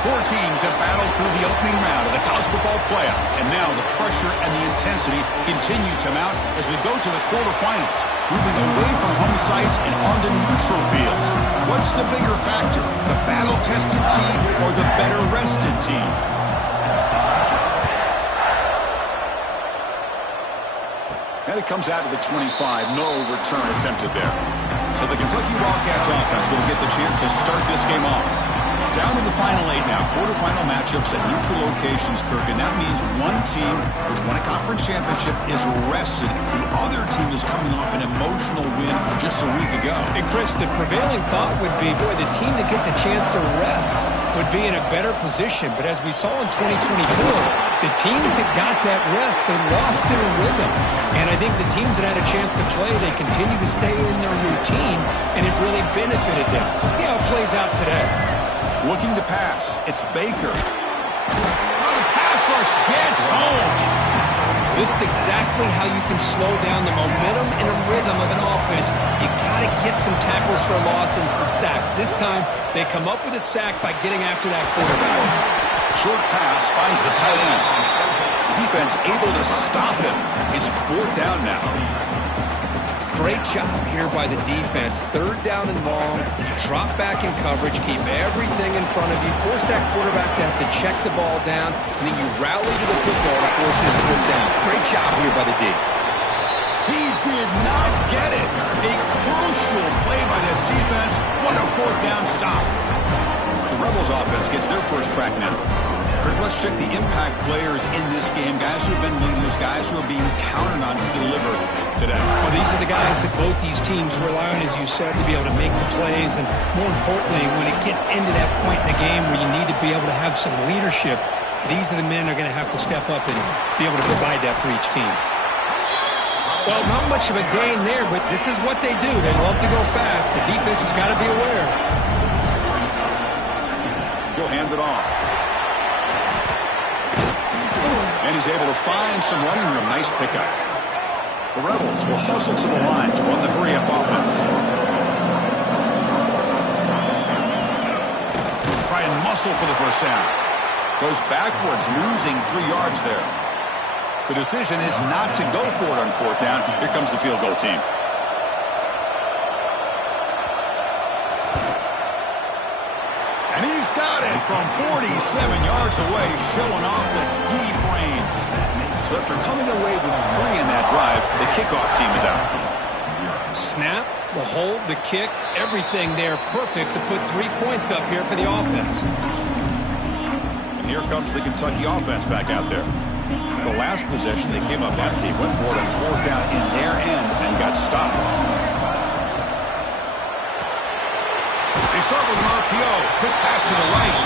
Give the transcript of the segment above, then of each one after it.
Four teams have battled through the opening round of the college football playoff, and now the pressure and the intensity continue to mount as we go to the quarterfinals, moving away from home sites and onto neutral fields. What's the bigger factor, the battle-tested team or the better-rested team? And it comes out to the 25. No return attempted there. So the Kentucky Wildcats offense will get the chance to start this game off. Down to the final 8 now. Quarterfinal matchups at neutral locations, Kirk. And that means one team, which won a conference championship, is rested. The other team is coming off an emotional win just a week ago. And Chris, the prevailing thought would be, boy, the team that gets a chance to rest would be in a better position. But as we saw in 2024, the teams that got that rest, they lost their rhythm. And I think the teams that had a chance to play, they continue to stay in their routine, and it really benefited them. Let's see how it plays out today. Looking to pass. It's Baker. Oh, the pass rush gets home. This is exactly how you can slow down the momentum and the rhythm of an offense. You got to get some tackles for a loss and some sacks. This time, they come up with a sack by getting after that quarterback. Short pass finds the tight end. Defense able to stop him. It's 4th down now. Great job here by the defense. 3rd down and long. You drop back in coverage, keep everything in front of you, force that quarterback to have to check the ball down, and then you rally to the football to force his foot down. Great job here by the D. He did not get it. A crucial play by this defense. What a 4th down stop. The Rebels offense gets their first crack now. Kirk, let's check the impact players in this game. Guys who have been leaders, guys who are being counted on to deliver today. Well, these are the guys that both these teams rely on, as you said, to be able to make the plays. And more importantly, when it gets into that point in the game where you need to be able to have some leadership, these are the men that are going to have to step up and be able to provide that for each team. Well, not much of a gain there, but this is what they do. They love to go fast. The defense has got to be aware. He'll hand it off. And he's able to find some running room. Nice pickup. The Rebels will hustle to the line to run the hurry-up offense. Try and muscle for the first down. Goes backwards, losing 3 yards there. The decision is not to go for it on 4th down. Here comes the field goal team. And he's got it from 47 yards away, showing off the deep range. So after coming away with 3 in that drive, the kickoff team is out. Snap, the hold, the kick, everything there perfect to put 3 points up here for the offense. And here comes the Kentucky offense back out there. The last possession, they came up empty, went for it on 4th down in their end and got stopped. They start with an RPO. Quick pass to the right.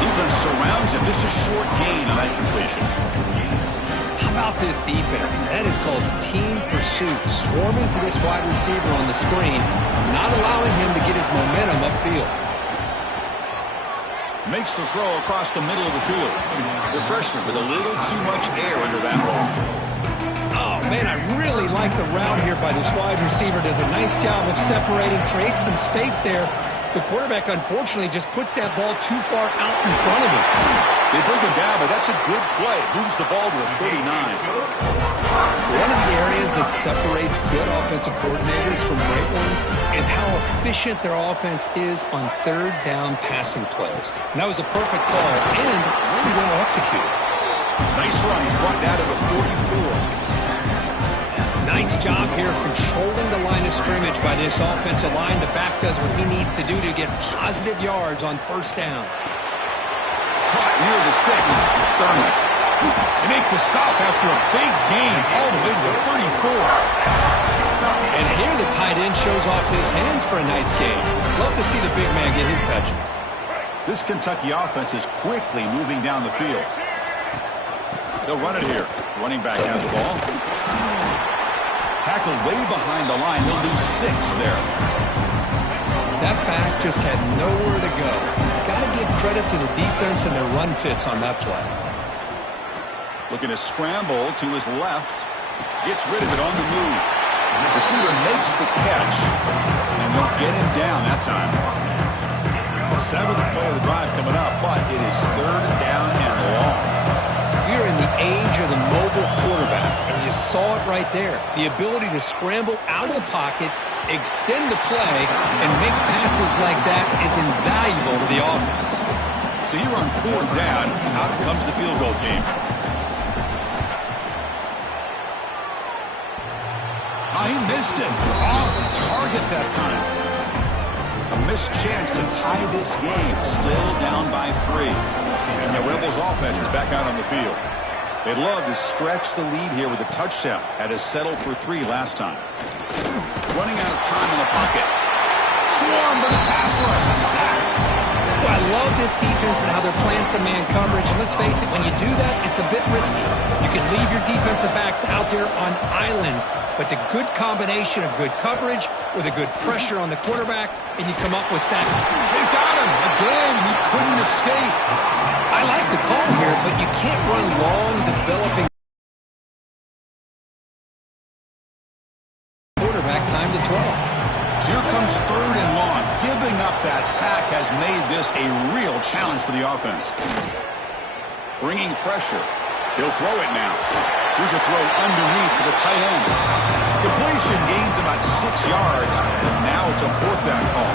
Defense surrounds him. Just a short gain on that completion. How about this defense? That is called team pursuit. Swarming to this wide receiver on the screen, not allowing him to get his momentum upfield. Makes the throw across the middle of the field. The freshman with a little too much air under that one. Oh, man, I really like the route here by this wide receiver. Does a nice job of separating, creates some space there. The quarterback, unfortunately, just puts that ball too far out in front of him. They bring him down, but that's a good play. Moves the ball to the 39. One of the areas that separates good offensive coordinators from great ones is how efficient their offense is on 3rd down passing plays. And that was a perfect call and really well executed. Nice run. He's brought down to the 44. Nice job here of controlling the line of scrimmage by this offensive line. The back does what he needs to do to get positive yards on 1st down. Caught near the sticks. It's Thurman. They make the stop after a big gain all the way to the 34. And here the tight end shows off his hands for a nice gain. Love to see the big man get his touches. This Kentucky offense is quickly moving down the field. They'll run it here. Running back has the ball. Tackled way behind the line. He'll lose 6 there. That back just had nowhere to go. Got to give credit to the defense and their run fits on that play. Looking to scramble to his left. Gets rid of it on the move. Receiver makes the catch. And they'll get him down that time. Seventh play of the drive coming up, but it is third down and long. We're in the age of the mobile quarterback, and you saw it right there. The ability to scramble out of the pocket, extend the play, and make passes like that is invaluable to the offense. So here on fourth down, out comes the field goal team. He missed it. Off target that time. A missed chance to tie this game. Still down by 3. And the Rebels offense is back out on the field. They'd love to stretch the lead here with a touchdown. Had to settle for 3 last time. Running out of time in the pocket. Swarmed by the pass rush. A sack. Well, I love this defense and how they're playing some man coverage. And let's face it, when you do that, it's a bit risky. You can leave your defensive backs out there on islands, but the good combination of good coverage with a good pressure on the quarterback, and you come up with sacks. They've got him. Again, he couldn't escape. I like the call here, but you can't run long, developing quarterback time to throw. So here comes third and long. Giving up that sack has made this a real challenge for the offense. Bringing pressure. He'll throw it now. Here's a throw underneath to the tight end. Completion gains about 6 yards, and now it's a fourth down call.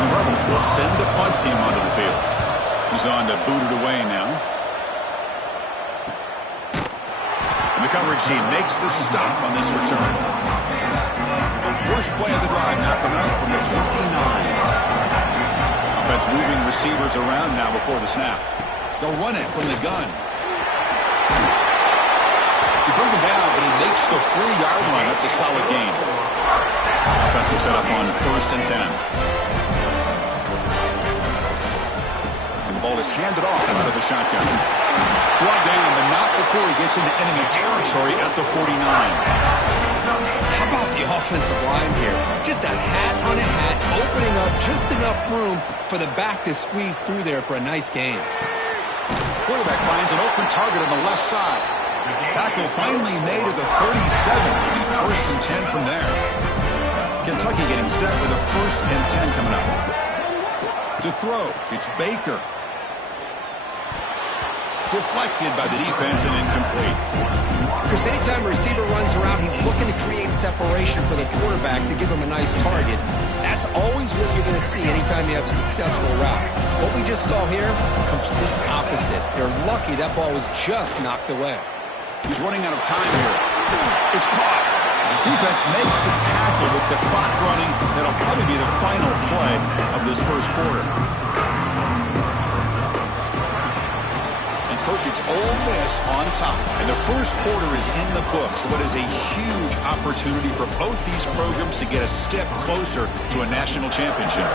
The Rebels will send the punt team onto the field. He's on to boot it away now. And the coverage team makes the stop on this return. First play of the drive now coming up from the 29. Offense moving receivers around now before the snap. They'll run it from the gun. He bring him down, but he makes the 3-yard line. That's a solid gain. Offense will set up on 1st and 10. And the ball is handed off out of the shotgun. Brought down, but not before he gets into enemy territory at the 49. How about the offensive line here? Just a hat on a hat, opening up just enough room for the back to squeeze through there for a nice gain. Quarterback finds an open target on the left side. Tackle finally made at the 37. And 1st and 10 from there. Kentucky getting set with a 1st and 10 coming up. To throw, it's Baker. Deflected by the defense and incomplete. Chris, anytime a receiver runs around, he's looking to create separation for the quarterback to give him a nice target. That's always what you're going to see anytime you have a successful route. What we just saw here, complete opposite. They're lucky that ball was just knocked away. He's running out of time here. It's caught. Defense makes the tackle with the clock running. That'll probably be the final play of this first quarter. It's Ole Miss on top, and the first quarter is in the books. What is a huge opportunity for both these programs to get a step closer to a national championship.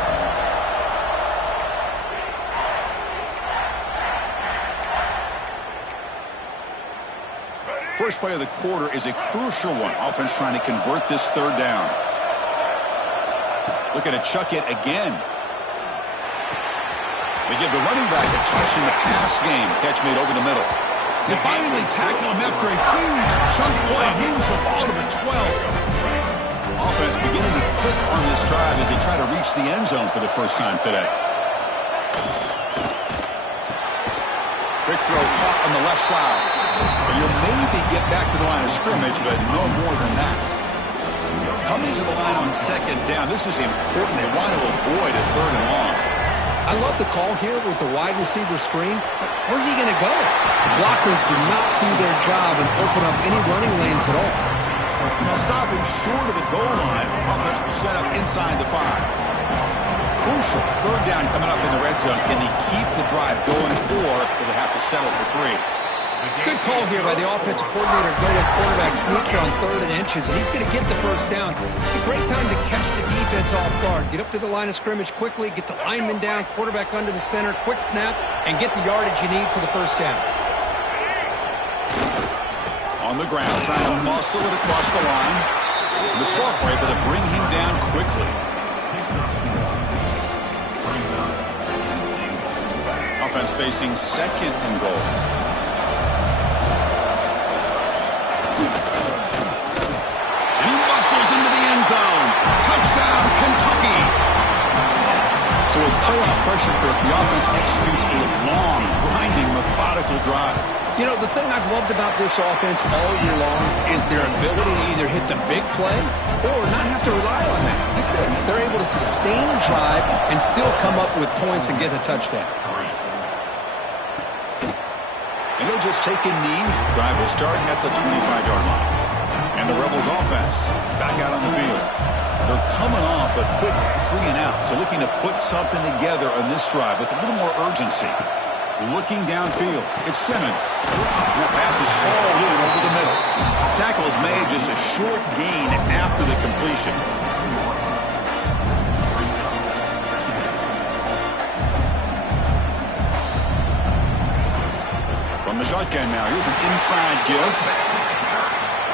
First play of the quarter is a crucial one. Offense trying to convert this third down. Looking to chuck it again. They give the running back a touch in the pass game. Catch made over the middle. They finally tackle him after a huge chunk play. Moves the ball to the 12. Offense beginning to click on this drive as they try to reach the end zone for the first time today. Quick throw caught on the left side. You'll maybe get back to the line of scrimmage, but no more than that. Coming to the line on 2nd down. This is important. They want to avoid a 3rd and long. I love the call here with the wide receiver screen. Where's he going to go? Blockers do not do their job and open up any running lanes at all. Now stopping short of the goal line. Offense will set up inside the 5. Crucial. 3rd down coming up in the red zone. Can they keep the drive going, or will they have to settle for 3? Good call here by the offensive coordinator. Go with quarterback sneak here on 3rd and inches, and he's going to get the first down. It's a great time to catch the defense off guard. Get up to the line of scrimmage quickly, get the lineman down, quarterback under the center, quick snap, and get the yardage you need for the first down. On the ground, trying to muscle it across the line. The sophomore able to bring him down quickly. Offense facing 2nd and goal. And he muscles into the end zone. Touchdown, Kentucky. So a playoff pressure for the offense executes a long, grinding, methodical drive. You know, the thing I've loved about this offense all year long is their ability to either hit the big play or not have to rely on that. Like this, they're able to sustain a drive and still come up with points and get a touchdown. And they'll just take a knee. Drive will start at the 25-yard line. And the Rebels offense back out on the field. They're coming off a quick 3-and-out, so looking to put something together on this drive with a little more urgency. Looking downfield, it's Simmons. And that pass is hauled in over the middle. Tackle is made, just a short gain after the completion. From the shotgun now, here's an inside give.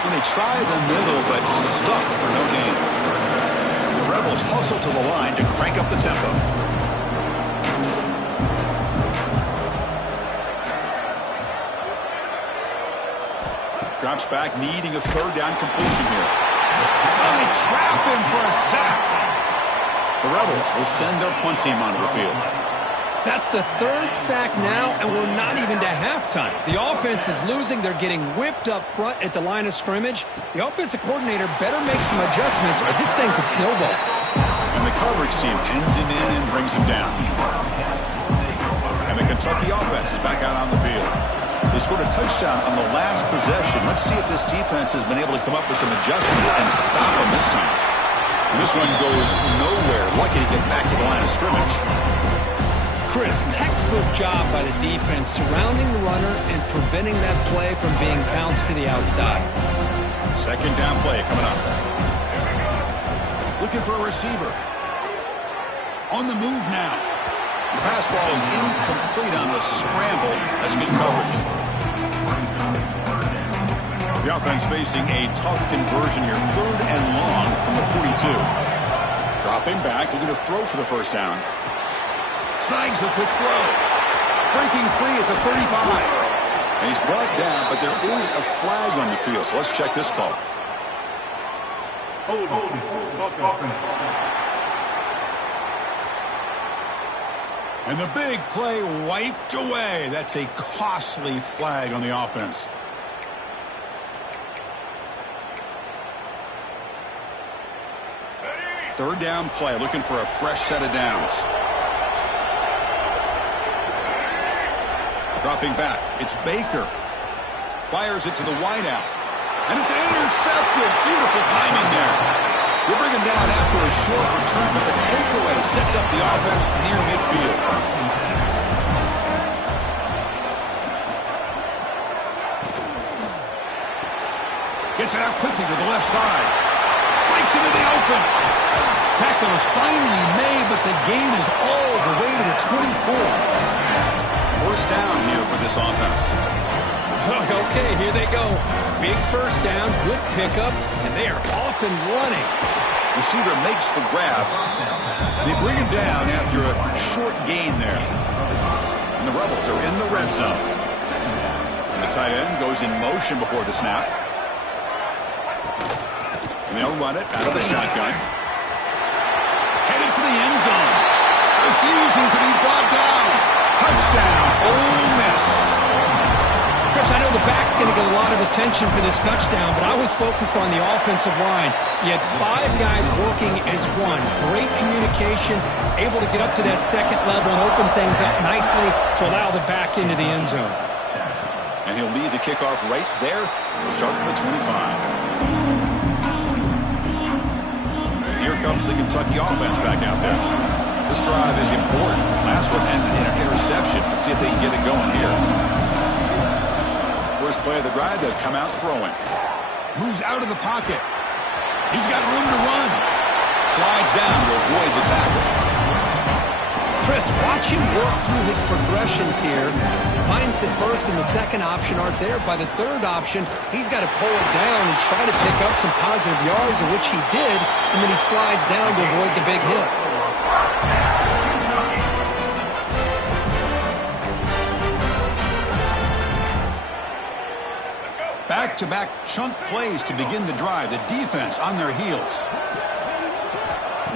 And they try the middle, but stuck for no gain. The Rebels hustle to the line to crank up the tempo. Drops back, needing a third down completion here. And they trap him for a sack. The Rebels will send their punt team onto the field. That's the third sack now, and we're not even to halftime. The offense is losing. They're getting whipped up front at the line of scrimmage. The offensive coordinator better make some adjustments, or this thing could snowball. And the coverage team ends him in and brings him down. And the Kentucky offense is back out on the field. They scored a touchdown on the last possession. Let's see if this defense has been able to come up with some adjustments and stop them this time. And this one goes nowhere. Lucky to get back to the line of scrimmage. Chris, textbook job by the defense surrounding the runner and preventing that play from being bounced to the outside. Second down play coming up. Looking for a receiver. On the move now. The pass ball is incomplete on the scramble. That's good coverage. The offense facing a tough conversion here. 3rd and long from the 42. Dropping back, looking to throw for the first down. Snags the quick throw. Breaking free at the 35. And he's brought down, but there is a flag on the field. So let's check this call. And the big play wiped away. That's a costly flag on the offense. Third down play, looking for a fresh set of downs. Dropping back, it's Baker. Fires it to the wideout. And it's intercepted. Beautiful timing there. They bring him down after a short return, but the takeaway sets up the offense near midfield. Gets it out quickly to the left side. Breaks into the open. Tackle is finally made, but the gain is all the way to the 24. First down here for this offense. Okay, here they go. Big first down, good pickup, and they are off and running. Receiver makes the grab. They bring him down after a short gain there. And the Rebels are in the red zone. And the tight end goes in motion before the snap. And they'll run it out of the shotgun. Headed for the end zone. Refusing to be brought down. Touchdown, Ole Miss. Chris, I know the back's going to get a lot of attention for this touchdown, but I was focused on the offensive line. You had 5 guys working as one. Great communication, able to get up to that second level and open things up nicely to allow the back into the end zone. And he'll lead the kickoff right there. He'll start at the 25. And here comes the Kentucky offense back out there. This drive is important. Last one ended in an interception. Let's see if they can get it going here. First play of the drive, they'll come out throwing. Moves out of the pocket. He's got room to run. Slides down to avoid the tackle. Chris, watch him work through his progressions here. Finds the first and the second option aren't there. By the third option, he's got to pull it down and try to pick up some positive yards, of which he did, and then he slides down to avoid the big hit. Back-to-back chunk plays to begin the drive. The defense on their heels.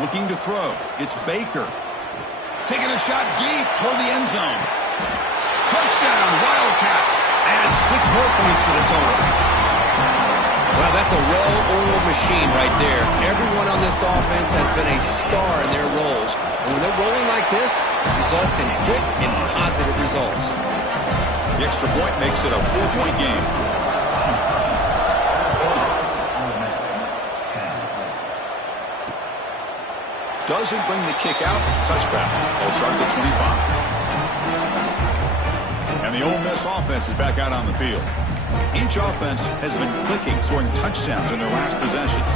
Looking to throw. It's Baker. Taking a shot deep toward the end zone. Touchdown, Wildcats. And 6 more points to the total. Well, that's a well-oiled machine right there. Everyone on this offense has been a star in their roles. And when they're rolling like this, it results in quick and positive results. The extra point makes it a 4-point game. Doesn't bring the kick out. Touchback. They'll start at the 25. And the Ole Miss offense is back out on the field. Each offense has been clicking, scoring touchdowns in their last possessions.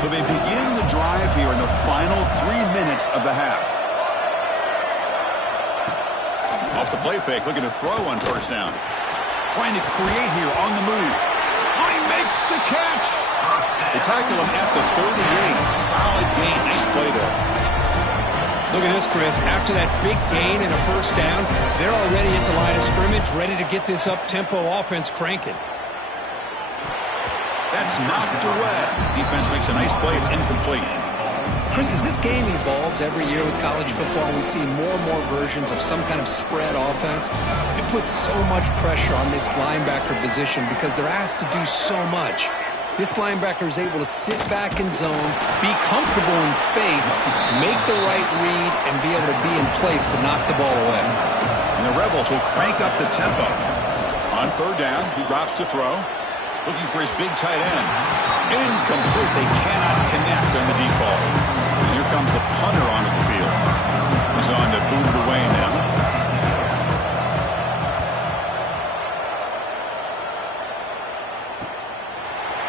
So they begin the drive here in the final 3 minutes of the half. Off the play fake, looking to throw on first down. Trying to create here on the move. Oh, he makes the catch. They tackle him at the 38. Solid gain. Nice play there. Look at this, Chris. After that big gain and a first down, they're already at the line of scrimmage, ready to get this up-tempo offense cranking. That's knocked away. Defense makes a nice play. It's incomplete. Chris, as this game evolves every year with college football, we see more and more versions of some kind of spread offense. It puts so much pressure on this linebacker position because they're asked to do so much. This linebacker is able to sit back in zone, be comfortable in space, make the right read, and be able to be in place to knock the ball away. And the Rebels will crank up the tempo. On third down, he drops to throw. Looking for his big tight end. Incomplete. They cannot connect on the deep ball. And here comes the punter onto the field. He's on to boot it away now.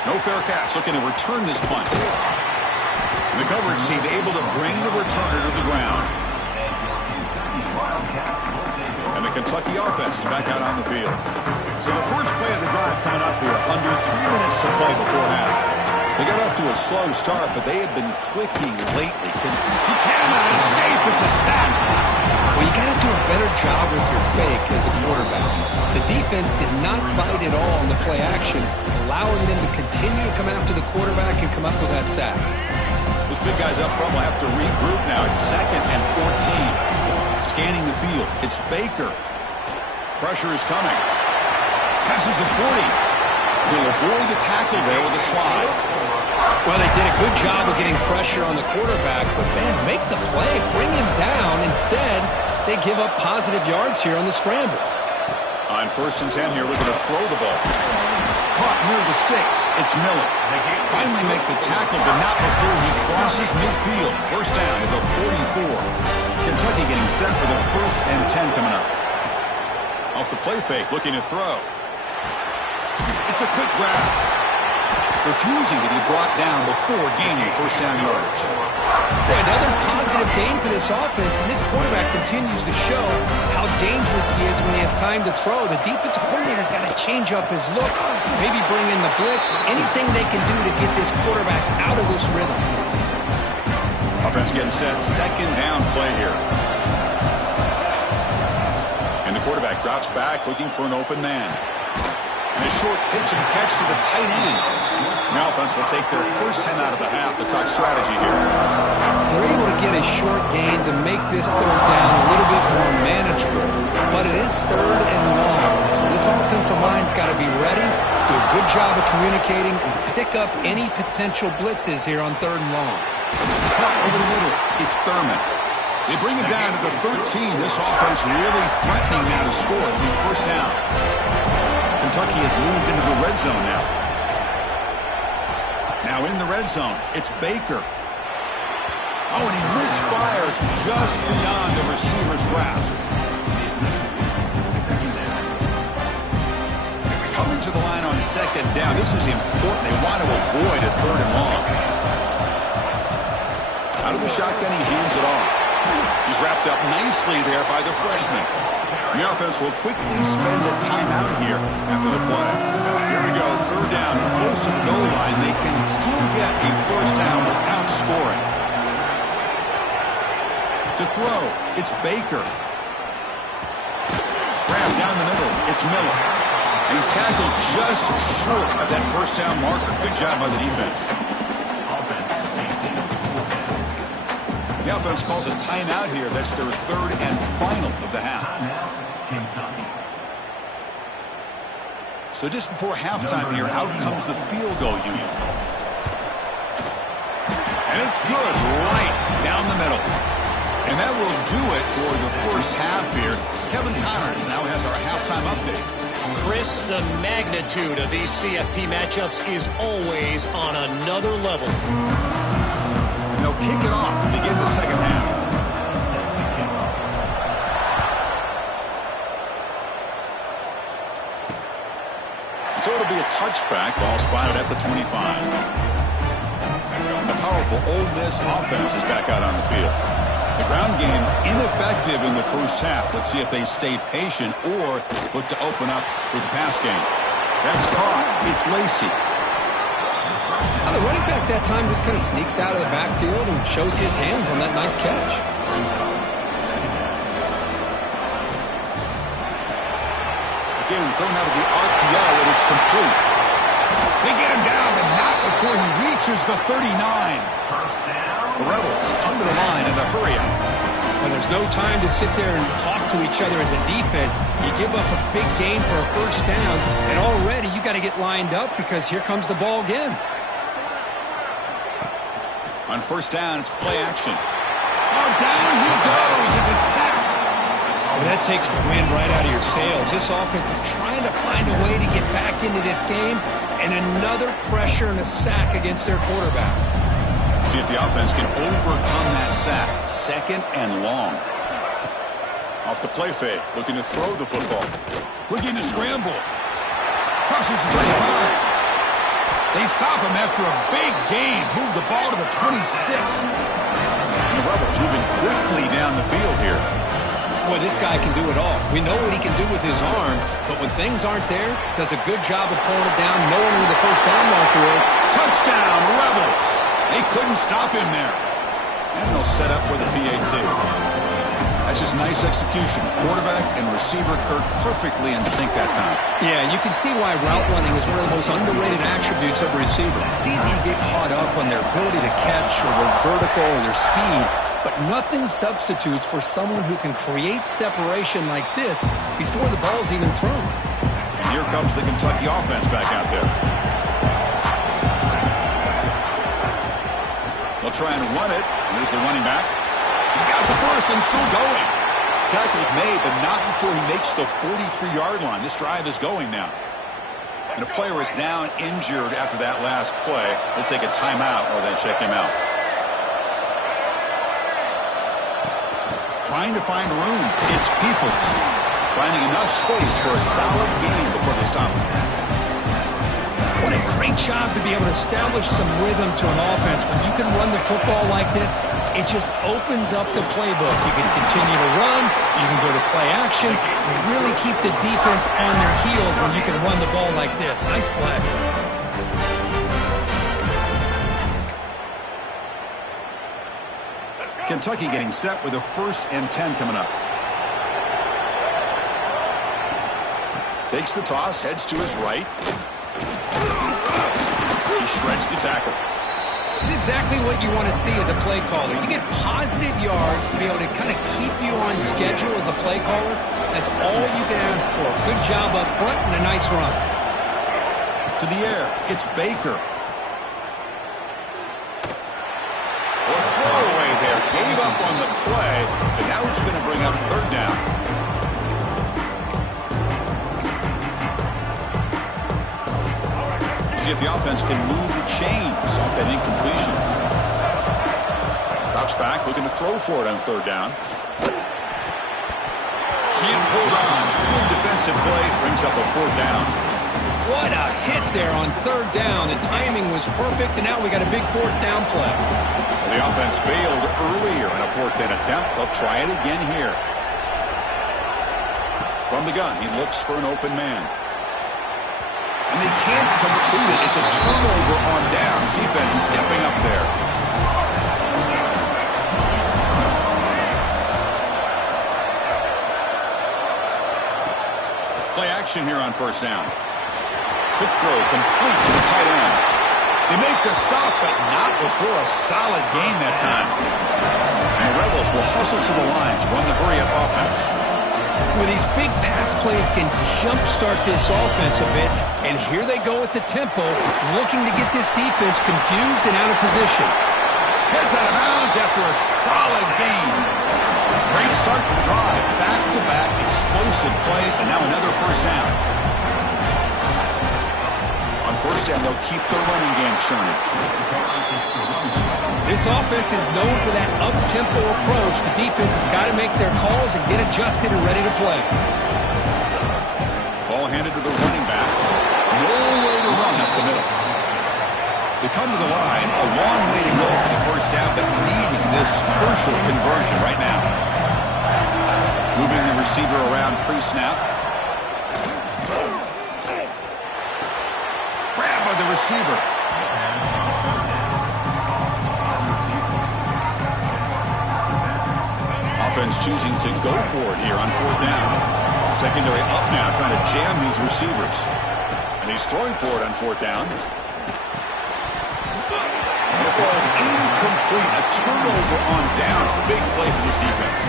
No fair catch. Looking to return this punt. And the coverage team able to bring the returner to the ground. And the Kentucky offense is back out on the field. So the first play of the drive coming up here. Under 3 minutes to play before half. They got off to a slow start, but they have been clicking lately. He cannot escape. It's a sack. Well, you got to do a better job with your fake as the quarterback. The defense did not bite at all on the play action, allowing them to continue to come after the quarterback and come up with that sack. Those big guys up front will have to regroup now. It's 2nd and 14. Scanning the field. It's Baker. Pressure is coming. Passes the 40. He'll avoid the tackle there with a slide. Well, they did a good job of getting pressure on the quarterback, but, man, make the play. Bring him down. Instead, they give up positive yards here on the scramble. On 1st and 10 here, looking to throw the ball. Caught near the sticks. It's Miller. Finally make the tackle, but not before he crosses midfield. First down to the 44. Kentucky getting set for the 1st and 10 coming up. Off the play fake, looking to throw. It's a quick grab. Refusing to be brought down before gaining first down yardage. Boy, another positive gain for this offense, and this quarterback continues to show how dangerous he is when he has time to throw. The defensive coordinator's got to change up his looks, maybe bring in the blitz, anything they can do to get this quarterback out of this rhythm. Offense getting set, 2nd down play here. And the quarterback drops back, looking for an open man. And a short pitch and catch to the tight end. The offense will take their first 10 out of the half. The talk strategy here. They're able to get a short gain to make this third down a little bit more manageable. But it is 3rd and long. So this offensive line's got to be ready, do a good job of communicating, and pick up any potential blitzes here on 3rd and long. Caught over the middle. It's Thurman. They bring him down to the 13. This offense really threatening now to score on the first down. Kentucky has moved into the red zone now. Now in the red zone, it's Baker. Oh, and he misfires just beyond the receiver's grasp. Coming to the line on 2nd down. This is important. They want to avoid a 3rd and long. Out of the shotgun, he hands it off. He's wrapped up nicely there by the freshman. The offense will quickly spend a timeout here after the play. Here we go, 3rd down, close to the goal line. They can still get a first down without scoring. To throw, it's Baker. Grab down the middle, it's Miller. And he's tackled just short of that first down marker. Good job by the defense. The offense calls a timeout here. That's their third and final of the half. So just before halftime here, out comes the field goal unit. And it's good right down the middle. And that will do it for the first half here. Kevin Connors now has our halftime update. Chris, the magnitude of these CFP matchups is always on another level. They'll kick it off to begin the second half. So it'll be a touchback, ball spotted at the 25. And the powerful Ole Miss offense is back out on the field. The ground game ineffective in the first half. Let's see if they stay patient or look to open up with the pass game. That's caught. It's Lacy. The running back that time just kind of sneaks out of the backfield and shows his hands on that nice catch. Again, thrown out of the RPO, and it's complete. They get him down, but not before he reaches the 39. The Rebels come to the line in the hurry up. Well, there's no time to sit there and talk to each other as a defense. You give up a big gain for a first down, and already you got to get lined up because here comes the ball again. On first down, it's play action. Oh, down he goes. It's a sack. Well, that takes the wind right out of your sails. This offense is trying to find a way to get back into this game, and another pressure and a sack against their quarterback. See if the offense can overcome that sack. Second and long. Off the play fake, looking to throw the football. Looking to scramble. Crosses the 35. They stop him after a big gain. Move the ball to the 26. And the Rebels moving quickly down the field here. Boy, this guy can do it all. We know what he can do with his arm, but when things aren't there, does a good job of pulling it down, knowing where the first down marker is. Touchdown, Rebels. They couldn't stop him there. And they'll set up for the PAT. That's just nice execution. Quarterback and receiver Kirk perfectly in sync that time. Yeah, you can see why route running is one of the most underrated attributes of a receiver. It's easy to get caught up on their ability to catch or their vertical or their speed, but nothing substitutes for someone who can create separation like this before the ball's even thrown. And here comes the Kentucky offense back out there. They'll try and run it. Here's the running back. He's got the first and still going. Tackle's made, but not before he makes the 43-yard line. This drive is going now. And a player is down injured after that last play. We'll take a timeout while they check him out. Trying to find room. It's Peoples. Finding enough space for a solid gain before they stop him. What a great job to be able to establish some rhythm to an offense. When you can run the football like this, it just opens up the playbook. You can continue to run, you can go to play action, and really keep the defense on their heels when you can run the ball like this. Nice play. Kentucky getting set with a 1st and 10 coming up. Takes the toss, heads to his right. He shreds the tackle. This is exactly what you want to see as a play caller. You get positive yards to be able to kind of keep you on schedule as a play caller. That's all you can ask for. Good job up front and a nice run. To the air, it's Baker. A throwaway there. Gave up on the play, but now it's going to bring up 3rd down. See if the offense can move the chains off that incompletion. Drops back, looking to throw for it on 3rd down. Can't hold on. Good defensive play, brings up a 4th down. What a hit there on 3rd down. The timing was perfect, and now we got a big 4th down play. Well, the offense failed earlier in a 4th down attempt. They'll try it again here. From the gun, he looks for an open man. And they can't complete it. It's a turnover on downs. Defense stepping up there. Play action here on 1st down. Quick throw complete to the tight end. They make the stop, but not before a solid gain that time. And the Rebels will hustle to the line to run the hurry-up offense. Well, these big pass plays can jumpstart this offense a bit, and here they go at the tempo, looking to get this defense confused and out of position. Heads out of bounds after a solid gain. Great start for the drive. Back-to-back explosive plays, and now another first down. On first down, they'll keep their running game churning. This offense is known for that up-tempo approach. The defense has got to make their calls and get adjusted and ready to play. Ball handed to the running back. No way to run up the middle. They come to the line. A long way to go for the first down, but needing this crucial conversion right now. Moving the receiver around pre-snap. Grab by the receiver. Offense choosing to go for it here on fourth down. Secondary up now, trying to jam these receivers. And he's throwing for it on fourth down. And it falls incomplete. A turnover on downs. The big play for this defense.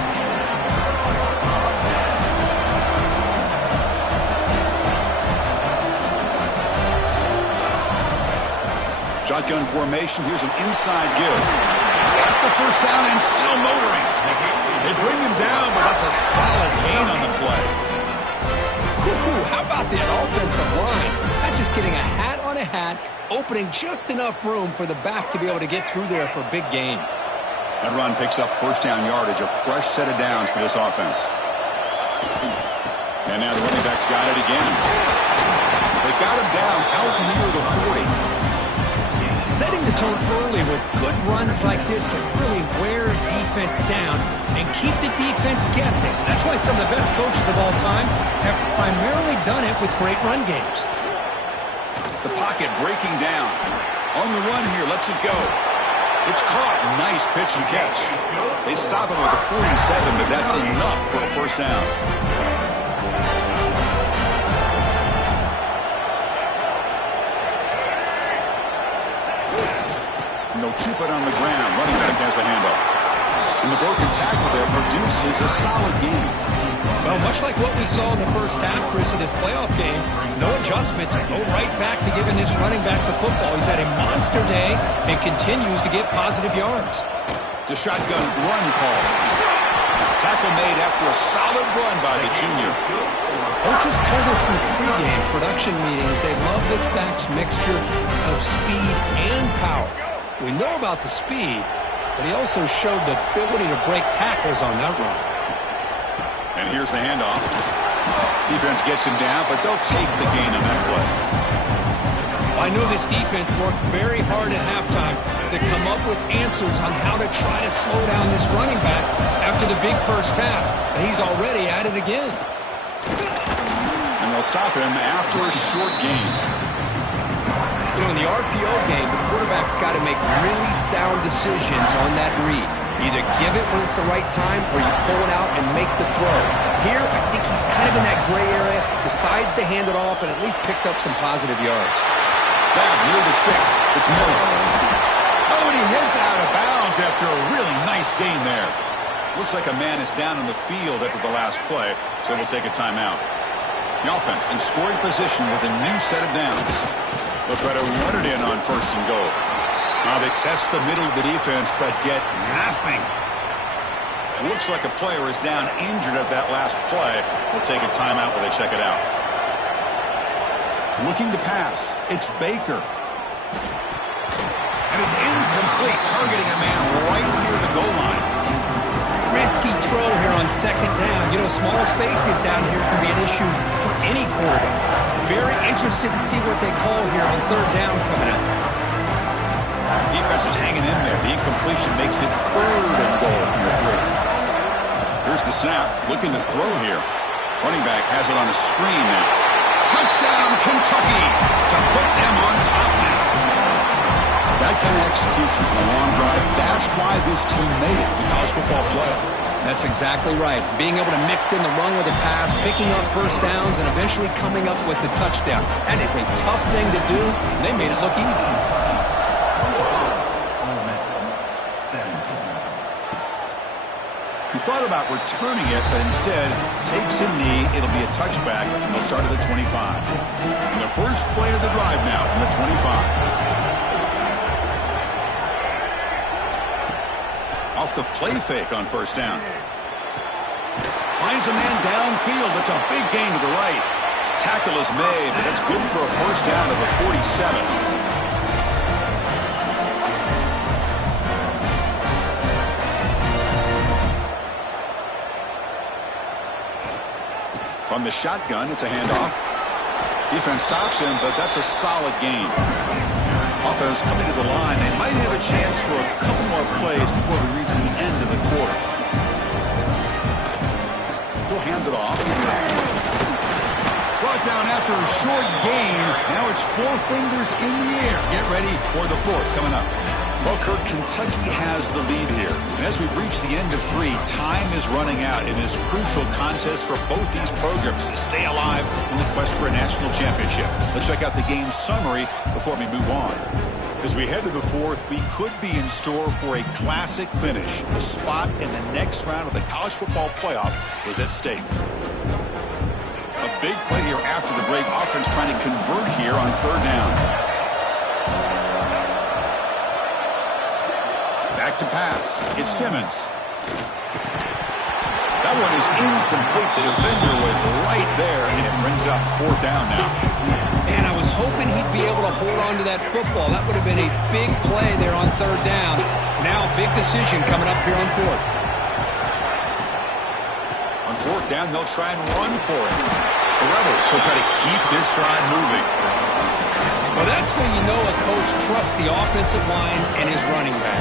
Shotgun formation. Here's an inside give. Got the first down and still motoring. They bring him down, but that's a solid gain on the play. How about that offensive line? That's just getting a hat on a hat, opening just enough room for the back to be able to get through there for a big gain. That run picks up first down yardage, a fresh set of downs for this offense. And now the running back's got it again. They got him down out near the 40. Setting the tone early with good runs like this can really wear a defense down and keep the defense guessing. That's why some of the best coaches of all time have primarily done it with great run games. The pocket breaking down. On the run here, lets it go. It's caught. Nice pitch and catch. They stop him with a 47, but that's enough for a first down. And they'll keep it on the ground. Running back has the handoff. And the broken tackle there produces a solid gain. Well, much like what we saw in the first half, Chris, of this playoff game, no adjustments. Go right back to giving this running back the football. He's had a monster day and continues to get positive yards. It's a shotgun run call. Tackle made after a solid run by the junior. Coaches told us in the pregame production meetings they love this back's mixture of speed and power. We know about the speed, but he also showed the ability to break tackles on that run. And here's the handoff. Defense gets him down, but they'll take the gain on that play. I know this defense worked very hard at halftime to come up with answers on how to try to slow down this running back after the big first half, and he's already at it again. And they'll stop him after a short gain. You know, in the RPO game, the quarterback's got to make really sound decisions on that read. Either give it when it's the right time or you pull it out and make the throw. Here, I think he's kind of in that gray area, decides to hand it off and at least picked up some positive yards. Back near the sticks. It's Miller. Oh, and he heads out of bounds after a really nice gain there. Looks like a man is down on the field after the last play, so we'll take a timeout. The offense in scoring position with a new set of downs. They'll try to run it in on first and goal. Now they test the middle of the defense, but get nothing. Looks like a player is down injured at that last play. We'll take a timeout while they check it out. Looking to pass. It's Baker. And it's incomplete, targeting a man right near the goal line. Risky throw here on second down. You know, small spaces down here can be an issue for any quarterback. Very interested to see what they call here on third down coming up. Defense is hanging in there. The incompletion makes it third and goal from the 3. Here's the snap. Looking to throw here. Running back has it on a screen now. Touchdown, Kentucky, to put them on top now. That kind of execution on a long drive, that's why this team made it to the college football playoff. That's exactly right. Being able to mix in the run with the pass, picking up first downs, and eventually coming up with the touchdown. That is a tough thing to do. They made it look easy. thought about returning it, but instead takes a knee. It'll be a touchback, and they'll start at the 25. And the first play of the drive now from the 25. Off the play fake on first down. Finds a man downfield. That's a big gain to the right. Tackle is made, but that's good for a first down at the 47. From the shotgun, it's a handoff. Defense stops him, but that's a solid gain. Offense coming to the line. They might have a chance for a couple more plays before we reach the end of the quarter. He'll hand it off. Brought down after a short gain. Now it's 4 fingers in the air. Get ready for the fourth coming up. Well, Kirk, Kentucky has the lead here. And as we've reached the end of 3, time is running out in this crucial contest for both these programs to stay alive in the quest for a national championship. Let's check out the game summary before we move on. As we head to the fourth, we could be in store for a classic finish. The spot in the next round of the college football playoff is at stake. A big play here after the break. Offense trying to convert here on third down. Back to pass. It's Simmons. That one is incomplete. The defender was right there, and it brings up fourth down now. And I was hoping he'd be able to hold on to that football. That would have been a big play there on third down. Now a big decision coming up here on fourth. On fourth down, they'll try and run for it. The Rebels will try to keep this drive moving. Well, that's when you know a coach trusts the offensive line and his running back.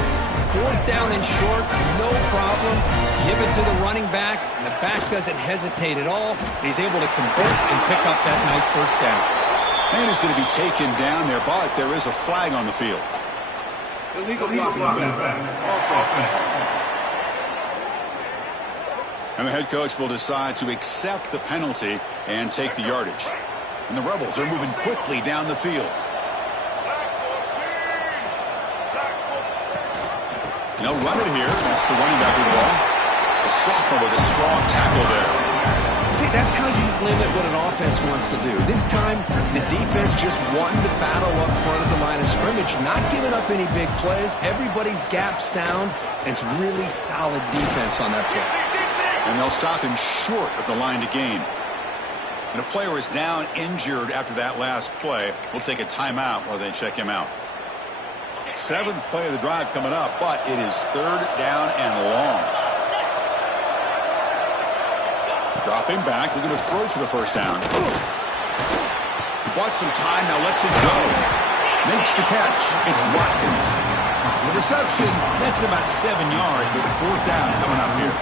Fourth down and short, no problem. Give it to the running back. And the back doesn't hesitate at all. He's able to convert and pick up that nice first down. Man is going to be taken down there, but there is a flag on the field. Illegal blocking. And the head coach will decide to accept the penalty and take the yardage. And the Rebels are moving quickly down the field. They'll run it here. That's the running back with the ball. A sophomore with a strong tackle there. See, that's how you limit what an offense wants to do. This time, the defense just won the battle up front of the line of scrimmage, not giving up any big plays. Everybody's gap sound, and it's really solid defense on that play. And they'll stop him short of the line to gain. And a player is down injured after that last play. We'll take a timeout while they check him out. 7th play of the drive coming up, but it is third down and long. Dropping back, looking to throw for the first down. He bought some time, now lets it go. Makes the catch. It's Watkins. The reception, that's about 7 yards, with fourth down coming up here.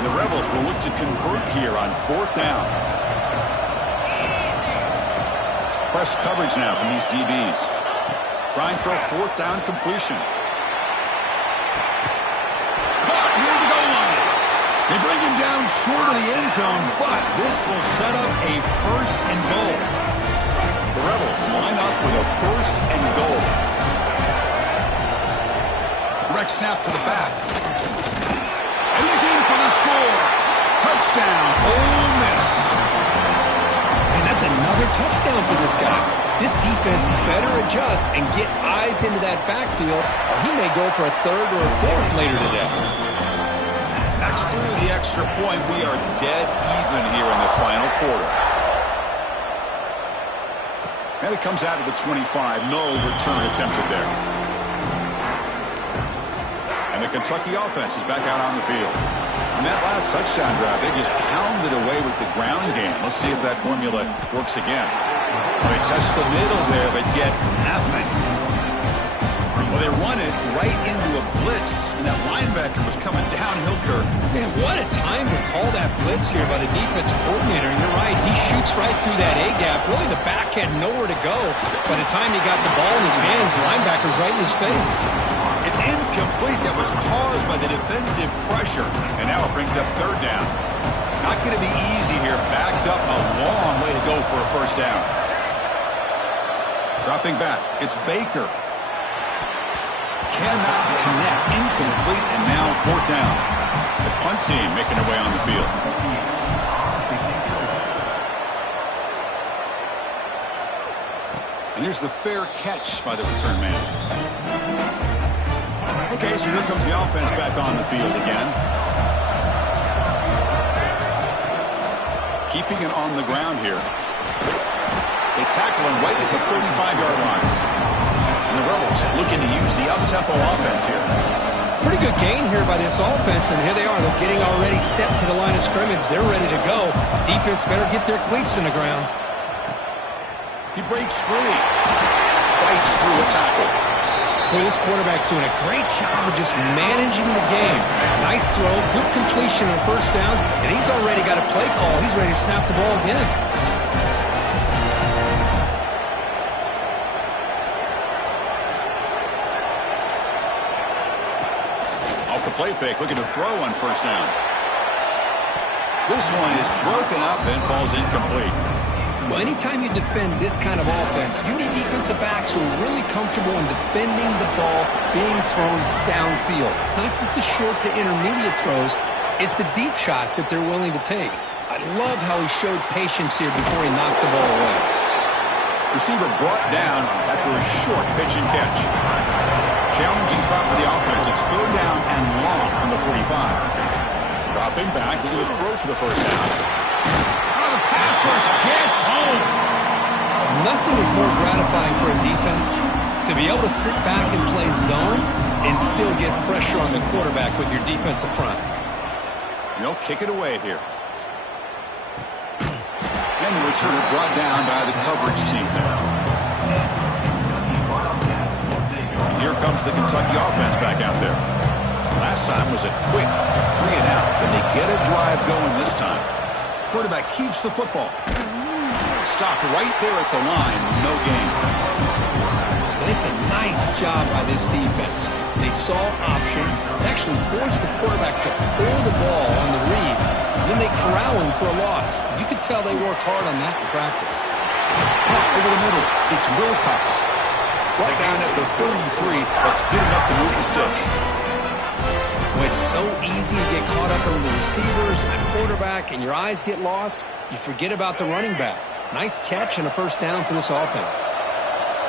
And the Rebels will look to convert here on fourth down. It's press coverage now from these DBs. Trying for a fourth down completion. Caught near the goal line. They bring him down short of the end zone, but this will set up a first and goal. The Rebels line up with a first and goal. Direct snap to the back. And he's in for the score. Touchdown, Ole Miss. And that's another touchdown for this guy. This defense better adjust and get eyes into that backfield, or he may go for a third or a fourth later today. That's through the extra point. We are dead even here in the final quarter. And it comes out of the 25. No return attempted there. And the Kentucky offense is back out on the field. On that last touchdown drive, they just pounded away with the ground game. Let's see if that formula works again. They test the middle there, but get nothing. Well, they run it right into a blitz, and that linebacker was coming downhill, Kirk. Man, what a time to call that blitz here by the defensive coordinator. And you're right, he shoots right through that A-gap. Really, the back had nowhere to go. By the time he got the ball in his hands, the linebacker's right in his face. It's incomplete. That was caused by the defensive pressure. And now it brings up third down. Not going to be easy here. Backed up a long way to go for a first down. Dropping back. It's Baker. Cannot connect. Incomplete. And now fourth down. punt team making their way on the field. And here's the fair catch by the return man. Okay, so here comes the offense back on the field again. Keeping it on the ground here. They tackle him right at the 35-yard line. And the Rebels looking to use the up-tempo offense here. Pretty good gain here by this offense, and here they are. They're getting already set to the line of scrimmage. They're ready to go. Defense better get their cleats in the ground. He breaks free. Fights through a tackle. Boy, this quarterback's doing a great job of just managing the game. Nice throw, good completion on first down, and he's already got a play call. He's ready to snap the ball again. Off the play fake, looking to throw on first down. This one is broken up and falls incomplete. Well, anytime you defend this kind of offense, you need defensive backs who are really comfortable in defending the ball being thrown downfield. It's not just the short to intermediate throws, it's the deep shots that they're willing to take. I love how he showed patience here before he knocked the ball away. Receiver brought down after a short pitch and catch. Challenging spot for the offense. It's third down and long from the 45. Dropping back, looking to throw for the first down. The pass rush gets home. Nothing is more gratifying for a defense to be able to sit back and play zone and still get pressure on the quarterback with your defensive front. They'll kick it away here. And the returner brought down by the coverage team there. Here comes the Kentucky offense back out there. Last time was a quick 3-and-out. Can they get a drive going this time? Quarterback keeps the football. Stopped right there at the line. No gain. It's a nice job by this defense. They saw option, actually forced the quarterback to pull the ball on the read. Then they corral him for a loss. You could tell they worked hard on that in practice. Over the middle. It's Wilcox. Right down at the 33. That's good enough to move the sticks. Well, it's so easy to get caught up in the receivers and the quarterback, and your eyes get lost. You forget about the running back. Nice catch and a first down for this offense.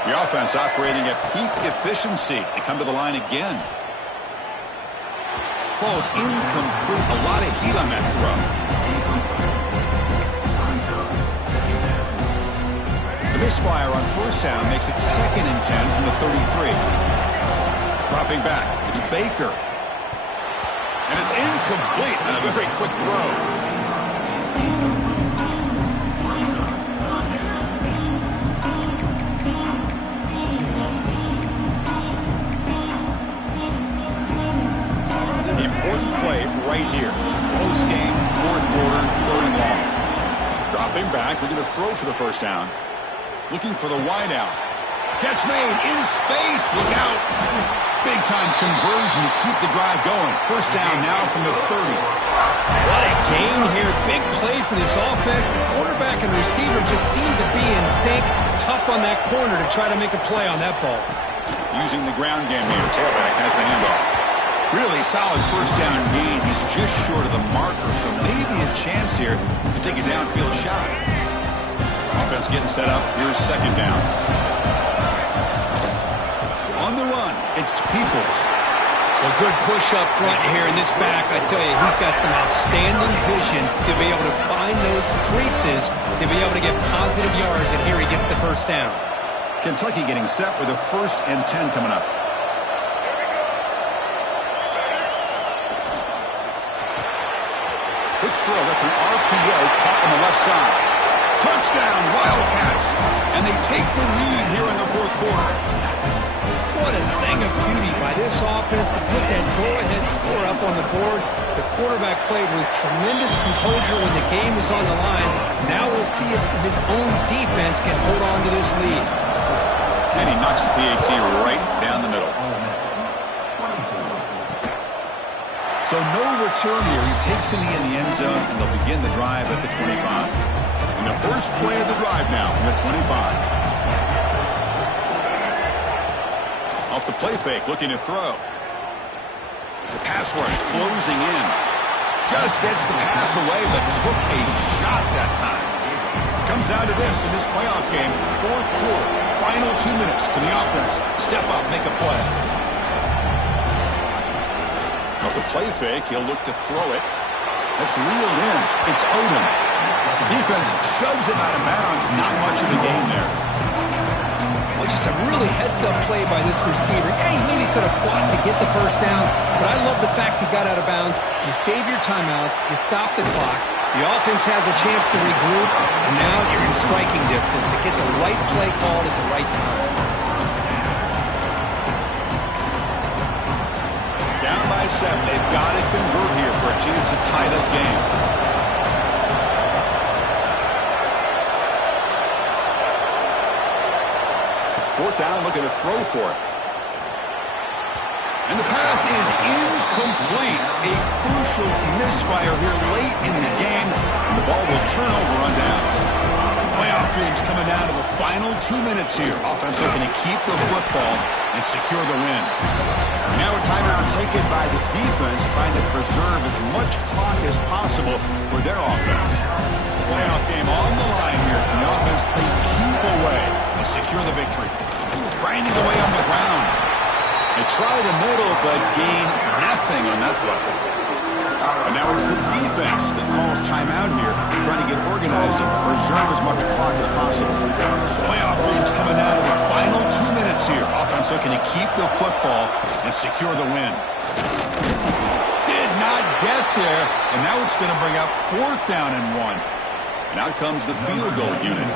The offense operating at peak efficiency. They come to the line again. Falls incomplete. A lot of heat on that throw. The misfire on first down makes it 2nd and 10 from the 33. Dropping back. It's Baker. And it's incomplete. And a very quick throw. Important play right here. Close game, 4th quarter, 3rd and long. Dropping back, looking to throw for the first down. Looking for the wideout. Catch made in space. Look out. Big time conversion to keep the drive going. First down now from the 30. What a gain here. Big play for this offense. The quarterback and receiver just seem to be in sync. Tough on that corner to try to make a play on that ball. Using the ground game here. Tailback has the handoff. Really solid first down gain. He's just short of the marker, so maybe a chance here to take a downfield shot. Offense getting set up. Here's 2nd down. On the run, it's Peoples. A good push up front here in this back. I tell you, he's got some outstanding vision to be able to find those creases, to be able to get positive yards, and here he gets the first down. Kentucky getting set with a 1st and 10 coming up. Quick throw, that's an RPO caught on the left side. Touchdown, Wildcats! And they take the lead here in the 4th quarter. What a thing of beauty by this offense to put that go-ahead score up on the board. The quarterback played with tremendous composure when the game was on the line. Now we'll see if his own defense can hold on to this lead. And he knocks the PAT right down the middle. So no return here. He takes it in the end zone, and they'll begin the drive at the 25. And the first play of the drive now from the 25. Off the play fake, looking to throw. The pass rush closing in. Just gets the pass away, but took a shot that time. Comes down to this in this playoff game. Fourth quarter, final 2 minutes. Can the offense step up, make a play? Off the play fake, he'll look to throw it. That's reeled in. It's Odom. The defense shoves him out of bounds. Not much of the game there. Well, just a really heads-up play by this receiver. Yeah, he maybe could have fought to get the first down, but I love the fact he got out of bounds. You save your timeouts, you stop the clock, the offense has a chance to regroup, and now you're in striking distance to get the right play called at the right time. Down by 7. They've got to convert here for a chance to tie this game. Fourth down, looking to throw for it. And the pass is incomplete. A crucial misfire here late in the game. And the ball will turn over on downs. Playoff dreams coming down to the final 2 minutes here. Offense looking to keep the football and secure the win. Now a timeout taken by the defense, trying to preserve as much clock as possible for their offense. Playoff game on the line here. And the offense, they keep away and secure the victory. Grinding away on the ground. They try the middle, but gain nothing on that play. And now it's the defense that calls timeout here, trying to get organized and preserve as much clock as possible. Playoff dreams coming down to the final 2 minutes here. Offense looking to keep the football and secure the win. Did not get there, and now it's going to bring up fourth down and 1. And out comes the field goal unit.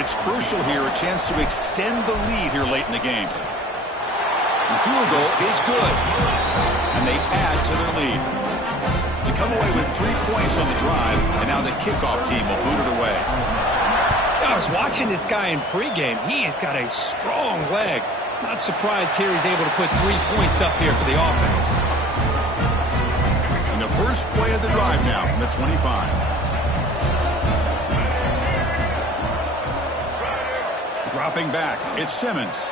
It's crucial here, a chance to extend the lead here late in the game. The field goal is good, and they add to their lead. They come away with 3 points on the drive, and now the kickoff team will boot it away. I was watching this guy in pregame. He has got a strong leg. Not surprised here he's able to put 3 points up here for the offense. And the first play of the drive now from the 25. Dropping back, it's Simmons.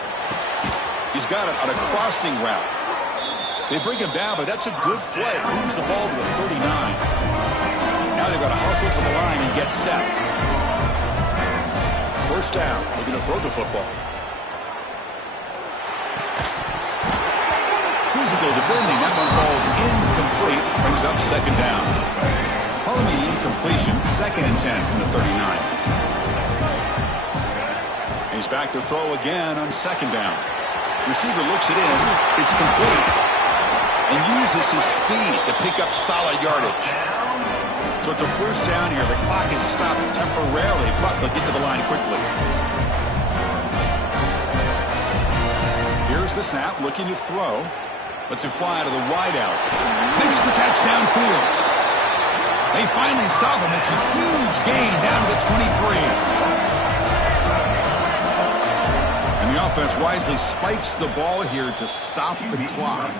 He's got it on a crossing route. They bring him down, but that's a good play. Moves the ball to the 39. Now they've got to hustle to the line and get set. First down. They're going to throw the football. Physical defending. That one falls incomplete. Brings up second down. Following the incompletion, 2nd and 10 from the 39. He's back to throw again on second down. Receiver looks it in. It's complete. And uses his speed to pick up solid yardage. So it's a first down here. The clock is stopped temporarily, but they'll get to the line quickly. Here's the snap, looking to throw. Lets it fly to the wideout. Makes the catch downfield. They finally stop him. It's a huge gain down to the 23. And the offense wisely spikes the ball here to stop the clock.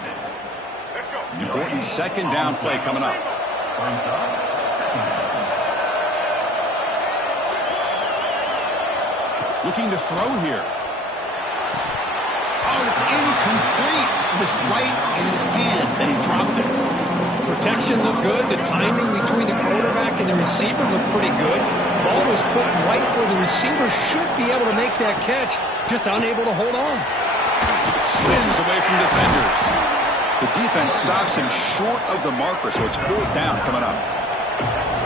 Important second down play coming up. Looking to throw here. Oh, it's incomplete. It was right in his hands, and he dropped it. Protection looked good. The timing between the quarterback and the receiver looked pretty good. Ball was put right where the receiver should be able to make that catch, just unable to hold on. Spins away from defenders. The defense stops him short of the marker, so it's fourth down coming up.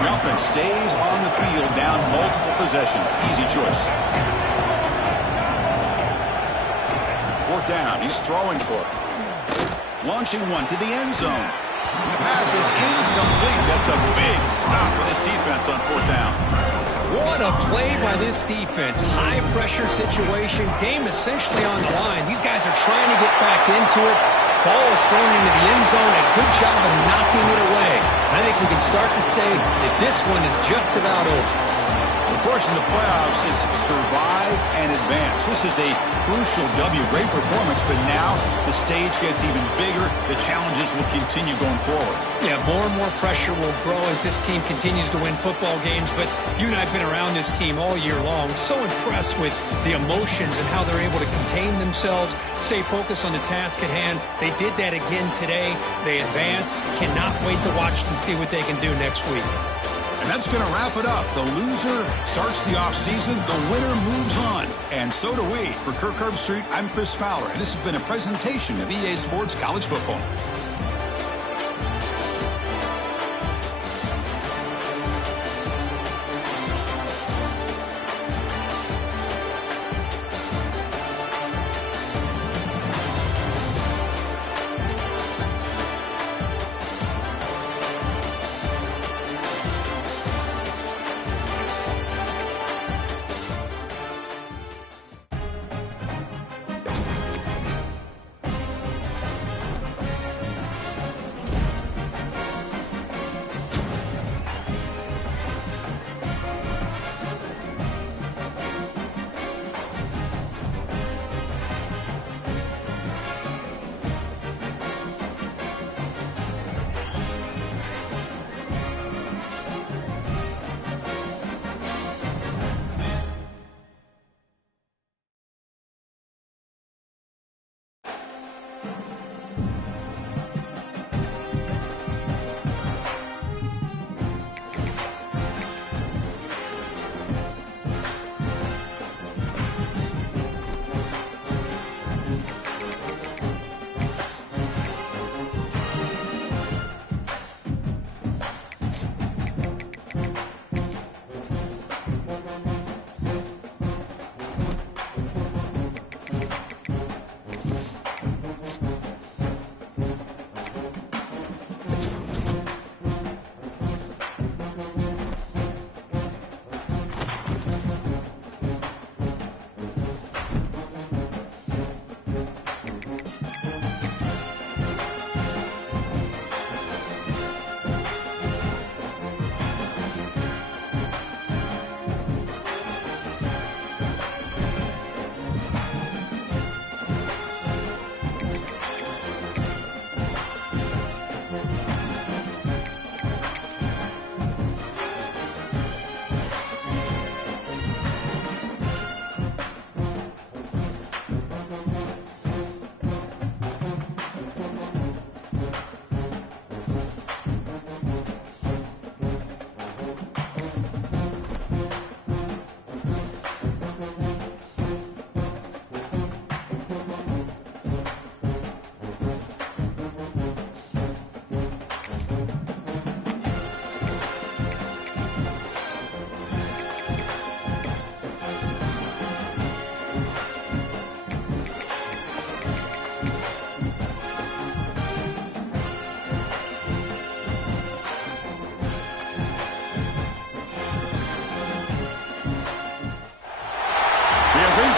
The offense stays on the field down multiple possessions. Easy choice. Fourth down. He's throwing for it. Launching one to the end zone. The pass is incomplete. That's a big stop for this defense on fourth down. What a play by this defense. High pressure situation. Game essentially on the line. These guys are trying to get back into it. Ball is thrown into the end zone. A good job of knocking it away. I think we can start to say that this one is just about over. Of course, in the playoffs, it's survive and advance. This is a crucial W. Great performance, but now the stage gets even bigger. The challenges will continue going forward. Yeah, more and more pressure will grow as this team continues to win football games. But you and I have been around this team all year long. So impressed with the emotions and how they're able to contain themselves, stay focused on the task at hand. They did that again today. They advance. Cannot wait to watch and see what they can do next week. And that's going to wrap it up. The loser starts the offseason. The winner moves on. And so do we. For Kirk Herbstreit, I'm Chris Fowler. And this has been a presentation of EA Sports College Football.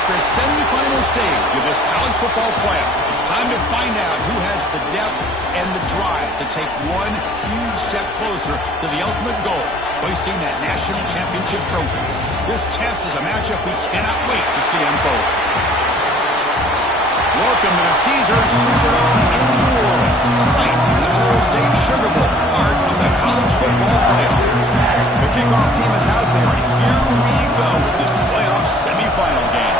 The semifinal stage of this college football playoff. It's time to find out who has the depth and the drive to take one huge step closer to the ultimate goal, hoisting that national championship trophy. This test is a matchup we cannot wait to see unfold. Welcome to the Caesars Superdome in New Orleans, site of the All-State Sugar Bowl, part of the college football playoff. The kickoff team is out there, and here we go with this playoff semifinal game.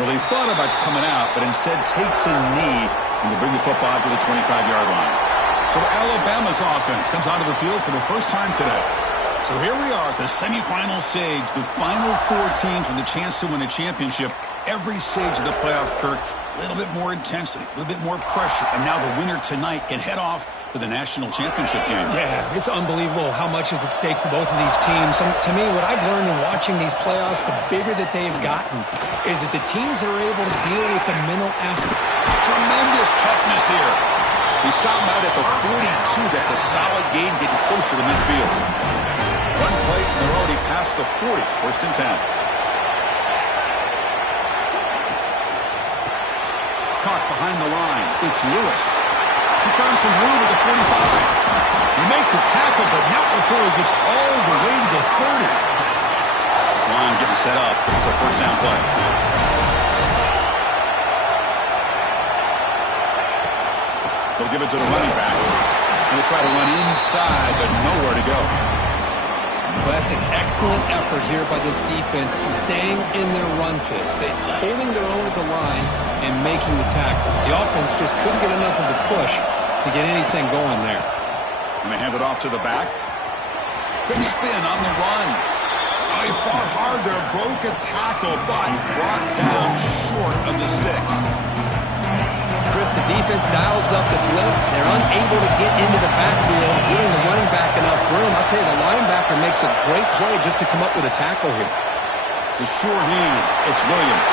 Well, he thought about coming out, but instead takes a knee and to bring the football to the 25-yard line. So Alabama's offense comes onto the field for the first time today. So here we are at the semifinal stage, the final four teams with a chance to win a championship. Every stage of the playoff, Kirk, a little bit more intensity, a little bit more pressure, and now the winner tonight can head off to the national championship game. Yeah, it's unbelievable how much is at stake for both of these teams. And to me, what I've learned in watching these playoffs, the bigger that they've gotten, is that the teams that are able to deal with the mental aspect. Tremendous toughness here. He stopped out at the 42. That's a solid gain, getting closer to midfield. One play, and they're already past the 40. First and 10. Caught behind the line. It's Lewis. He's found some room at the 45. You make the tackle, but not before he gets all the way to the 30. This line getting set up. It's a first down play. They'll give it to the running back. He'll try to run inside, but nowhere to go. Well, that's an excellent effort here by this defense, staying in their run fist. They're holding their own at the line and making the tackle. The offense just couldn't get enough of a push to get anything going there. And they hand it off to the back. Big spin on the run. Oh, he fought hard there, broke a tackle, but brought down short of the sticks. Chris, the defense dials up the blitz. They're unable to get into the backfield, giving the running back enough room. I'll tell you, the linebacker makes a great play just to come up with a tackle here. The sure hands. It's Williams.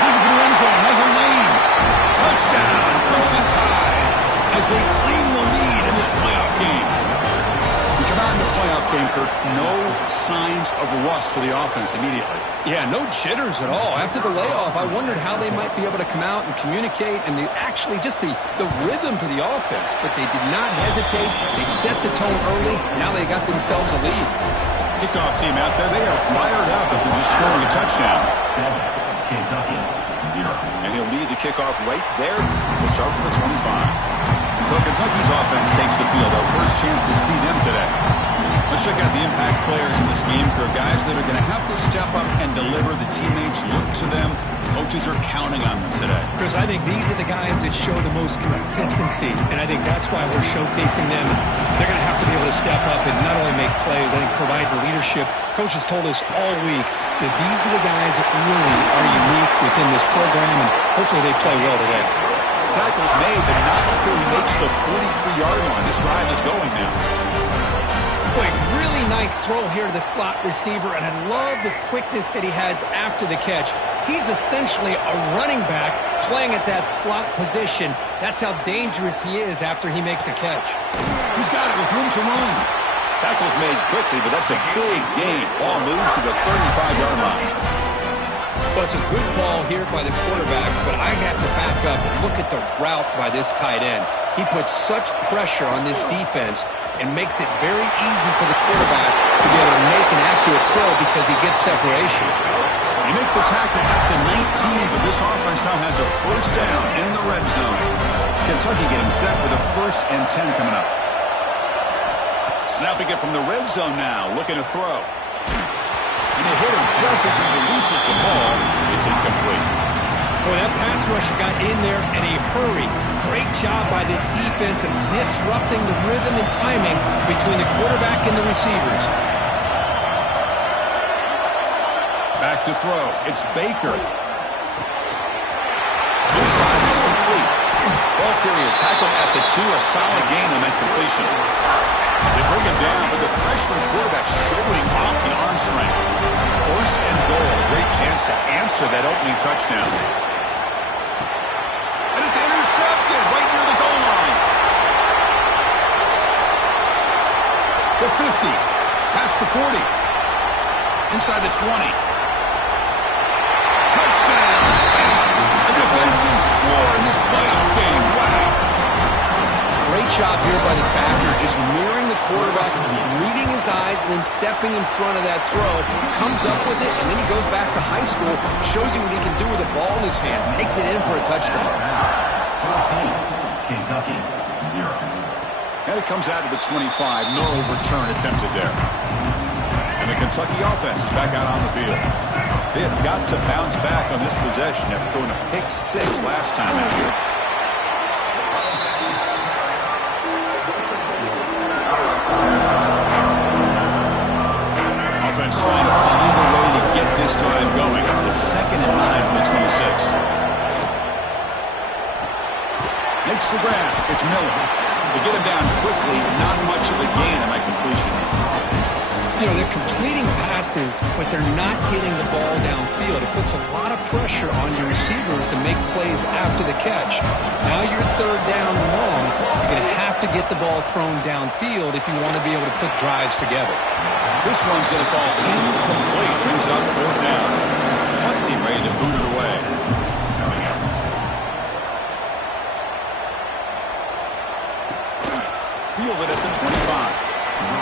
Looking for the end zone. Has a lane. Touchdown. Crimson Tide as they claim the lead in this playoff game. We come out in the playoff game, Kirk. No signs of rust for the offense immediately. Yeah, no jitters at all. After the layoff, I wondered how they might be able to come out and communicate and actually just the rhythm to the offense. But they did not hesitate. They set the tone early. Now they got themselves a lead. Kickoff team out there. They are fired up after just scoring a touchdown. Kentucky, 0. And he'll lead the kickoff right there. We'll start with the 25. So Kentucky's offense takes the field. Our first chance to see them today. Let's check out the impact players in this game, Kirk. Guys that are going to have to step up and deliver. The teammates look to them. The coaches are counting on them today. Chris, I think these are the guys that show the most consistency, and I think that's why we're showcasing them. They're going to have to be able to step up and not only make plays, I think provide the leadership. Coaches told us all week that these are the guys that really are unique within this program, and hopefully they play well today. Tackle's made, but not before he makes the 43-yard line. This drive is going now. Boy, really nice throw here to the slot receiver, and I love the quickness that he has after the catch. He's essentially a running back playing at that slot position. That's how dangerous he is after he makes a catch. He's got it with room to run. Tackle's made quickly, but that's a big gain. Ball moves to the 35-yard line. Well, it's a good ball here by the quarterback, but I have to back up and look at the route by this tight end. He puts such pressure on this defense and makes it very easy for the quarterback to be able to make an accurate throw because he gets separation. They make the tackle at the 19, but this offense now has a first down in the red zone. Kentucky getting set with a 1st and 10 coming up. Snapping it from the red zone now, looking to throw. And they hit him just as he releases the ball. It's incomplete. Boy, that pass rush got in there in a hurry. Great job by this defense of disrupting the rhythm and timing between the quarterback and the receivers. Back to throw. It's Baker. This time it's complete. Ball carrier tackled at the 2. A solid gain on that completion. They bring him down, but the freshman quarterback showing off the arm strength. 1st and goal. Great chance to answer that opening touchdown. And it's intercepted right near the goal line. The 50. Past the 40. Inside the 20. Touchdown. A defensive score in this playoff game. Wow. Great job here by the backer, just mirroring the quarterback, reading his eyes, and then stepping in front of that throw. Comes up with it, and then he goes back to high school, shows you what he can do with the ball in his hands, takes it in for a touchdown. Kentucky, 0. And it comes out to the 25. No return attempted there. And the Kentucky offense is back out on the field. They have got to bounce back on this possession after going to pick 6 last time out here. Offense trying to find a way to get this drive going. The 2nd and 9 from the 26. Makes the grab. It's Miller. They get him down quickly. Not much of a gain on that completion. You know, they're completing passes, but they're not getting the ball downfield. It puts a lot of pressure on your receivers to make plays after the catch. Now you're 3rd down and long. You're going to have to get the ball thrown downfield if you want to be able to put drives together. This one's going to fall incomplete. Brings up 4th down. One team ready to boot it away. field it at the 25.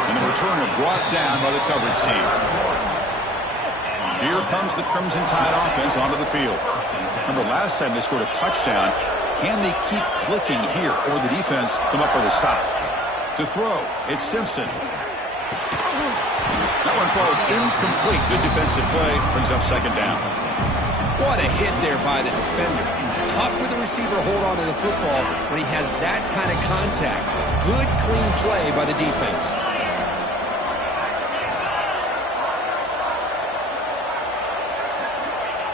And the returner brought down by the coverage team. Here comes the Crimson Tide offense onto the field. Remember, last time they scored a touchdown. Can they keep clicking here, or the defense come up with a stop? To throw, it's Simpson. That one falls incomplete. Good defensive play. Brings up second down. What a hit there by the defender. Tough for the receiver to hold on to the football when he has that kind of contact. Good, clean play by the defense.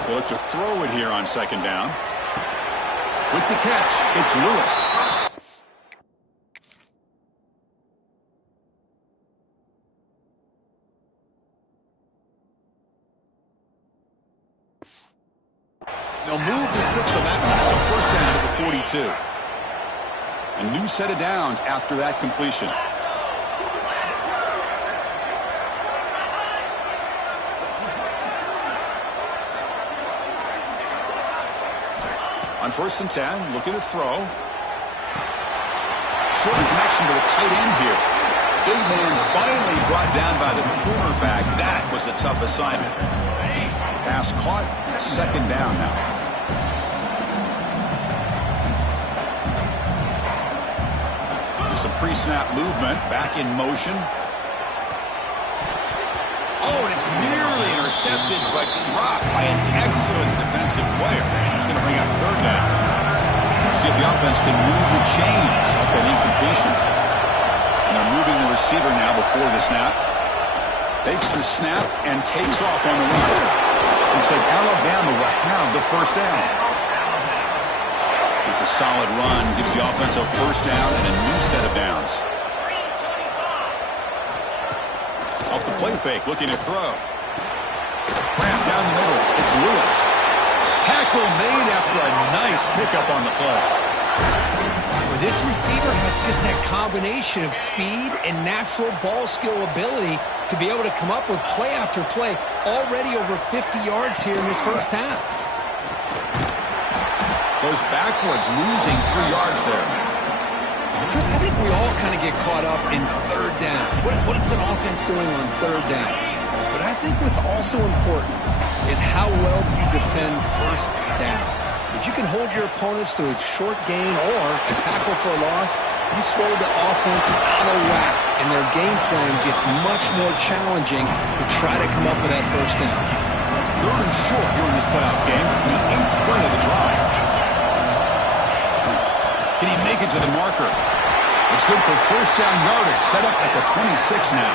They look to throw it here on second down. With the catch, it's Lewis. They'll move the 6 on that one. It's a first down to the 42. A new set of downs after that completion. On 1st and 10, looking to throw. Short connection to the tight end here. Big man finally brought down by the cornerback. That was a tough assignment. Pass caught, second down now. There's some pre-snap movement, back in motion. Oh, and it's nearly intercepted, but dropped by an excellent defensive player. It's going to bring up third down. See if the offense can move the chains off that incompletion. And they're moving the receiver now before the snap. Takes the snap and takes off on the run. Looks like Alabama will have the first down. It's a solid run, gives the offense a first down and a new set of downs. Off the play fake, looking to throw. Ramp down the middle. It's Lewis. Tackle made after a nice pickup on the play. Well, this receiver has just that combination of speed and natural ball skill ability to be able to come up with play after play. Already over 50 yards here in this first half. Goes backwards, losing 3 yards there. Chris, I think we all kind of get caught up in third down. What is an offense doing on third down? But I think what's also important is how well you defend first down. If you can hold your opponents to a short gain or a tackle for a loss, you throw the offense out of whack, and their game plan gets much more challenging to try to come up with that first down. Third and short here in this playoff game, the 8th play of the drive. Can he make it to the marker? It's good for first down yardage, set up at the 26 now.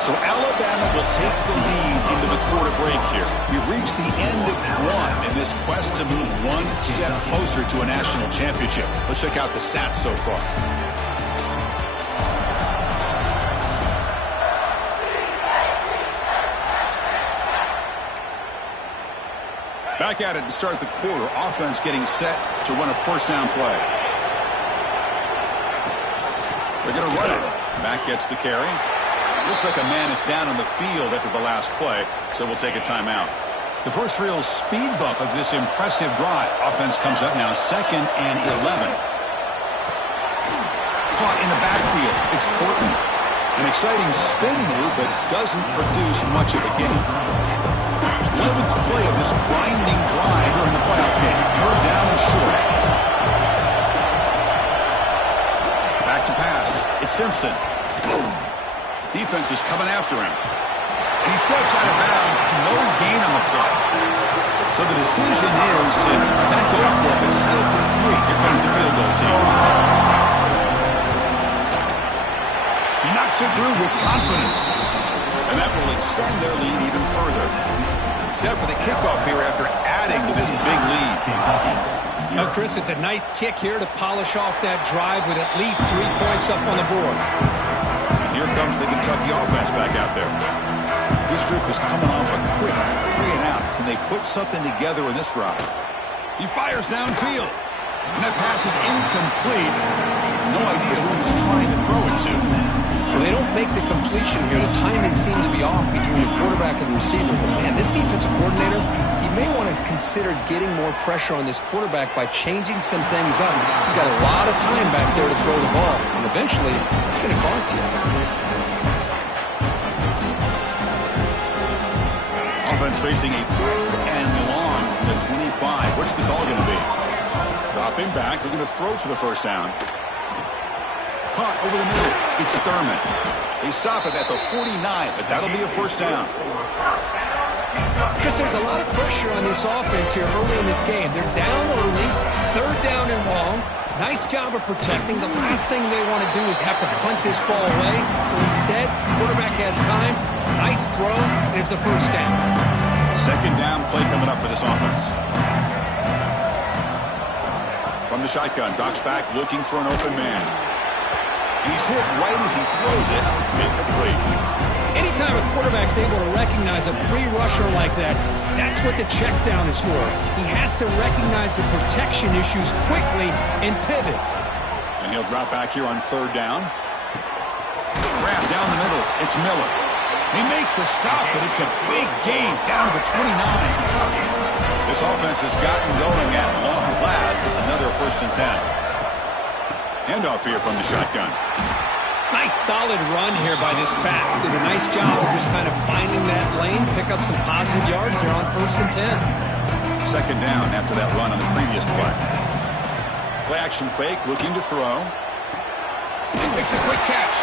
So Alabama will take the lead into the quarter break here. We've reached the end of one in this quest to move one step closer to a national championship. Let's check out the stats so far. Back at it to start the quarter. Offense getting set to run a first down play. They're going to run it. Back gets the carry. Looks like a man is down on the field after the last play, so we'll take a timeout. The first real speed bump of this impressive drive. Offense comes up now 2nd and 11. Caught in the backfield. It's Portman. An exciting spin move, but doesn't produce much of a gain. 11th play of this grinding drive here in the playoff game. Third down and short. Back to pass. It's Simpson. Defense is coming after him. And he steps out of bounds. No gain on the play. So the decision is to not go for it, but settle for 3. Here comes the field goal team. He knocks it through with confidence. And that will extend their lead even further. Set for the kickoff here after adding to this big lead. Now, Chris, it's a nice kick here to polish off that drive with at least 3 points up on the board. Here comes the Kentucky offense back out there. This group is coming off a quick 3 and out. Can they put something together in this drive? He fires downfield. And that pass is incomplete. No idea who he's trying to throw it to. Well, they don't make the completion here. The timing seemed to be off between the quarterback and the receiver. But, man, this defensive coordinator, he may want to consider getting more pressure on this quarterback by changing some things up. You've got a lot of time back there to throw the ball, and eventually it's going to cost you. Offense facing a 3rd and long from the 25. What's the call going to be? Dropping back, looking to throw for the first down. Caught over the middle. It's Thurman. They stop it at the 49, but that'll be a first down. Chris, there's a lot of pressure on this offense here early in this game. They're down early, 3rd down and long. Nice job of protecting. The last thing they want to do is have to punt this ball away. So instead, quarterback has time. Nice throw, and it's a first down. Second down play coming up for this offense. From the shotgun, drops back looking for an open man. He's hit right as he throws it. Incomplete. Anytime a quarterback's able to recognize a free rusher like that, that's what the check down is for. He has to recognize the protection issues quickly and pivot. And he'll drop back here on 3rd down. Grab down the middle. It's Miller. They make the stop, but it's a big gain down to the 29. This offense has gotten going at long last. It's another 1st and 10. Handoff here from the shotgun. Nice solid run here by this back. Did a nice job of just kind of finding that lane, pick up some positive yards there on 1st and 10. Second down after that run on the previous play. Play action fake, looking to throw. Makes a quick catch.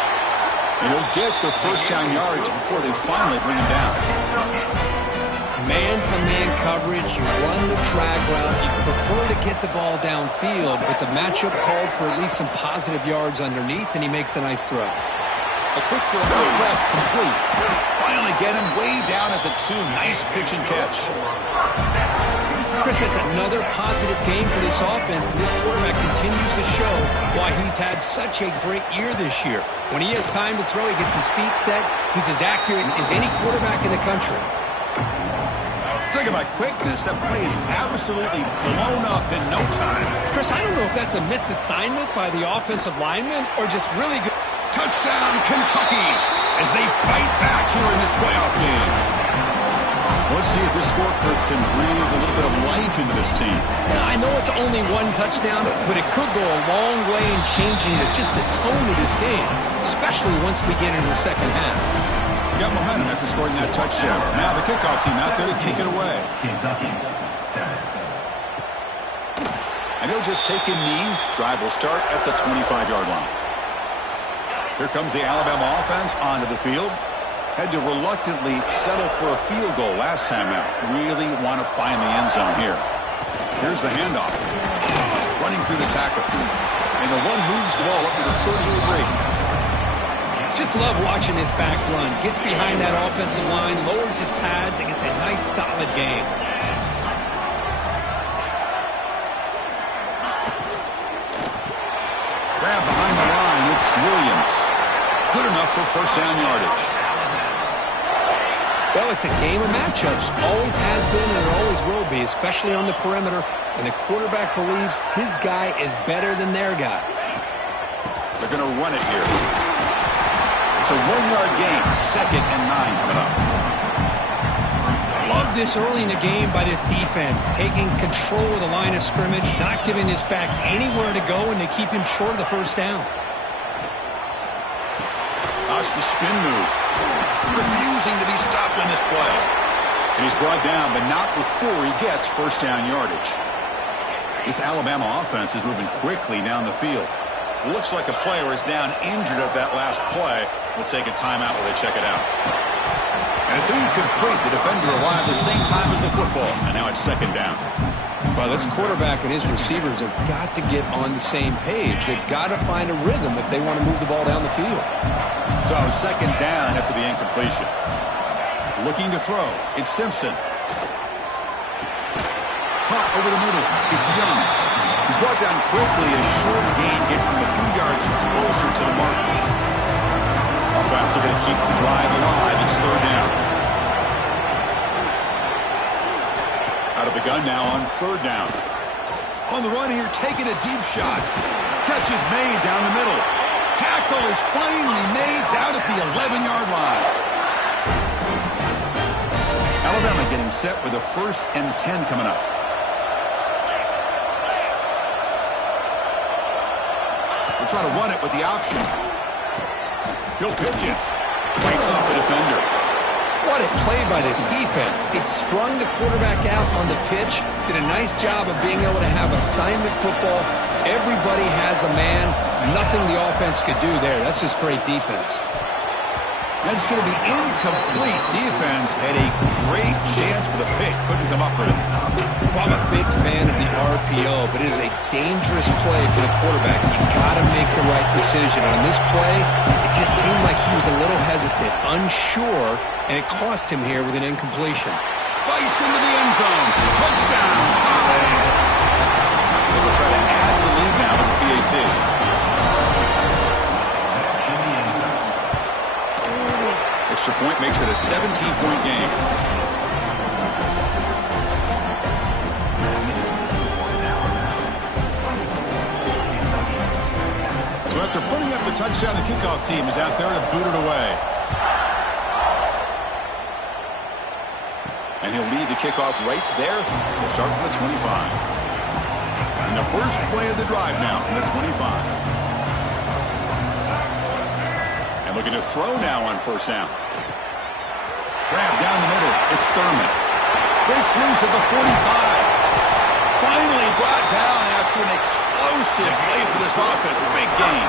And he'll get the first down yardage before they finally bring him down. Man-to-man coverage, you run the drag route, you prefer to get the ball downfield, but the matchup called for at least some positive yards underneath, and he makes a nice throw. A quick throw out left, complete. Finally get him way down at the 2. Nice pitch and catch. Chris, it's another positive game for this offense, and this quarterback continues to show why he's had such a great year this year. When he has time to throw, he gets his feet set. He's as accurate as any quarterback in the country. Talking about quickness, that play is absolutely blown up in no time. Chris, I don't know if that's a misassignment by the offensive lineman or just really good. Touchdown, Kentucky, as they fight back here in this playoff game. Let's see if this score can breathe a little bit of life into this team. Yeah, I know it's only 1 touchdown, but it could go a long way in changing just the tone of this game, especially once we get into the second half. Got momentum after scoring that touchdown. Now the kickoff team out there to kick it away. Kentucky, 7. And he'll just take a knee. Drive will start at the 25-yard line. Here comes the Alabama offense onto the field. Had to reluctantly settle for a field goal last time out. Really want to find the end zone here. Here's the handoff. Running through the tackle. And the one moves the ball up to the 33. Just love watching this back run. Gets behind that offensive line, lowers his pads, and gets a nice solid gain. Grab behind the line. It's Williams. Good enough for first down yardage. Well, it's a game of matchups. Always has been and it always will be, especially on the perimeter. And the quarterback believes his guy is better than their guy. They're going to run it here. It's a 1-yard gain. 2nd and 9 coming up. Love this early in the game by this defense. Taking control of the line of scrimmage, not giving this back anywhere to go, and they keep him short of the first down. Watch the spin move. Refusing to be stopped in this play. And he's brought down, but not before he gets first down yardage. This Alabama offense is moving quickly down the field. Looks like a player is down injured at that last play. We'll take a timeout while they check it out. And it's incomplete. The defender arrived the same time as the football. And now it's 2nd down. Well, this quarterback and his receivers have got to get on the same page. They've got to find a rhythm if they want to move the ball down the field. So 2nd down after the incompletion. Looking to throw. It's Simpson. Caught over the middle. It's Young. He's brought down quickly. A short gain gets them a few yards closer to the mark. Offense are going to keep the drive alive. It's 3rd down. Out of the gun now on 3rd down. On the run here, taking a deep shot. Catch is made down the middle. Tackle is finally made down at the 11-yard line. Alabama getting set with a 1st and 10 coming up. We'll try to run it with the option. He'll pitch it. Breaks off a defender. What a play by this defense. It strung the quarterback out on the pitch, did a nice job of being able to have assignment football. Everybody has a man. Nothing the offense could do there. That's just great defense. That's going to be incomplete. Defense had a great chance for the pick. Couldn't come up with it. Well, I'm a big fan of the RPO, but it is a dangerous play for the quarterback. You got to make the right decision. On this play, it just seemed like he was a little hesitant, unsure, and it cost him here with an incompletion. Bites into the end zone. Touchdown. Tie. They will try to add the lead now to the PAT. Extra point makes it a 17-point game. So after putting up the touchdown, the kickoff team is out there to boot it away. And he'll lead the kickoff right there. We'll start from the 25. And the first play of the drive now from the 25. Looking to throw now on 1st down. Grab down the middle. It's Thurman. Breaks loose at the 45. Finally brought down after an explosive play for this offense. Big gain.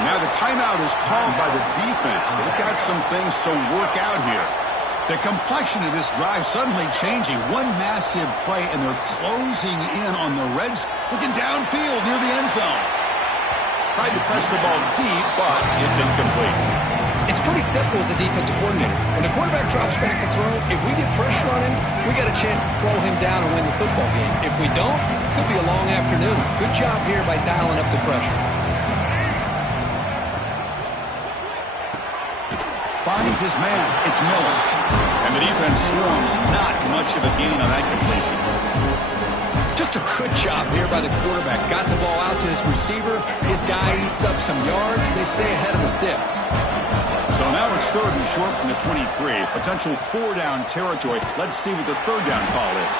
And now the timeout is called by the defense. They've got some things to work out here. The complexion of this drive suddenly changing. One massive play, and they're closing in on the Reds. Looking downfield near the end zone. Tried to press the ball deep, but it's incomplete. It's pretty simple as a defensive coordinator. When the quarterback drops back to throw, if we get pressure on him, we got a chance to slow him down and win the football game. If we don't, it could be a long afternoon. Good job here by dialing up the pressure. Finds his man. It's Miller. And the defense storms. Not much of a gain on that completion. Just a good job here by the quarterback. Got the ball out to his receiver. His guy eats up some yards. They stay ahead of the sticks. So now it's 3rd and short from the 23. Potential 4-down territory. Let's see what the 3rd down call is.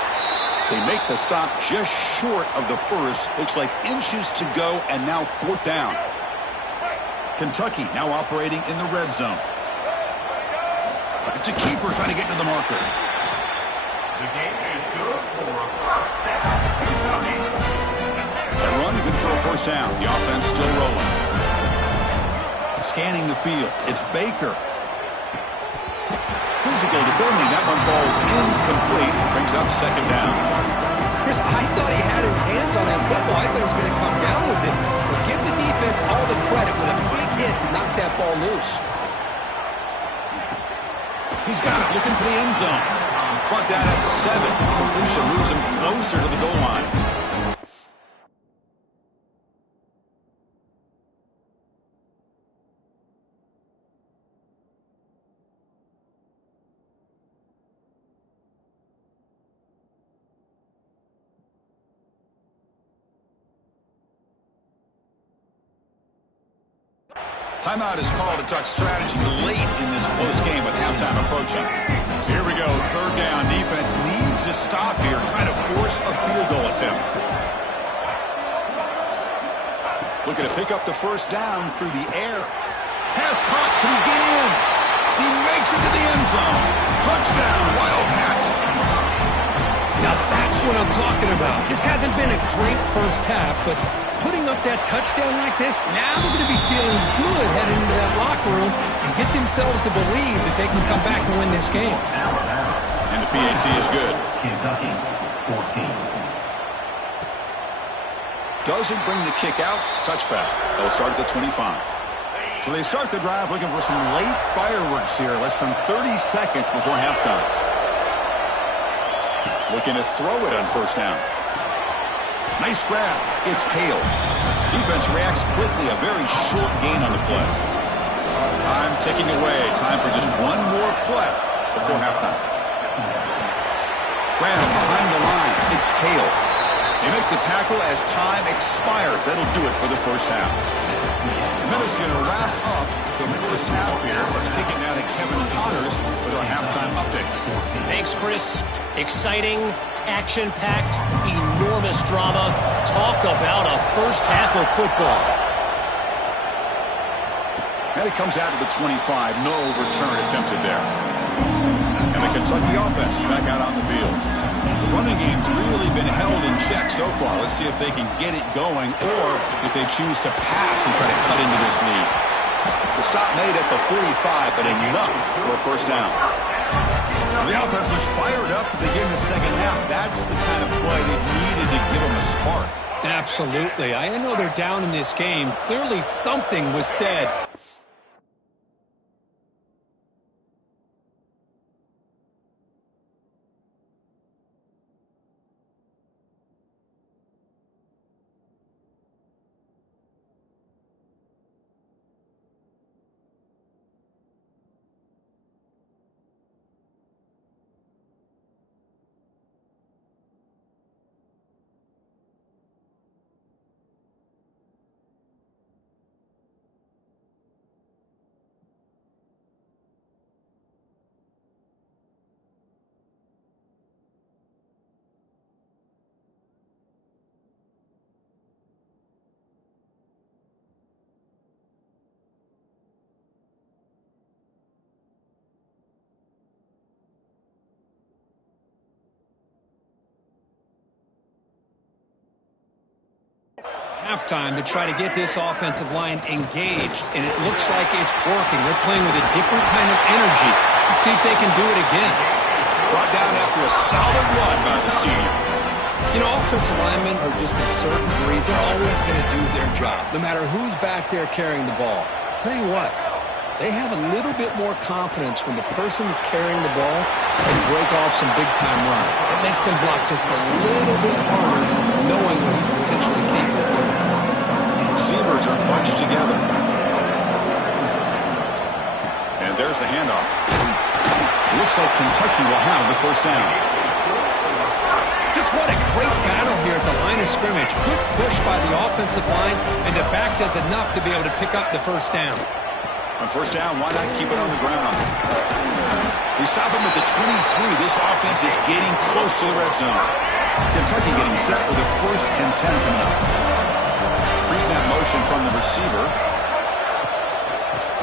They make the stop just short of the 1st. Looks like inches to go, and now 4th down. Kentucky now operating in the red zone. It's a keeper trying to get to the marker. The game is good for a 1st down. A run good for a 1st down. The offense still rolling. Scanning the field. It's Baker. Physical defending. That one falls incomplete. Brings up 2nd down. Chris, I thought he had his hands on that football. I thought he was going to come down with it. But give the defense all the credit with a big hit to knock that ball loose. He's got it. Looking for the end zone. Brought down at the 7. The completion moves him closer to the goal line. Timeout is called to talk strategy late in this close game with halftime approaching. So here we go, 3rd down. Defense needs a stop here, trying to force a field goal attempt. Looking to pick up the 1st down through the air. Pass caught, can he get in? He makes it to the end zone. Touchdown, Wildcats. Now that's what I'm talking about. This hasn't been a great 1st half, but putting up that touchdown like this, now they're going to be feeling good heading into that locker room and get themselves to believe that they can come back and win this game. And the PAT is good. Kentucky, 14. Doesn't bring the kick out. Touchback. They'll start at the 25. So they start the drive looking for some late fireworks here. Less than 30 seconds before halftime. Looking to throw it on 1st down. Nice grab. It's Hale. Defense reacts quickly. A very short gain on the play. Time ticking away. Time for just one more play before halftime. Grab behind the line. It's Hale. They make the tackle as time expires. That'll do it for the 1st half. Minute's going to wrap up the first half here. Let's kick it now to Kevin Connors with our halftime update. Thanks, Chris. Exciting, action-packed, enormous drama. Talk about a first half of football. And it comes out of the 25. No return attempted there. And the Kentucky offense is back out on the field. The running game's really been held in check so far. Let's see if they can get it going or if they choose to pass and try to cut into this lead. The stop made at the 45, but enough for a first down. The offense is fired up to begin the second half. That's the kind of play they needed to give them a spark. Absolutely. I know they're down in this game. Clearly something was said. Halftime to try to get this offensive line engaged, and it looks like it's working. They're playing with a different kind of energy. Let's see if they can do it again. Brought down after a solid run by the senior. You know, offensive linemen are just a certain breed. They're always going to do their job, no matter who's back there carrying the ball. I'll tell you what, they have a little bit more confidence when the person that's carrying the ball can break off some big-time runs. It makes them block just a little bit harder, knowing what he's potentially capable of. Receivers are bunched together. And there's the handoff. It looks like Kentucky will have the first down. Just what a great battle here at the line of scrimmage. Good push by the offensive line, and the back does enough to be able to pick up the first down. On first down, why not keep it on the ground? They stop him at the 23. This offense is getting close to the red zone. Kentucky getting set with a 1st and 10 coming up. Pre-snap motion from the receiver.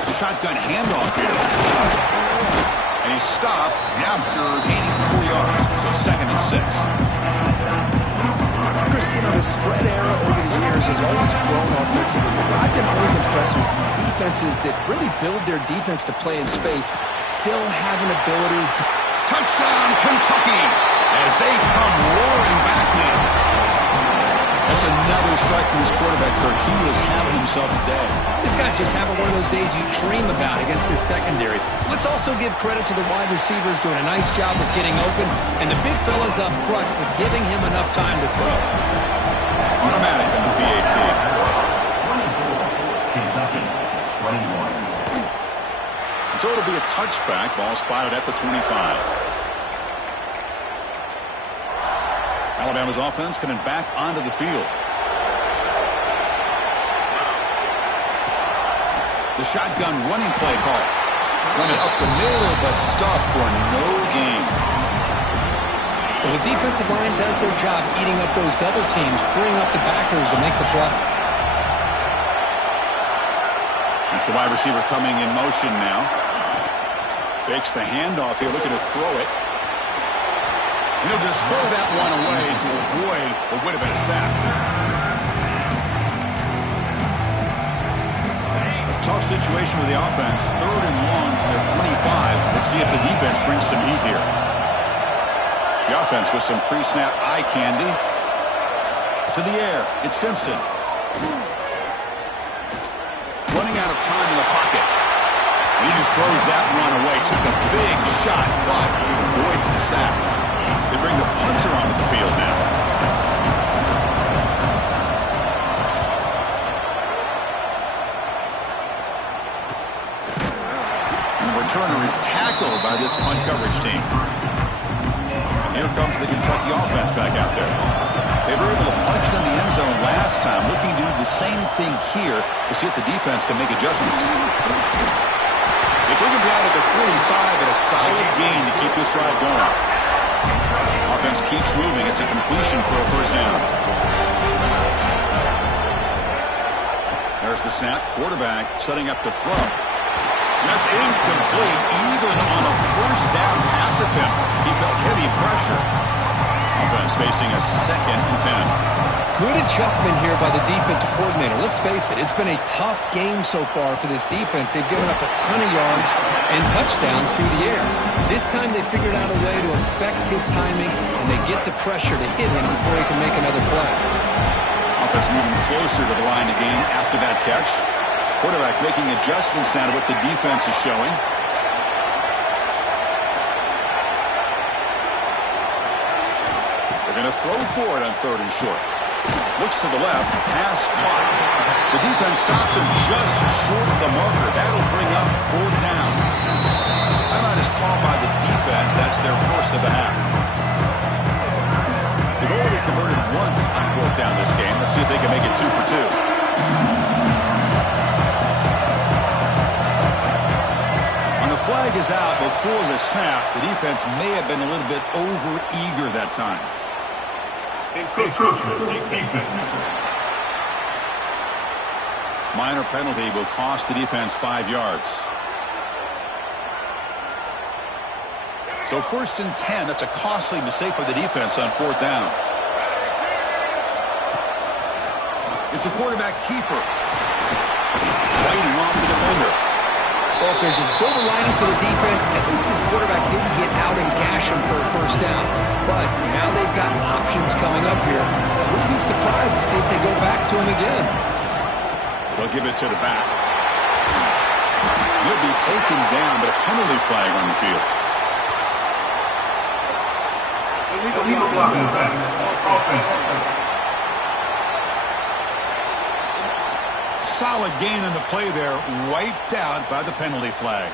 The shotgun handoff here. And he's stopped after gaining 4 yards. So 2nd and 6. Chris, you know, the spread era over the years has always grown offensively. But I've been always impressed with defenses that really build their defense to play in space, still have an ability to... Touchdown, Kentucky, as they come roaring back now. That's another strike from this quarterback, Kirk. He is having himself a day. This guy's just having one of those days you dream about against this secondary. Let's also give credit to the wide receivers doing a nice job of getting open, and the big fellas up front for giving him enough time to throw. Automatic in the PAT. 24, Kentucky, 21. So it'll be a touchback. Ball spotted at the 25. Alabama's offense coming back onto the field. The shotgun running play call. Running up the middle, but stuffed for no gain. Well, the defensive line does their job eating up those double teams, freeing up the backers to make the play. That's the wide receiver coming in motion now. Fakes the handoff here, looking to throw it. And he'll just throw that one away to avoid what would have been a sack. Tough situation with the offense. 3rd and long from their 25. Let's see if the defense brings some heat here. The offense with some pre-snap eye candy. To the air, it's Simpson. Running out of time in the pocket. He just throws that one away. Took a big shot, but avoids the sack. They bring the punter onto the field now. And the returner is tackled by this punt coverage team. And here comes the Kentucky offense back out there. They were able to punch it in the end zone last last time, looking to do the same thing here to see if the defense can make adjustments. They bring him down at the 45 and a solid gain to keep this drive going. Offense keeps moving. It's a completion for a first down. There's the snap. Quarterback setting up to throw. That's incomplete. Even on a first down pass attempt, he felt heavy pressure. Offense facing a 2nd and 10. Good adjustment here by the defensive coordinator. Let's face it, it's been a tough game so far for this defense. They've given up a ton of yards and touchdowns through the air. This time they figured out a way to affect his timing, and they get the pressure to hit him before he can make another play. Offense moving closer to the line to gain after that catch. Quarterback making adjustments now to what the defense is showing. They're going to throw for it on 3rd and short. Looks to the left. Pass caught. The defense stops him just short of the marker. That'll bring up 4th down. Timeout is called by the defense. That's their first of the half. They've already converted once on 4th down this game. Let's see if they can make it 2 for 2. When the flag is out before the snap, the defense may have been a little bit over-eager that time. Minor penalty will cost the defense 5 yards. So 1st and 10, that's a costly mistake for the defense on 4th down. It's a quarterback keeper. Fighting off the defender. Well, if there's a silver lining for the defense, at least this quarterback didn't get out and gash him for a first down. But now they've got options coming up here. I wouldn't be surprised to see if they go back to him again. They'll give it to the back. He'll be taken down, but a penalty flag on the field. Illegal block in the back. Offense. Solid gain on the play there, wiped out by the penalty flag.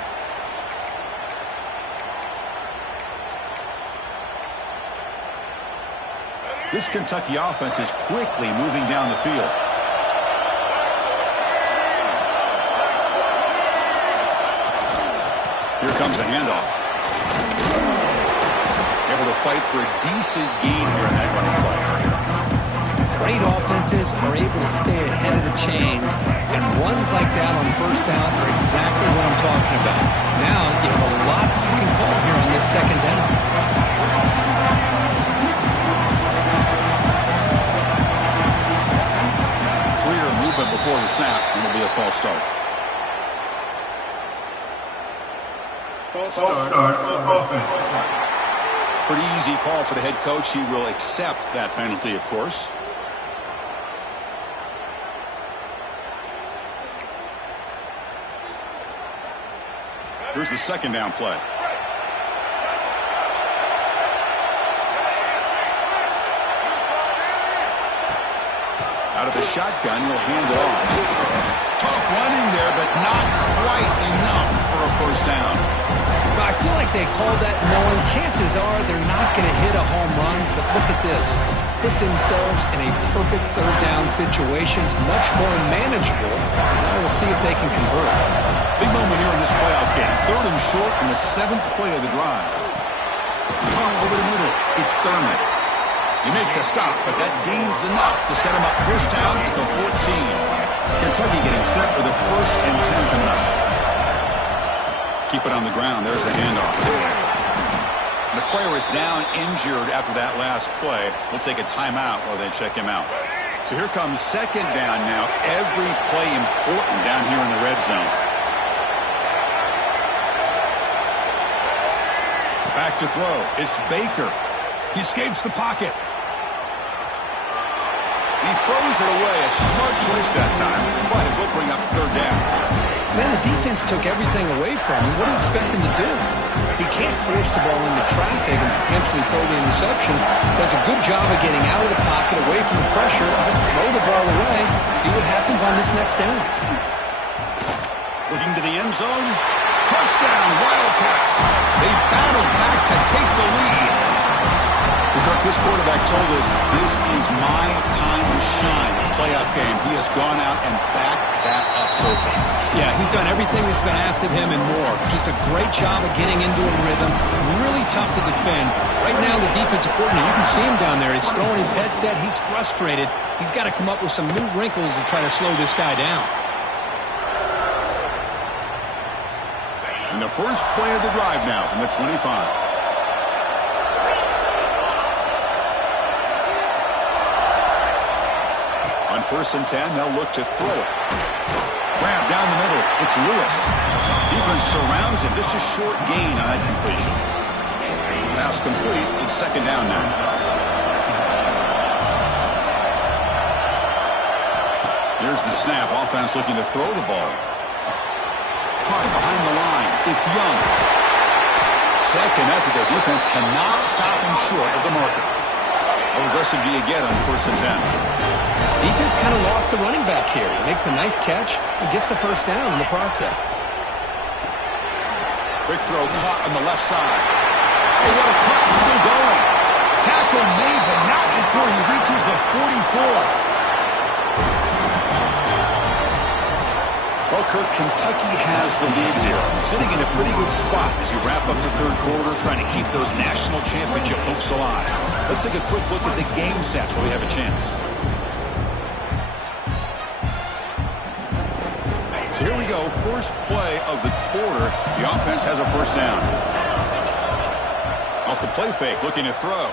This Kentucky offense is quickly moving down the field. Here comes the handoff. Able to fight for a decent gain here in that running play. Great offenses are able to stay ahead of the chains, and runs like that on 1st down are exactly what I'm talking about. Now you have a lot that you can call here on this 2nd down. Clear movement before the snap, and it'll be a false start. False start. Offense. Pretty easy call for the head coach. He will accept that penalty, of course. Here's the 2nd down play. Out of the shotgun, he'll hand it off. Tough running there, but not quite enough for a first down. I feel like they called that knowing chances are they're not going to hit a home run, but look at this. Put themselves in a perfect 3rd down situation. It's much more manageable. Now we'll see if they can convert. Big moment here in this playoff game. 3rd and short in the 7th play of the drive. Over the middle, it's Thurman. You make the stop, but that gains enough to set him up first down at the 14. Kentucky getting set with a 1st and 10 coming up. Keep it on the ground. There's the handoff. The player is down injured after that last play. We'll take a timeout while they check him out. So here comes 2nd down now. Every play important down here in the red zone. Back to throw. It's Baker. He escapes the pocket. He throws it away. A smart choice that time, but it will bring up 3rd down. Man, the defense took everything away from him. What do you expect him to do? He can't force the ball into traffic and potentially throw the interception. Does a good job of getting out of the pocket, away from the pressure. Just throw the ball away. See what happens on this next down. Looking to the end zone. Touchdown, Wildcats. They battle back to take the lead. Kirk, this quarterback told us this is my time to shine, a playoff game. He has gone out and backed that up so far. Yeah, he's done everything that's been asked of him and more. Just a great job of getting into a rhythm. Really tough to defend. Right now, the defensive coordinator, you can see him down there. He's throwing his headset. He's frustrated. He's got to come up with some new wrinkles to try to slow this guy down. And the first play of the drive now from the 25. On 1st and 10, they'll look to throw it. Grab down the middle. It's Lewis. Defense surrounds him. Just a short gain on that completion. Pass complete. It's 2nd down now. Here's the snap. Offense looking to throw the ball. Caught behind the line. It's Young. Second effort. Their defense cannot stop him short of the marker. How aggressive do you get on 1st and 10? Defense kind of lost the running back here. He makes a nice catch and gets the 1st down in the process. Quick throw caught on the left side. Oh, what a cut. He's still going. Tackle made, but not before he reaches the 44. Well, Kirk, Kentucky has the lead here. Sitting in a pretty good spot as you wrap up the 3rd quarter, trying to keep those national championship hopes alive. Let's take a quick look at the game stats where we have a chance. So here we go, first play of the quarter. The offense has a 1st down. Off the play fake, looking to throw.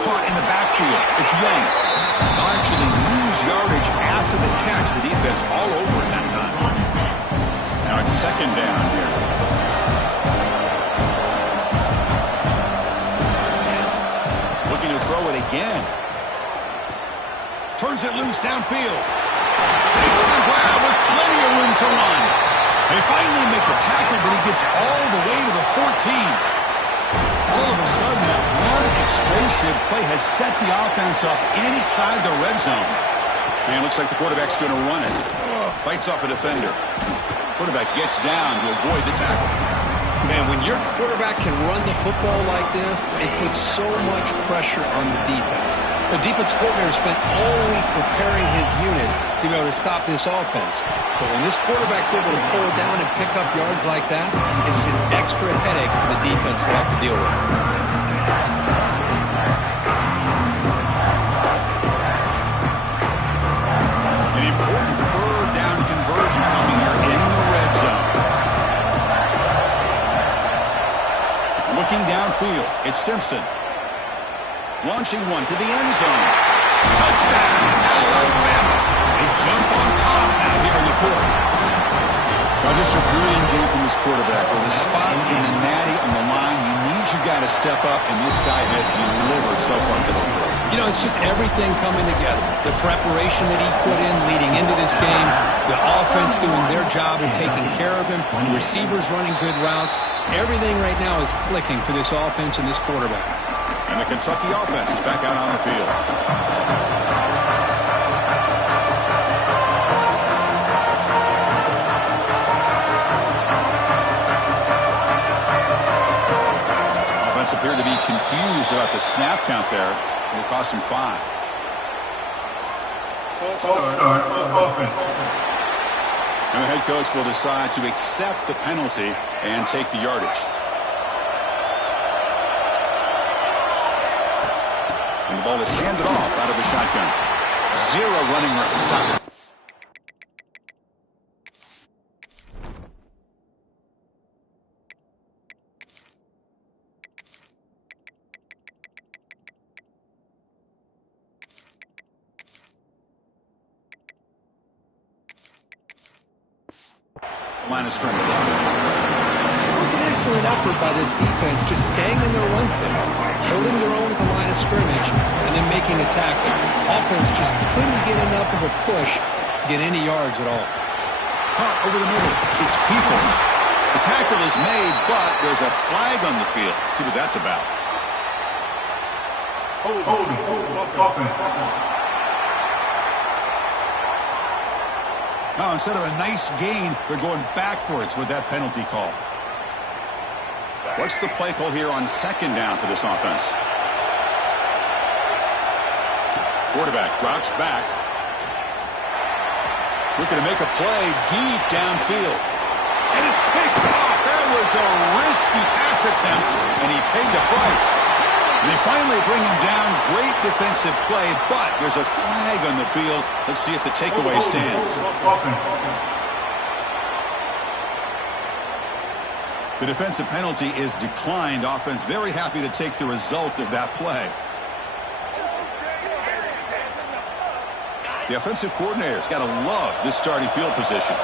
Caught in the backfield. It's Young. They'll actually lose yardage after the catch. The defense all over it that time. Now it's 2nd down here. Looking to throw it again. Turns it loose downfield. Takes the grab with plenty of room to run. They finally make the tackle, but he gets all the way to the 14. All of a sudden, that one explosive play has set the offense up inside the red zone. And it looks like the quarterback's going to run it. Bites off a defender. Quarterback gets down to avoid the tackle. Man, when your quarterback can run the football like this, it puts so much pressure on the defense. The defense coordinator spent all week preparing his unit to be able to stop this offense. But when this quarterback's able to pull down and pick up yards like that, it's an extra headache for the defense to have to deal with. An important 3rd down conversion coming here in the red zone. Looking downfield, it's Simpson. Launching one to the end zone. Touchdown, Alabama. They jump on top now here in the 4th. Now just a brilliant game from this quarterback. With a spot in the natty on the line, you need your guy to step up, and this guy has delivered so far today. You know, it's just everything coming together. The preparation that he put in leading into this game, the offense doing their job and taking care of him, the receivers running good routes. Everything right now is clicking for this offense and this quarterback. And the Kentucky offense is back out on the field. Offense appeared to be confused about the snap count there. It will cost him 5. And the head coach will decide to accept the penalty and take the yardage. And the ball is handed off out of the shotgun. 0 running room. Stop it. Line of scrimmage. It was an excellent effort by this defense, just staying in their run fence, holding their own at the line of scrimmage, and then making a tackle. Offense just couldn't get enough of a push to get any yards at all. Caught over the middle. It's Peoples. The tackle is made, but there's a flag on the field. Let's see what that's about. Now, instead of a nice gain, they're going backwards with that penalty call. What's the play call here on second down for this offense? Quarterback drops back. Looking to make a play deep downfield. And it's picked off. That was a risky pass attempt, and he paid the price. They finally bring him down. Great defensive play, but there's a flag on the field. Let's see if the takeaway stands. The defensive penalty is declined. Offense very happy to take the result of that play. The offensive coordinator's got to love this starting field position.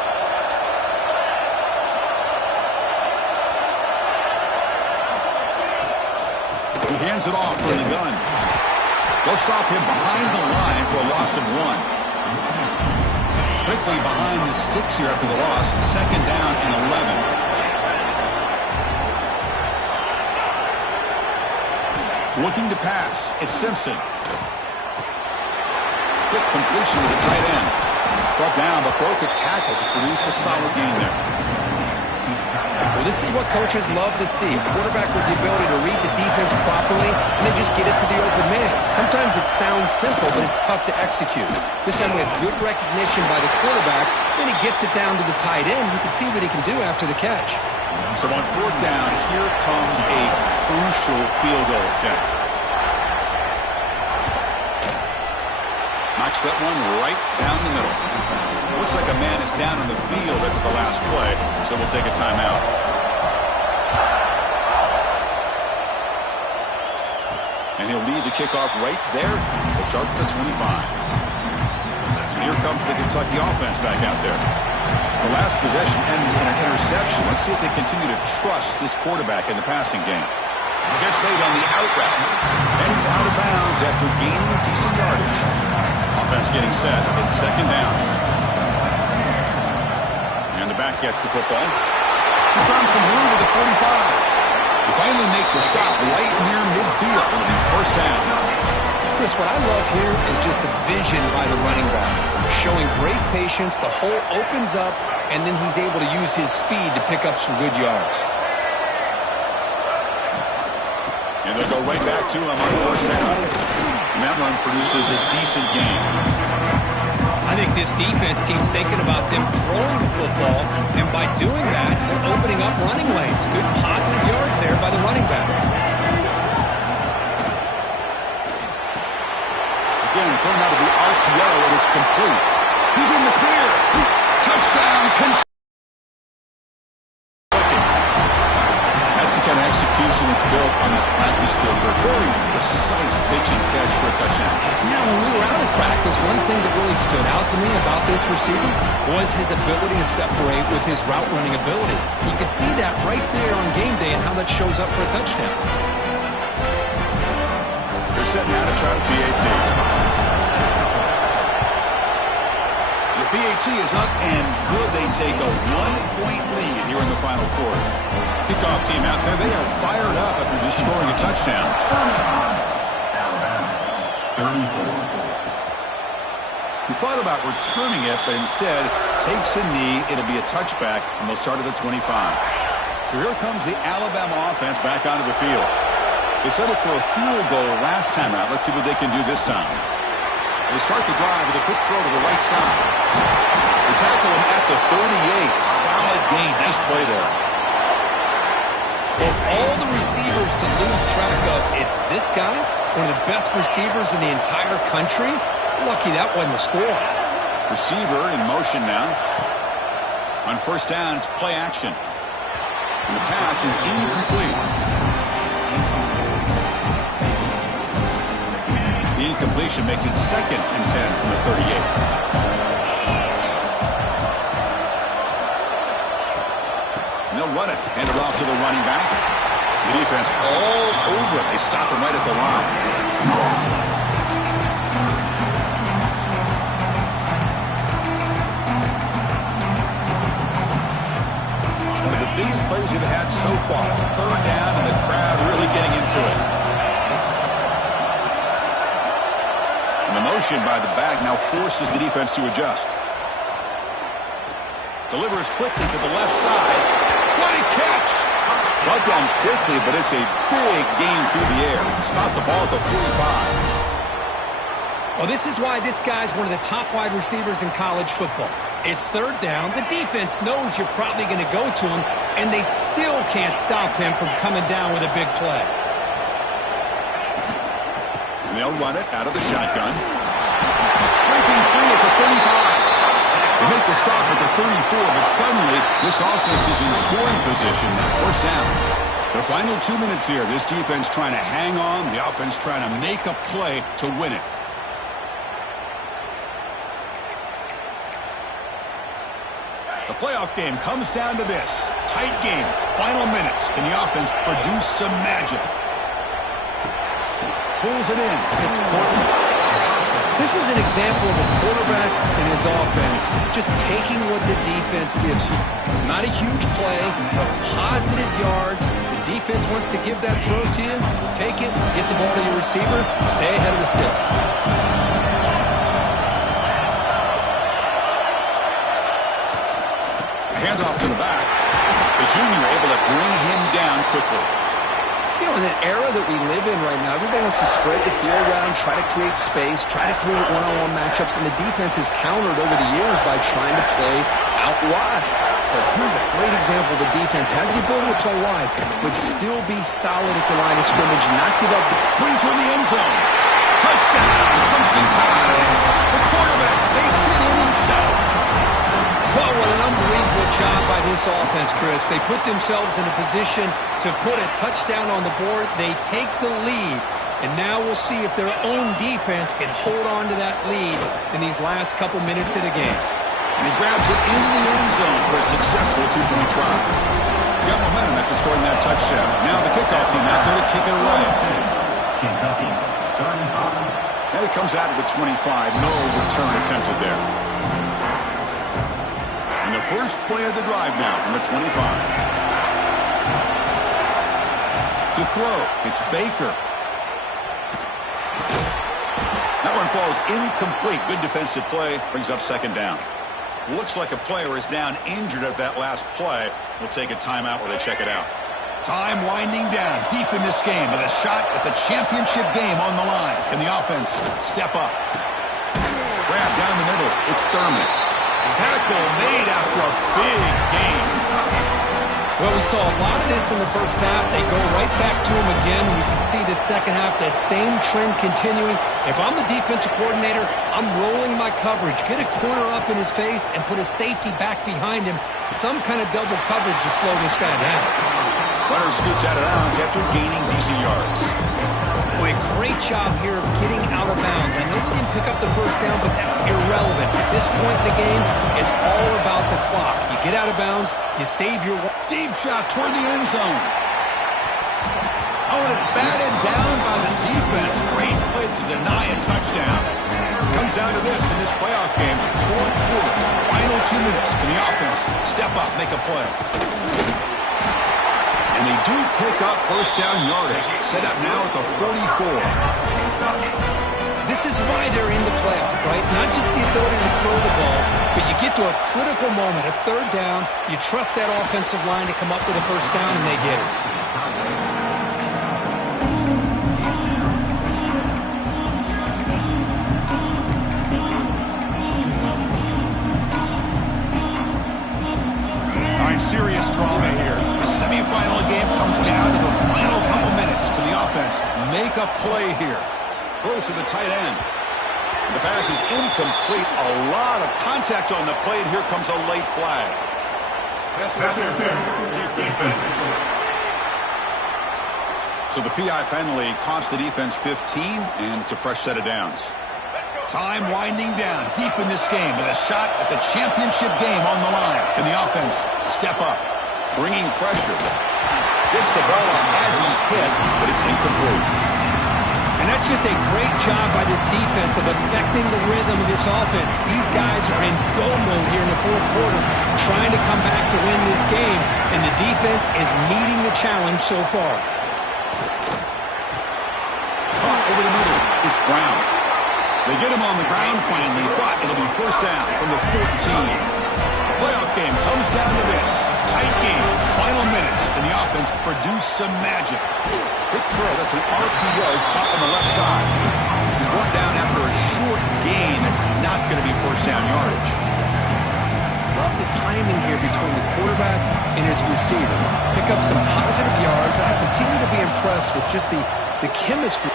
He hands it off for the gun. They'll stop him behind the line for a loss of 1. Quickly behind the sticks here after the loss. Second down and 11. Looking to pass. It's Simpson. Quick completion to the tight end. Brought down, but broke a tackle to produce a solid gain there. Well, this is what coaches love to see. A quarterback with the ability to read the defense properly and then just get it to the open man. Sometimes it sounds simple, but it's tough to execute. This time we have good recognition by the quarterback. Then he gets it down to the tight end. You can see what he can do after the catch. So on fourth down, here comes a crucial field goal attempt. Knocks that one right down the middle. Looks like a man is down on the field after the last play, so we'll take a timeout. And he'll lead the kickoff right there. We'll start from the 25. And here comes the Kentucky offense back out there. The last possession ended in an interception. Let's see if they continue to trust this quarterback in the passing game. Gets made on the out route. And he's out of bounds after gaining decent yardage. Offense getting set. It's second down. And the back gets the football. He's found some room at the 45. They finally make the stop right near midfield. It'll be first down. Chris, what I love here is just the vision by the running back. Showing great patience. The hole opens up, and then he's able to use his speed to pick up some good yards. And they'll go right back to him on first down. And that run produces a decent gain. I think this defense keeps thinking about them throwing the football, and by doing that, they're opening up running lanes. Good positive yards there by the running back. Again, thrown out of the RPO, and it's complete. He's in the clear. Touchdown, Kentucky. That's the kind of execution that's built on the practice field. A very precise pitch and catch for a touchdown. Yeah, when we were out at practice, one thing that really stood out to me about this receiver was his ability to separate with his route running ability. You could see that right there on game day and how that shows up for a touchdown. They're setting out to try the PAT. The PAT is up and good. They take a 1-point lead here in the final quarter. Kickoff team out there. They are fired up after just scoring a touchdown. He thought about returning it, but instead takes a knee. It'll be a touchback, and they'll start at the 25. So here comes the Alabama offense back onto the field. They settled for a field goal last time out. Let's see what they can do this time. They start the drive with a quick throw to the right side. They tackle him at the 38. Solid gain. Nice play there. Of all the receivers to lose track of, it's this guy, one of the best receivers in the entire country. Lucky that wasn't a score. Receiver in motion now. On first down, it's play action. And the pass is incomplete. The incompletion makes it 2nd and 10 from the 38. And they'll run it. Hand it off to the running back. The defense all over it. They stop him right at the line. Biggest plays we've had so far. Third down, and the crowd really getting into it. And the motion by the back now forces the defense to adjust. Delivers quickly to the left side. What a catch! Brought down quickly, but it's a big gain through the air. Stop the ball at the 45. Well, this is why this guy's one of the top wide receivers in college football. It's third down. The defense knows you're probably going to go to him, and they still can't stop him from coming down with a big play. And they'll run it out of the shotgun. Breaking free at the 35. They make the stop at the 34, but suddenly this offense is in scoring position. First down. The final 2 minutes here. This defense trying to hang on. The offense trying to make a play to win it. The playoff game comes down to this. Tight game. Final minutes. Can the offense produce some magic? Pulls it in. It's Courtland. This is an example of a quarterback and his offense just taking what the defense gives you. Not a huge play, but positive yards. The defense wants to give that throw to you. Take it, get the ball to your receiver, stay ahead of the sticks. Handoff to the back. The junior able to bring him down quickly. You know, in an era that we live in right now, everybody wants to spread the field around, try to create space, try to create one-on-one matchups, and the defense has countered over the years by trying to play out wide. But here's a great example. The defense has the ability to play wide, but still be solid at the line of scrimmage, not give up. Bring toward the end zone. Touchdown. Crimson Tide. The quarterback takes it in himself. Well, what an unbelievable job by this offense, Chris. They put themselves in a position to put a touchdown on the board. They take the lead, and now we'll see if their own defense can hold on to that lead in these last couple minutes of the game. And he grabs it in the end zone for a successful two-point try. Got momentum after scoring that touchdown. Now the kickoff team out there to kick it away. And it comes out of the 25. No return attempted there. And the first play of the drive now from the 25. To throw, it's Baker. That one falls incomplete. Good defensive play. Brings up second down. Looks like a player is down injured at that last play. We'll take a timeout while they check it out. Time winding down deep in this game with a shot at the championship game on the line. Can the offense step up? Grab down the middle. It's Thurman. Tackle made after a big game. Well, we saw a lot of this in the first half. They go right back to him again. We can see the second half, that same trend continuing. If I'm the defensive coordinator, I'm rolling my coverage. Get a corner up in his face and put a safety back behind him. Some kind of double coverage to slow this guy down. Runner scoots out of bounds after gaining decent yards. Boy, great job here of getting out of bounds. I know they didn't pick up the first down, but that's irrelevant. At this point in the game, it's all about the clock. You get out of bounds, you save your... Deep shot toward the end zone. Oh, and it's batted down by the defense. Great play to deny a touchdown. Comes down to this in this playoff game. Fourth quarter, final 2 minutes. Can the offense step up, make a play? And they do pick up first down yardage. Set up now at the 44. This is why they're in the playoff, right? Not just the ability to throw the ball, but you get to a critical moment, a third down. You trust that offensive line to come up with a first down, and they get it. All right, serious drama here. The semifinal game comes down to the final couple minutes. Can the offense make a play here? Throws to the tight end. The pass is incomplete. A lot of contact on the play, and here comes a late flag. So the PI penalty cost the defense 15, and it's a fresh set of downs. Time winding down deep in this game with a shot at the championship game on the line. Can the offense step up? Bringing pressure. Gets the ball up as he's hit, but it's incomplete. And that's just a great job by this defense of affecting the rhythm of this offense. These guys are in go mode here in the fourth quarter, trying to come back to win this game, and the defense is meeting the challenge so far. Caught over the middle. It's Brown. They get him on the ground finally, but it'll be first down from the 14. playoff game comes down to this. Tight game, final minutes, and the offense produced some magic. Quick throw, that's an RPO caught on the left side. He's brought down after a short gain. That's not going to be first down yardage. Love the timing here between the quarterback and his receiver. Pick up some positive yards, and I continue to be impressed with just the chemistry.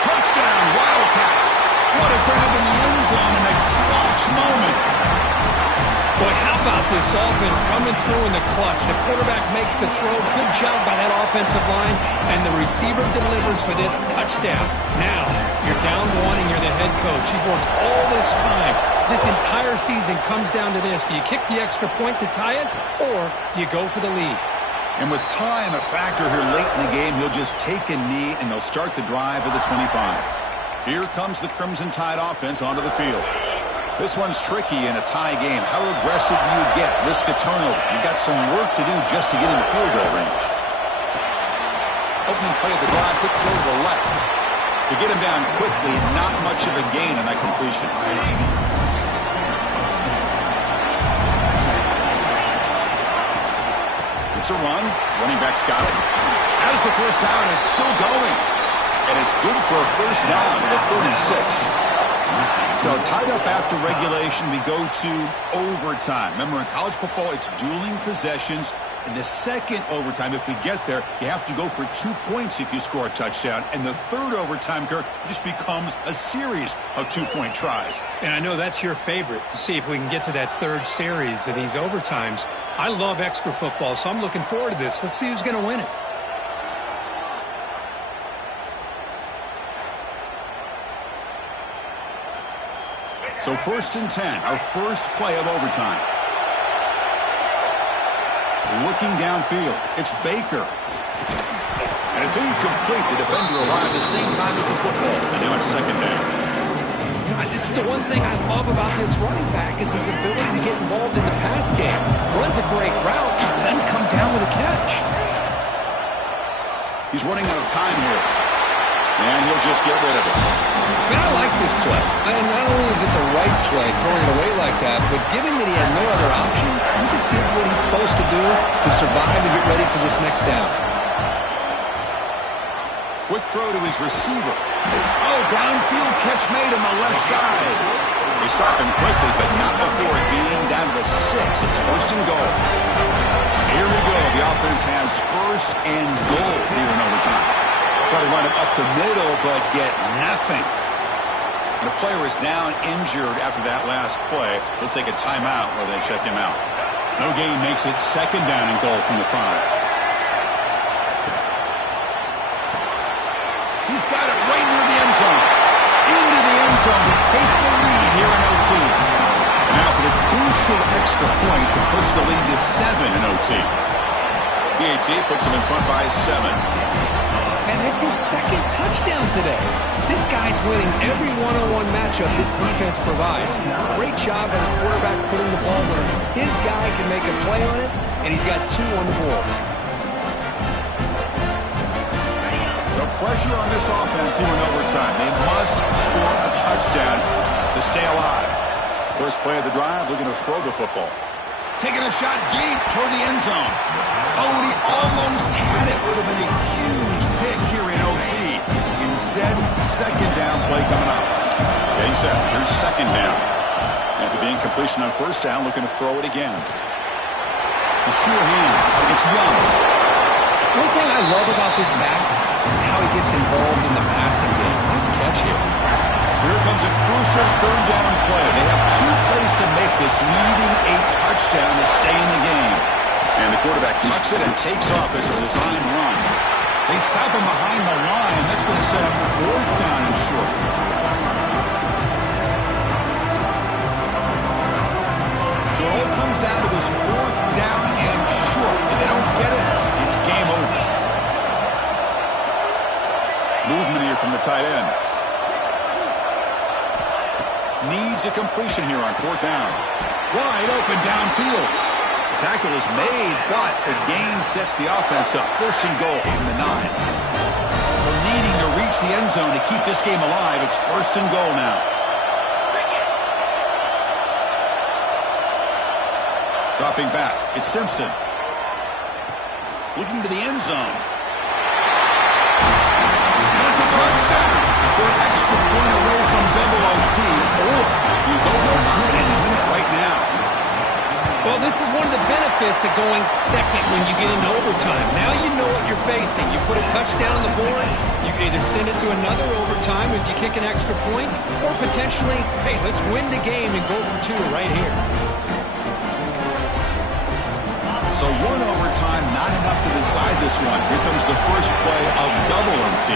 Touchdown, Wildcats. What a grab in the end zone in a clutch moment. Boy, how about this offense coming through in the clutch? The quarterback makes the throw. Good job by that offensive line. And the receiver delivers for this touchdown. Now, you're down one and you're the head coach. You've worked all this time. This entire season comes down to this. Do you kick the extra point to tie it, or do you go for the lead? And with time a factor here late in the game, he'll just take a knee and they'll start the drive at the 25. Here comes the Crimson Tide offense onto the field. This one's tricky in a tie game. How aggressive do you get? Risk a turnover. You've got some work to do just to get into field goal range. Opening play of the drive, quick throw to the left. To get him down quickly, not much of a gain on that completion. It's a run. Running back's got it. As the first down is still going. And it's good for a first down at the 36. So tied up after regulation, we go to overtime. Remember, in college football, it's dueling possessions. In the second overtime, if we get there, you have to go for 2 points if you score a touchdown. And the third overtime, Kirk, just becomes a series of 2-point tries. And I know that's your favorite, to see if we can get to that third series of these overtimes. I love extra football, so I'm looking forward to this. Let's see who's going to win it. So 1st and 10, our first play of overtime. Looking downfield, it's Baker. And it's incomplete. The defender arrived at the same time as the football. And now it's second down. This is the one thing I love about this running back is his ability to get involved in the pass game. Runs a great route, just doesn't come down with a catch. He's running out of time here. And he'll just get rid of it. Man, I like this play. And not only is it the right play, throwing it away like that, but given that he had no other option, he just did what he's supposed to do to survive and get ready for this next down. Quick throw to his receiver. Oh, downfield catch made on the left side. They stop him quickly, but not before being down to the 6. It's 1st and goal. So here we go. The offense has 1st and goal here in overtime. Try to run it up the middle, but get nothing. And the player is down injured after that last play. Let's take a timeout while they check him out. No gain makes it 2nd down and goal from the 5. He's got it right near the end zone. Into the end zone to take the lead here in OT. And now for the crucial extra point to push the lead to 7 in OT. PAT puts him in front by 7. And that's his 2nd touchdown today. This guy's winning every one-on-one matchup this defense provides. Great job by the quarterback putting the ball where his guy can make a play on it, and he's got 2 on the board. So pressure on this offense here in overtime. They must score a touchdown to stay alive. First play of the drive, they're going to throw the football. Taking a shot deep toward the end zone. Oh, and he almost had it. Would have been a huge pick here in OT. Instead, 2nd down play coming up. Getting set. Here's 2nd down. After the incompletion on 1st down, looking to throw it again. The sure hands. It's Young. One thing I love about this back is how he gets involved in the passing game. Nice catch here. Here comes a crucial 3rd down play. They have 2 plays to make this, needing a touchdown to stay in the game. And the quarterback tucks it and takes off as a design run. They stop him behind the line. That's going to set up 4th down and short. So it all comes down to this 4th down and short. If they don't get it, it's game over. Movement here from the tight end. Needs a completion here on 4th down. Wide open downfield. The tackle is made, but the gain sets the offense up. 1st and goal from the 9. So needing to reach the end zone to keep this game alive, it's 1st and goal now. Dropping back, it's Simpson. Looking to the end zone. And it's a touchdown. They're an extra point away from double OT, or you go for two and win it right now. Well, this is one of the benefits of going second when you get into overtime. Now you know what you're facing. You put a touchdown on the board, you can either send it to another overtime if you kick an extra point, or potentially, hey, let's win the game and go for two right here. So one overtime, not enough to decide this one. Here comes the first play of double OT.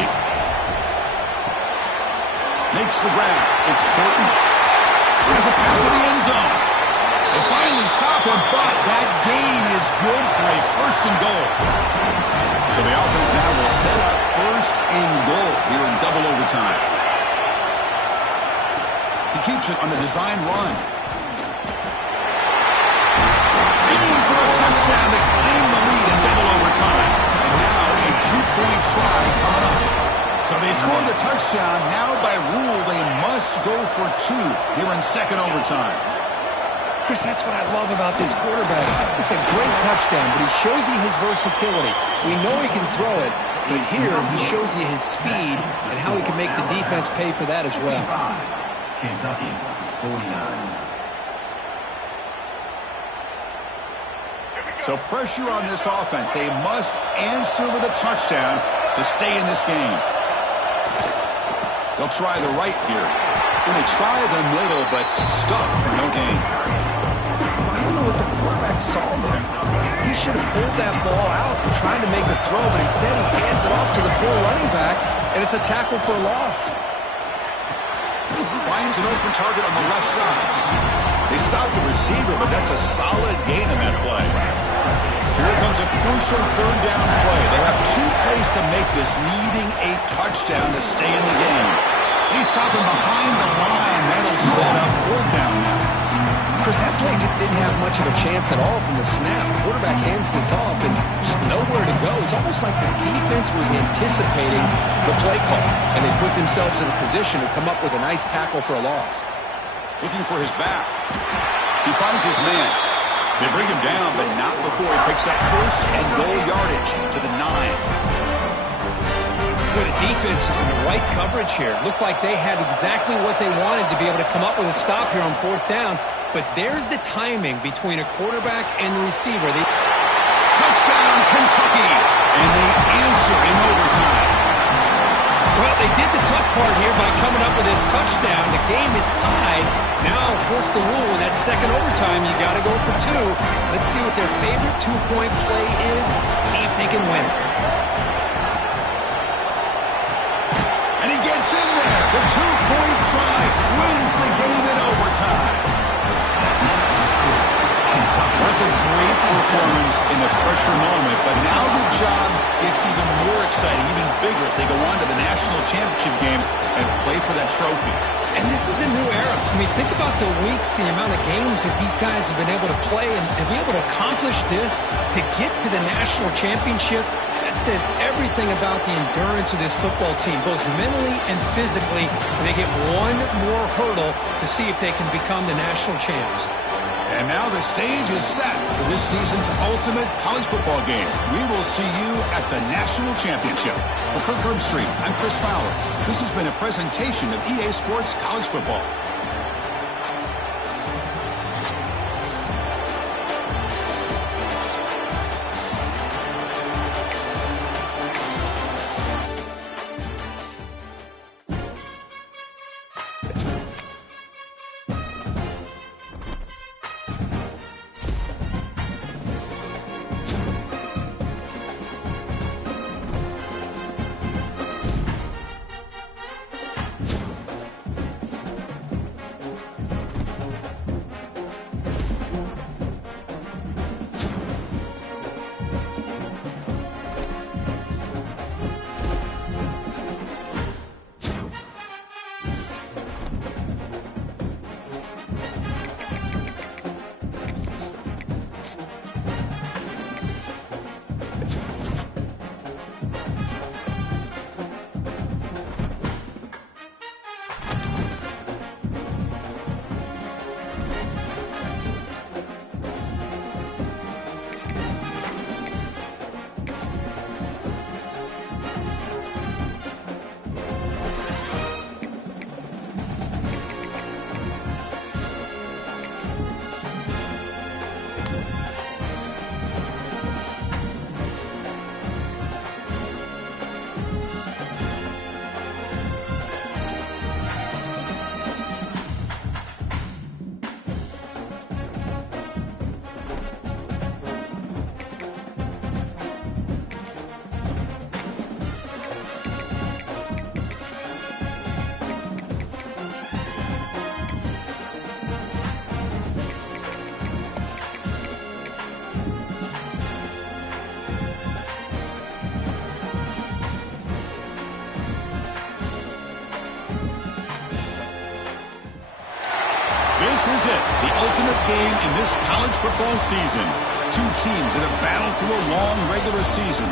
Makes the grab. It's Horton. Has a pass to the end zone. They finally stop him, but that gain is good for a first and goal. So the offense now will set up first and goal here in double overtime. He keeps it on the design run. Aiming for a touchdown to claim the lead in double overtime. And now a two-point try coming up. So they score the touchdown. Now by rule, they must go for two here in second overtime. Chris, that's what I love about this quarterback. It's a great touchdown, but he shows you his versatility. We know he can throw it, but here he shows you his speed and how he can make the defense pay for that as well. Kentucky, 49. So pressure on this offense. They must answer with a touchdown to stay in this game. They'll try the right here. When they try the middle, but stuck for no gain. I don't know what the quarterback saw there. He should have pulled that ball out and tried to make a throw, but instead he hands it off to the poor running back, and it's a tackle for a loss. Finds an open target on the left side. They stop the receiver, but that's a solid gain in that play. Here comes a crucial third down play. They have two plays to make this, needing a touchdown to stay in the game. They stop him behind the line. That'll set up fourth down now. Chris, that play just didn't have much of a chance at all from the snap. The quarterback hands this off and just nowhere to go. It's almost like the defense was anticipating the play call, and they put themselves in a position to come up with a nice tackle for a loss. Looking for his back. He finds his man. They bring him down, but not before he picks up first and goal yardage to the 9. Well, the defense is in the right coverage here. Looked like they had exactly what they wanted to be able to come up with a stop here on fourth down. But there's the timing between a quarterback and the receiver. Touchdown, Kentucky! And they answer in overtime. Well, they did the tough part here by coming up with this touchdown. The game is tied. Now, of course, the rule in that second overtime, you got to go for two. Let's see what their favorite two-point play is. See if they can win it. And he gets in there. The two-point try wins the game in overtime. That's a great performance in the pressure moment, but now the job gets even more exciting, even bigger as they go on to the national championship game and play for that trophy. And this is a new era. I mean, think about the weeks, the amount of games that these guys have been able to play and be able to accomplish this, to get to the national championship. That says everything about the endurance of this football team, both mentally and physically. And they get one more hurdle to see if they can become the national champs. And now the stage is set for this season's ultimate college football game. We will see you at the national championship. For Kirk Herbstreit, I'm Chris Fowler. This has been a presentation of EA Sports College Football. This is it, the ultimate game in this college football season. Two teams that have battled through a long regular season,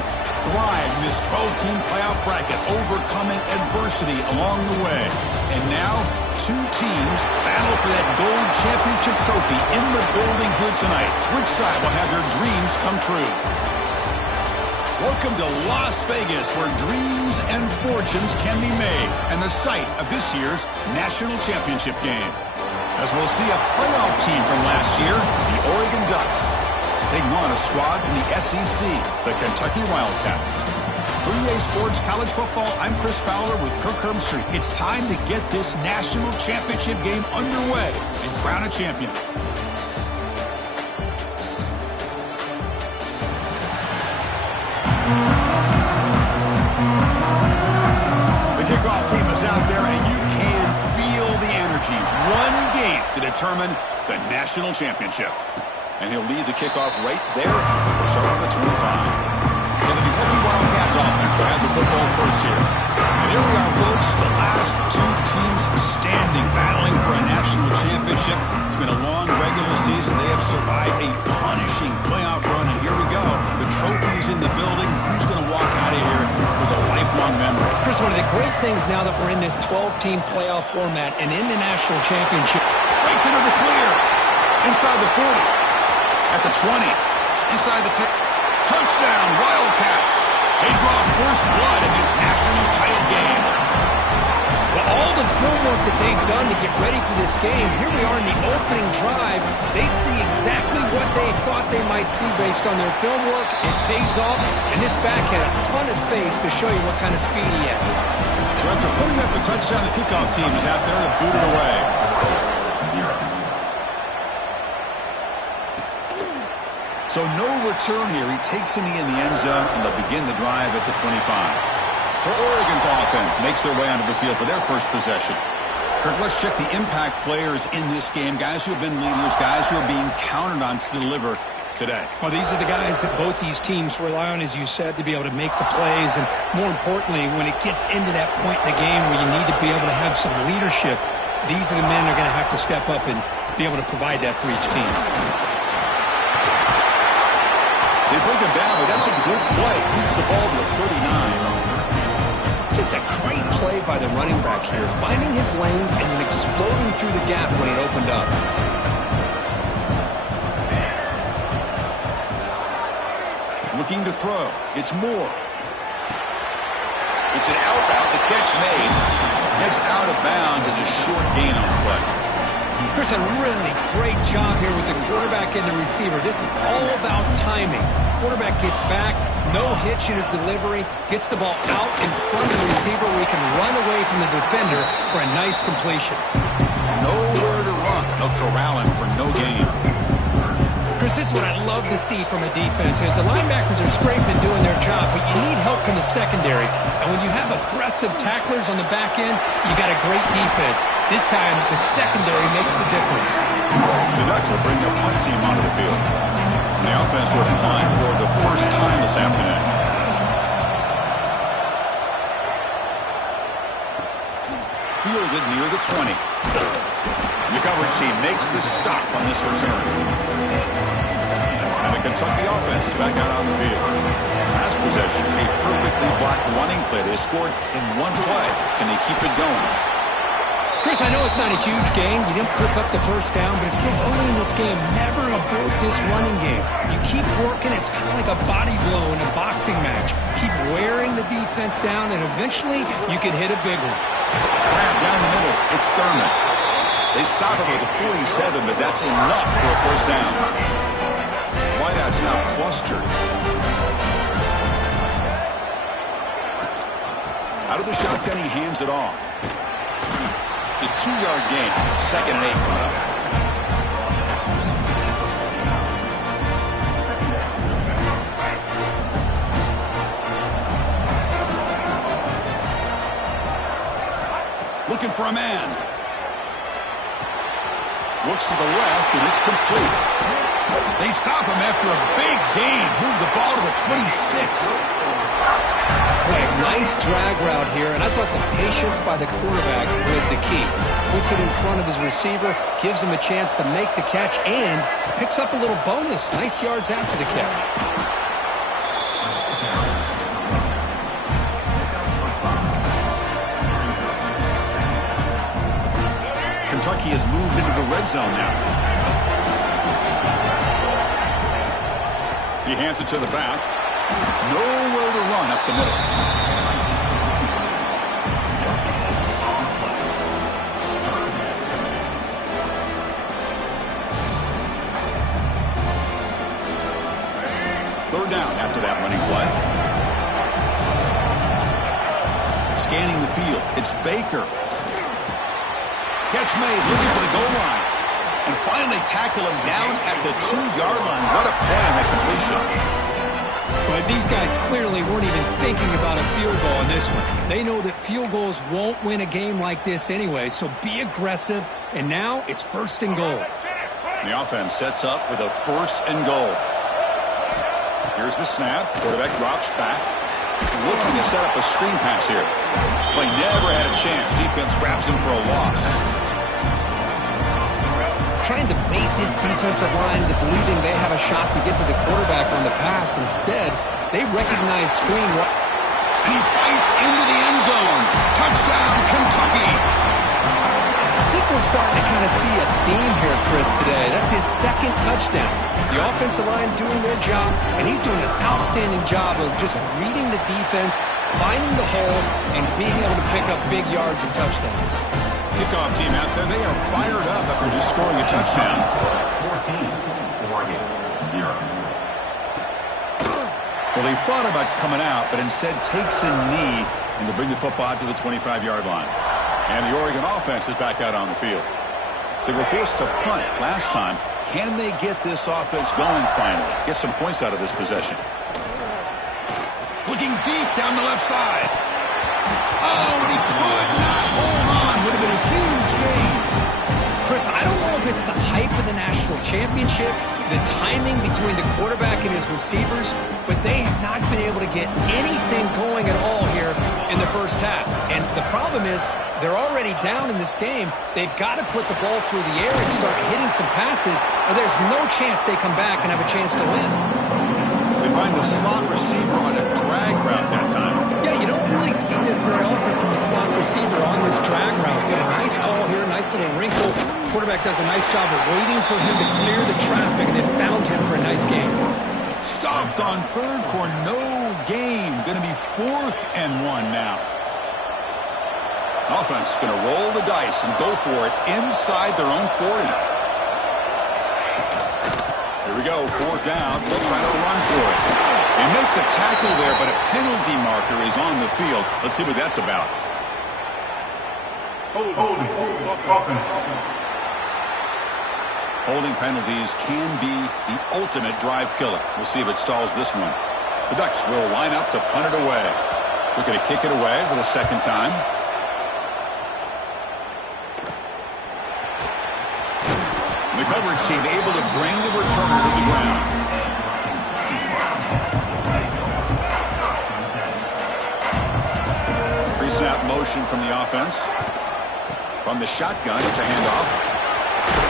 thrived in this 12-team playoff bracket, overcoming adversity along the way. And now, two teams battle for that gold championship trophy in the building here tonight. Which side will have their dreams come true? Welcome to Las Vegas, where dreams and fortunes can be made, and the site of this year's national championship game. As we'll see a playoff team from last year, the Oregon Ducks, taking on a squad from the SEC, the Kentucky Wildcats. For EA Sports College Football, I'm Chris Fowler with Kirk Herbstreit. It's time to get this national championship game underway and crown a champion. The kickoff team is out there, and you can feel the energy. One game to determine the national championship. And he'll lead the kickoff right there. We'll start on the 25. So the Kentucky Wildcats offense will have the football first here. And here we are, folks, the last two teams standing, battling for a national championship. It's been a long regular season. They have survived a punishing playoff run, and here we go. The trophy's in the building. Who's going to walk out of here with a lifelong memory? Chris, one of the great things now that we're in this 12-team playoff format and in the national championship. Breaks into the clear. Inside the 40. At the 20, inside the 10, touchdown, Wildcats. They draw first blood in this national title game. Well, all the film work that they've done to get ready for this game, here we are in the opening drive. They see exactly what they thought they might see based on their film work. It pays off, and this back had a ton of space to show you what kind of speed he has. So after putting up a touchdown, the kickoff team is out there to boot it away. So no return here. He takes it in the end zone, and they'll begin the drive at the 25. So Oregon's offense makes their way onto the field for their first possession. Kirk, let's check the impact players in this game, guys who have been leaders, guys who are being counted on to deliver today. Well, these are the guys that both these teams rely on, as you said, to be able to make the plays. And more importantly, when it gets into that point in the game where you need to be able to have some leadership, these are the men that are going to have to step up and be able to provide that for each team. They bring him down, but that's a good play. Moves the ball to the 39. Just a great play by the running back here, finding his lanes and then exploding through the gap when it opened up. Looking to throw. It's Moore. It's an out route. The catch made. Gets out of bounds as a short gain on the play. Chris, a really great job here with the quarterback and the receiver. This is all about timing. Quarterback gets back, no hitch in his delivery, gets the ball out in front of the receiver where he can run away from the defender for a nice completion. Nowhere to run. They'll corral him for no gain. Chris, this is what I love to see from a defense is the linebackers are scraping and doing their job, but you need help from the secondary. And when you have aggressive tacklers on the back end, you got a great defense. This time, the secondary makes the difference. The Ducks will bring the punt team onto the field. The offense will punt for the first time this afternoon. Fielded near the 20. The coverage team makes the stop on this return. And the Kentucky offense is back out on the field. Last possession, a perfectly blocked running play. They scored in one play, and they keep it going. Chris, I know it's not a huge game. You didn't pick up the first down, but it's still early in this game. Never abort this running game. You keep working. It's kind of like a body blow in a boxing match. Keep wearing the defense down, and eventually you can hit a big one. Grab down the middle. It's Thurman. They stop him with a 47, but that's enough for a first down. Wideout's now clustered. Out of the shotgun, he hands it off. It's a 2-yard gain. 2nd and 8 coming up. Looking for a man. Looks to the left, and it's complete. They stop him after a big gain. Move the ball to the 26. Right, nice drag route here, and I thought the patience by the quarterback was the key. Puts it in front of his receiver, gives him a chance to make the catch, and picks up a little bonus. Nice yards after the catch. Kentucky has moved into the red zone now. He hands it to the back. Nowhere to run up the middle. Third down after that running play. Scanning the field. It's Baker. Catch made, looking for the goal line. And finally tackle him down at the 2-yard line. What a play on that completion. But these guys clearly weren't even thinking about a field goal in this one. They know that field goals won't win a game like this anyway, so be aggressive. And now it's 1st and goal. The offense sets up with a 1st and goal. Here's the snap. Quarterback drops back. Looking to set up a screen pass here. Play never had a chance. Defense grabs him for a loss. Trying to bait this defensive line into believing they have a shot to get to the quarterback on the pass. Instead, they recognize screen. And he fights into the end zone. Touchdown, Kentucky. I think we're starting to kind of see a theme here, Chris, today. That's his 2nd touchdown. The offensive line doing their job, and he's doing an outstanding job of just reading the defense, finding the hole, and being able to pick up big yards and touchdowns. Kickoff team out there, they are fired up after just scoring a touchdown. 14, Oregon, 0. Well, he thought about coming out, but instead takes a knee and to bring the football out to the 25-yard line. And the Oregon offense is back out on the field. They were forced to punt last time. Can they get this offense going finally? Get some points out of this possession. Looking deep down the left side. Oh, and he could not hold on. Would have been a huge gain. Chris, I don't know if it's the hype of the national championship, the timing between the quarterback and his receivers, but they have not been able to get anything going at all here in the first half. And the problem is they're already down in this game. They've got to put the ball through the air and start hitting some passes, or there's no chance they come back and have a chance to win. They find the slot receiver on a drag route that time. Yeah, you don't really see this very often from a slot receiver on this drag route. But a nice call here, nice little wrinkle. Quarterback does a nice job of waiting for him to clear the traffic and then found him for a nice gain. Stopped on 3rd for no gain. Going to be 4th and 1 now. Offense going to roll the dice and go for it inside their own 40. Here we go, 4th down. They'll try to run for it. They make the tackle there, but a penalty marker is on the field. Let's see what that's about. Holding penalties can be the ultimate drive killer. We'll see if it stalls this one. The Ducks will line up to punt it away. Looking to kick it away for the 2nd time. The coverage team able to bring the returner to the ground. Pre-snap motion from the offense. From the shotgun, it's a handoff.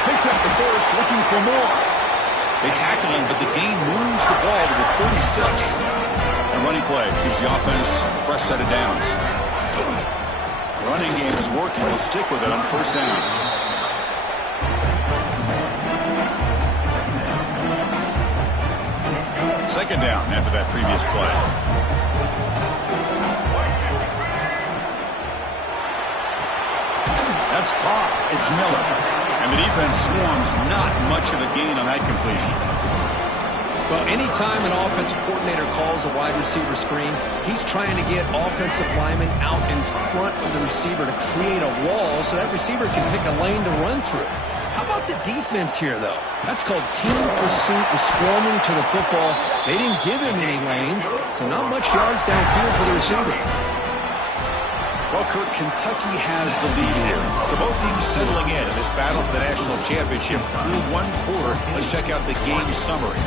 Picks up the first, looking for more. They tackle him, but the gain moves the ball to the 36. A running play gives the offense a fresh set of downs. The running game is working. They'll stick with it on 1st down. Second down after that previous play. That's caught. It's Miller. And the defense swarms. Not much of a gain on that completion. Well, anytime an offensive coordinator calls a wide receiver screen, he's trying to get offensive linemen out in front of the receiver to create a wall so that receiver can pick a lane to run through. How about the defense here, though? That's called team pursuit and swarming to the football. They didn't give him any lanes, so not much yards downfield for the receiver. Well Kirk, Kentucky has the lead here. So both teams settling in this battle for the national championship through one quarter. Let's check out the game summary.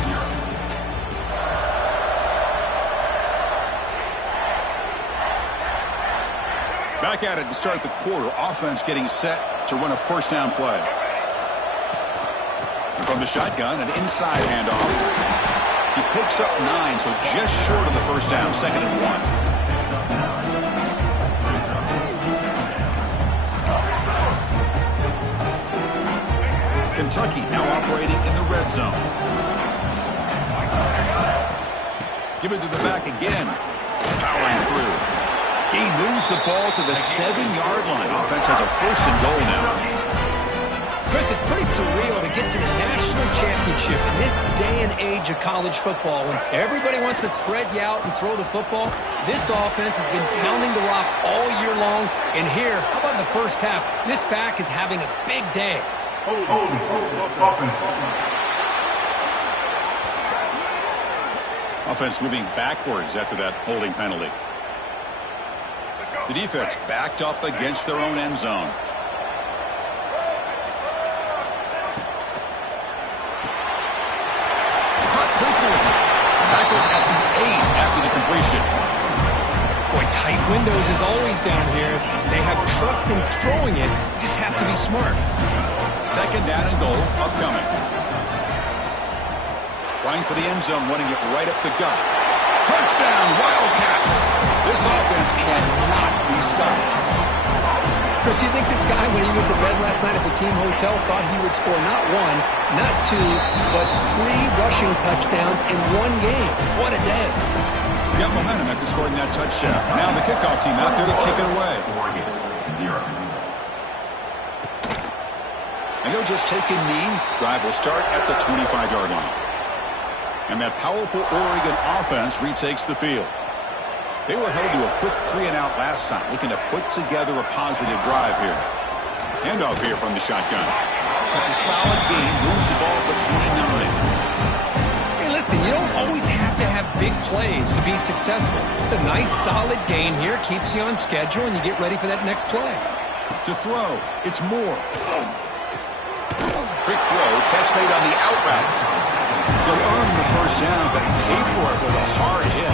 Back at it to start the quarter. Offense getting set to run a first down play. And from the shotgun, an inside handoff. He picks up 9, so just short of the first down. 2nd and 1. Kentucky now operating in the red zone. Give it to the back again. Powering through. He moves the ball to the 7-yard line. Offense has a 1st and goal now. Chris, it's pretty surreal to get to the national championship in this day and age of college football when everybody wants to spread you out and throw the football. This offense has been pounding the rock all year long. And here, how about in the first half? This back is having a big day. Offense moving backwards after that holding penalty. The defense backed up against their own end zone. Caught quickly. Tackled at the 8 after the completion. Boy, tight windows is always down here. They have trust in throwing it. You just have to be smart. 2nd down and goal upcoming. Trying for the end zone, running it right up the gut. Touchdown, Wildcats! This offense cannot be stopped. Chris, you think this guy, when he went to bed last night at the team hotel, thought he would score not 1, not 2, but 3 rushing touchdowns in one game? What a day. Got momentum after scoring that touchdown. Now the kickoff team out there to kick it away. Oregon, 0. And he'll just take a knee. Drive will start at the 25-yard line. And that powerful Oregon offense retakes the field. They were held to a quick 3-and-out last time, looking to put together a positive drive here. Handoff here from the shotgun. That's a solid gain. Moves the ball to the 29. Hey, listen, you don't always have to have big plays to be successful. It's a nice, solid gain here. Keeps you on schedule, and you get ready for that next play. To throw, it's Moore. Quick throw, catch made on the out route. They'll earn the first down, but paid for it with a hard hit.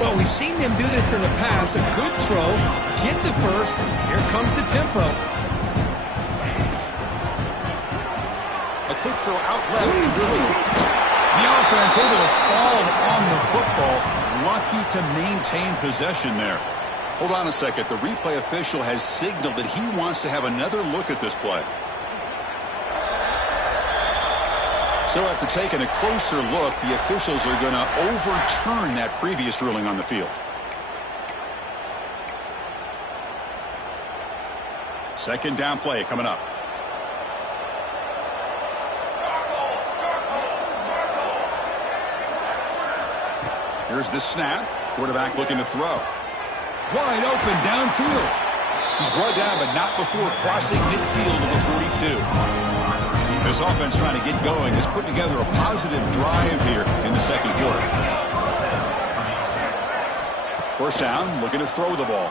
Well, we've seen them do this in the past. A good throw, get the first. Here comes the tempo. A quick throw out left. The offense able to fall on the football. Lucky to maintain possession there. Hold on a second. The replay official has signaled that he wants to have another look at this play. So after taking a closer look, the officials are going to overturn that previous ruling on the field. Second down play coming up. Here's the snap. Quarterback looking to throw. Wide open downfield. He's brought down, but not before crossing midfield of the 42. This offense trying to get going has put together a positive drive here in the second quarter. First down, looking to throw the ball.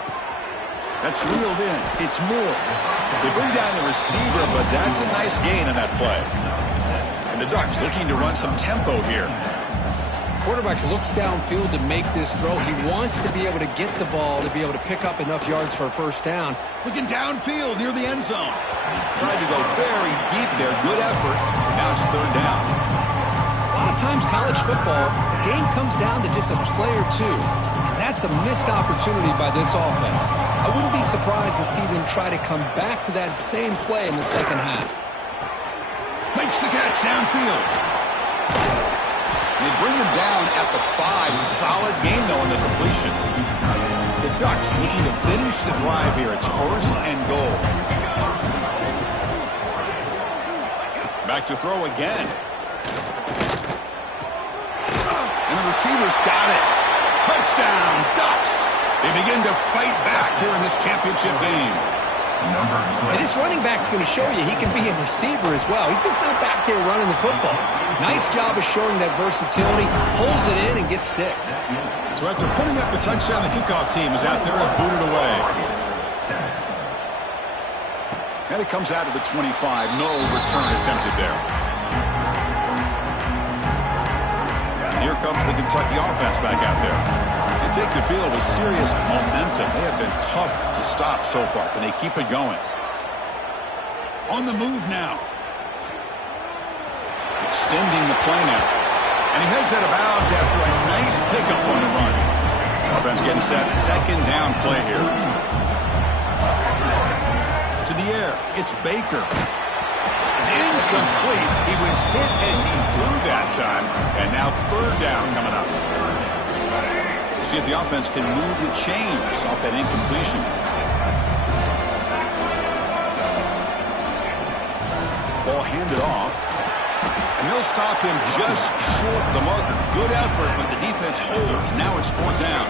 That's reeled in. It's Moore. They bring down the receiver, but that's a nice gain on that play. And the Ducks looking to run some tempo here. Quarterback looks downfield to make this throw. He wants to be able to get the ball to be able to pick up enough yards for a first down. Looking downfield near the end zone. Tried to go very deep there. Good effort. Now it's third down. A lot of times college football, the game comes down to just a play or two. And that's a missed opportunity by this offense. I wouldn't be surprised to see them try to come back to that same play in the second half. Makes the catch downfield. They bring him down at the 5. Solid game, though, in the completion. The Ducks looking to finish the drive here. It's first and goal. Back to throw again. And the receivers got it. Touchdown, Ducks. They begin to fight back here in this championship game. Number 12. And this running back's going to show you he can be a receiver as well. He's just not back there running the football. Nice job of showing that versatility, pulls it in and gets 6. So after putting up a touchdown, the kickoff team is out there and booted away. And it comes out to the 25. No return attempted there. And here comes the Kentucky offense back out there. They take the field with serious momentum. They have been tough to stop so far. Can they keep it going? On the move now. Extending the play now. And he heads out of bounds after a nice pickup on the run. Offense getting set. Second down play here. To the air. It's Baker. It's incomplete. He was hit as he threw that time. And now third down coming up. See if the offense can move the chains off that incompletion. Ball handed off. And they'll stop him just short of the marker. Good effort, but the defense holds. Now it's fourth down.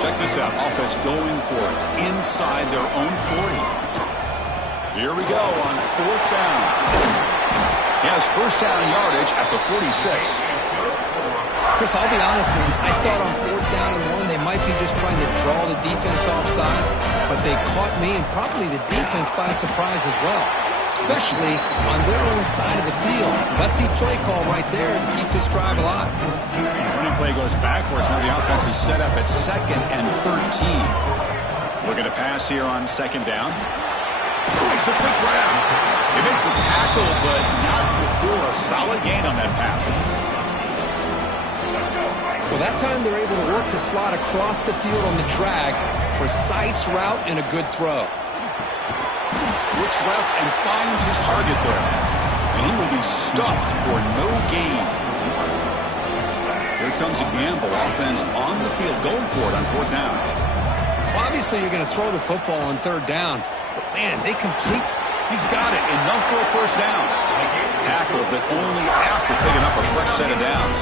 Check this out. Offense going for it inside their own 40. Here we go on fourth down. He has first down yardage at the 46. Chris, I'll be honest, man. I thought on fourth down and 1, they might be just trying to draw the defense off sides, but they caught me and probably the defense by surprise as well, especially on their own side of the field. Gutsy play call right there to keep this drive alive. Running play goes backwards. Now the offense is set up at 2nd and 13. Looking to pass here on second down. It's a quick grab. They make the tackle, but not before a solid gain on that pass. Well, that time they're able to work the slot across the field on the drag. Precise route and a good throw. Looks left and finds his target there. And he will be stuffed for no gain. Here comes a gamble. Offense on the field going for it on fourth down. Well, obviously, you're going to throw the football on third down. But, man, they complete. He's got it. Enough for a first down. Tackled, but only after picking up a fresh set of downs.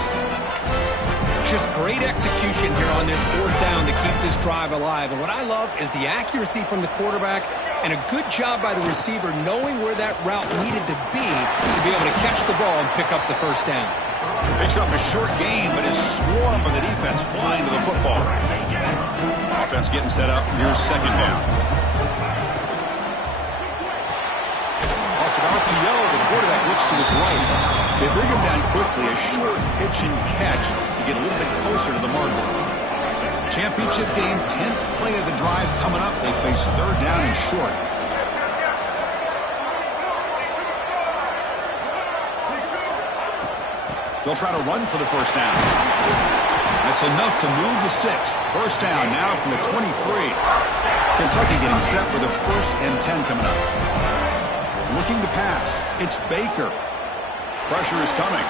Just great execution here on this fourth down to keep this drive alive. And what I love is the accuracy from the quarterback and a good job by the receiver knowing where that route needed to be able to catch the ball and pick up the first down. Picks up a short gain, but is swarmed by the defense flying to the football. Offense getting set up. Here's second down. Off an RPO, the quarterback looks to his right. They bring him down quickly. A short pitch and catch to get a little bit closer to the marker. Championship game, 10th play of the drive coming up. They face third down and short. They'll try to run for the first down. That's enough to move the sticks. First down now from the 23. Kentucky getting set with a 1st and 10 coming up. Looking to pass. It's Baker. Pressure is coming.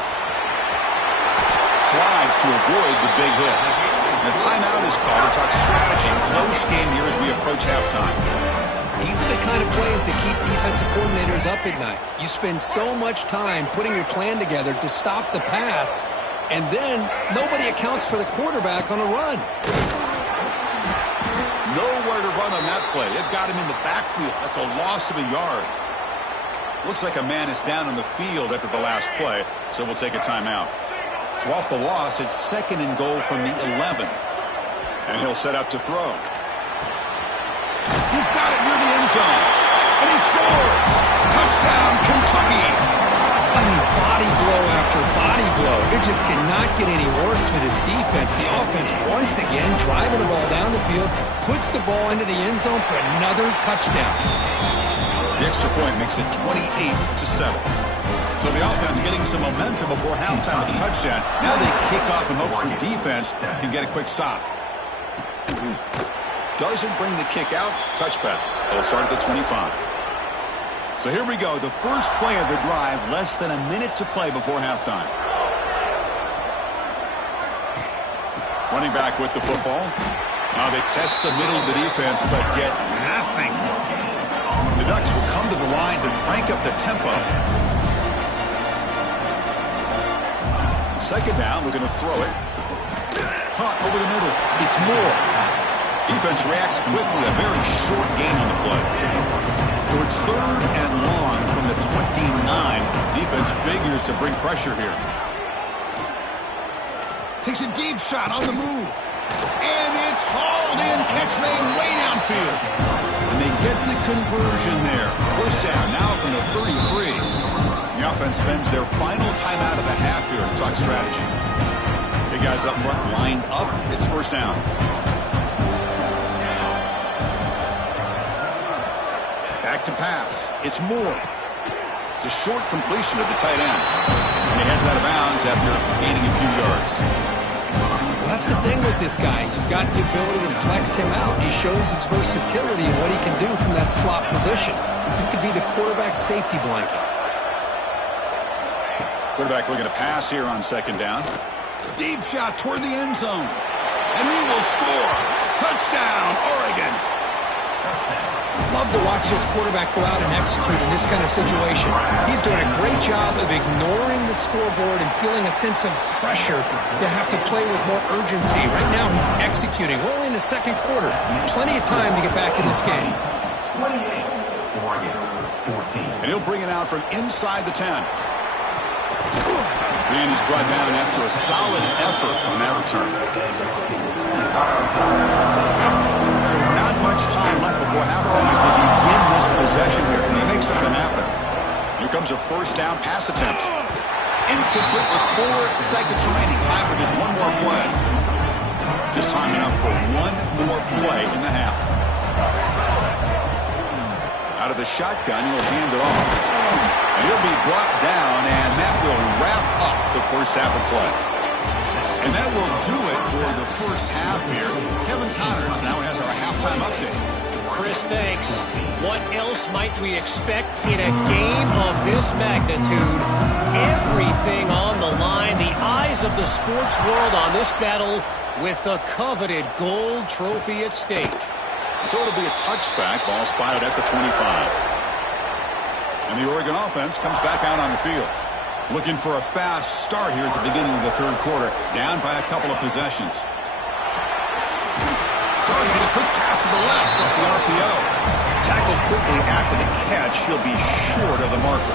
Slides to avoid the big hit. The timeout is called to talk strategy. Close game here as we approach halftime. These are the kind of plays that keep defensive coordinators up at night. You spend so much time putting your plan together to stop the pass, and then nobody accounts for the quarterback on a run. Nowhere to run on that play. They've got him in the backfield. That's a loss of a yard. Looks like a man is down on the field after the last play, so we'll take a timeout. So off the loss, it's 2nd and goal from the 11. And he'll set up to throw. He's got it near the end zone. And he scores! Touchdown, Kentucky! I mean, body blow after body blow. It just cannot get any worse for this defense. The offense, once again, driving the ball down the field, puts the ball into the end zone for another touchdown. The extra point makes it 28-7. So the offense getting some momentum before halftime with the touchdown. Now they kick off in hopes the defense can get a quick stop. Doesn't bring the kick out. Touchback. They'll start at the 25. So here we go. The first play of the drive. Less than a minute to play before halftime. Running back with the football. Now they test the middle of the defense, but get nothing. The Ducks will come to the line to crank up the tempo. Second down, we're going to throw it. Caught over the middle. It's Moore. Defense reacts quickly, a very short gain on the play. So it's 3rd and long from the 29. Defense figures to bring pressure here. Takes a deep shot on the move. And it's hauled in. Catch made way downfield. And they get the conversion there. First down now from the 33. The offense spends their final timeout of the half here to talk strategy. The guys up front lined up. It's first down. Back to pass. It's Moore. It's a short completion to the tight end. And he heads out of bounds after gaining a few yards. Well, that's the thing with this guy. You've got the ability to flex him out. He shows his versatility and what he can do from that slot position. He could be the quarterback safety blanket. Quarterback looking to pass here on second down. Deep shot toward the end zone. And he will score. Touchdown, Oregon. Love to watch this quarterback go out and execute in this kind of situation. He's doing a great job of ignoring the scoreboard and feeling a sense of pressure to have to play with more urgency. Right now, he's executing. We're only in the second quarter. Plenty of time to get back in this game. 28, Oregon, 14. And he'll bring it out from inside the 10. And he's brought down after a solid effort on that return. So not much time left before halftime as they begin this possession here. And they make something happen. Here comes a first down pass attempt. Incomplete with 4 seconds remaining. Time for just one more play. Just time enough for one more play in the half. Out of the shotgun, he'll hand it off. And he'll be brought down, and that will wrap up the first half of play. And that will do it for the first half here. Kevin Connors now has our halftime update. Chris, thanks. What else might we expect in a game of this magnitude? Everything on the line. The eyes of the sports world on this battle with the coveted gold trophy at stake. So it'll be a touchback. Ball spotted at the 25. And the Oregon offense comes back out on the field. Looking for a fast start here at the beginning of the third quarter. Down by a couple of possessions. Starts with a quick pass to the left off the RPO. Tackled quickly after the catch. He'll be short of the marker.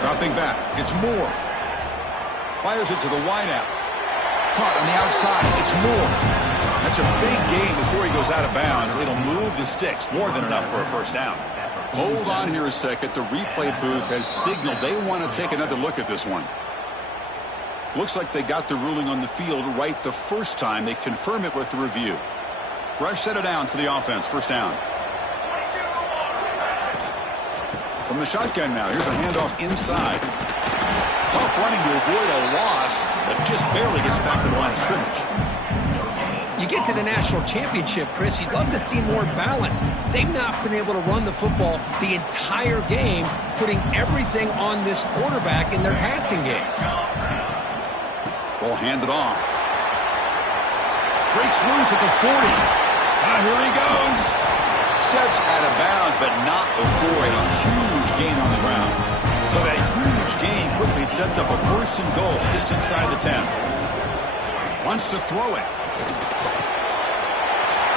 Dropping back. It's Moore. Fires it to the wideout. Caught on the outside. It's Moore. That's a big gain before he goes out of bounds. It'll move the sticks. More than enough for a first down. Hold on here a second. The replay booth has signaled they want to take another look at this one. Looks like they got the ruling on the field right the first time. They confirm it with the review. Fresh set of downs for the offense. First down. From the shotgun now. Here's a handoff inside. Tough running to avoid a loss, but just barely gets back to the line of scrimmage. You get to the national championship, Chris, you'd love to see more balance. They've not been able to run the football the entire game, putting everything on this quarterback in their passing game. Ball handed off. Breaks loose at the 40. Here he goes. Steps out of bounds, but not before a huge gain on the ground. So that huge gain quickly sets up a first and goal just inside the 10. Wants to throw it.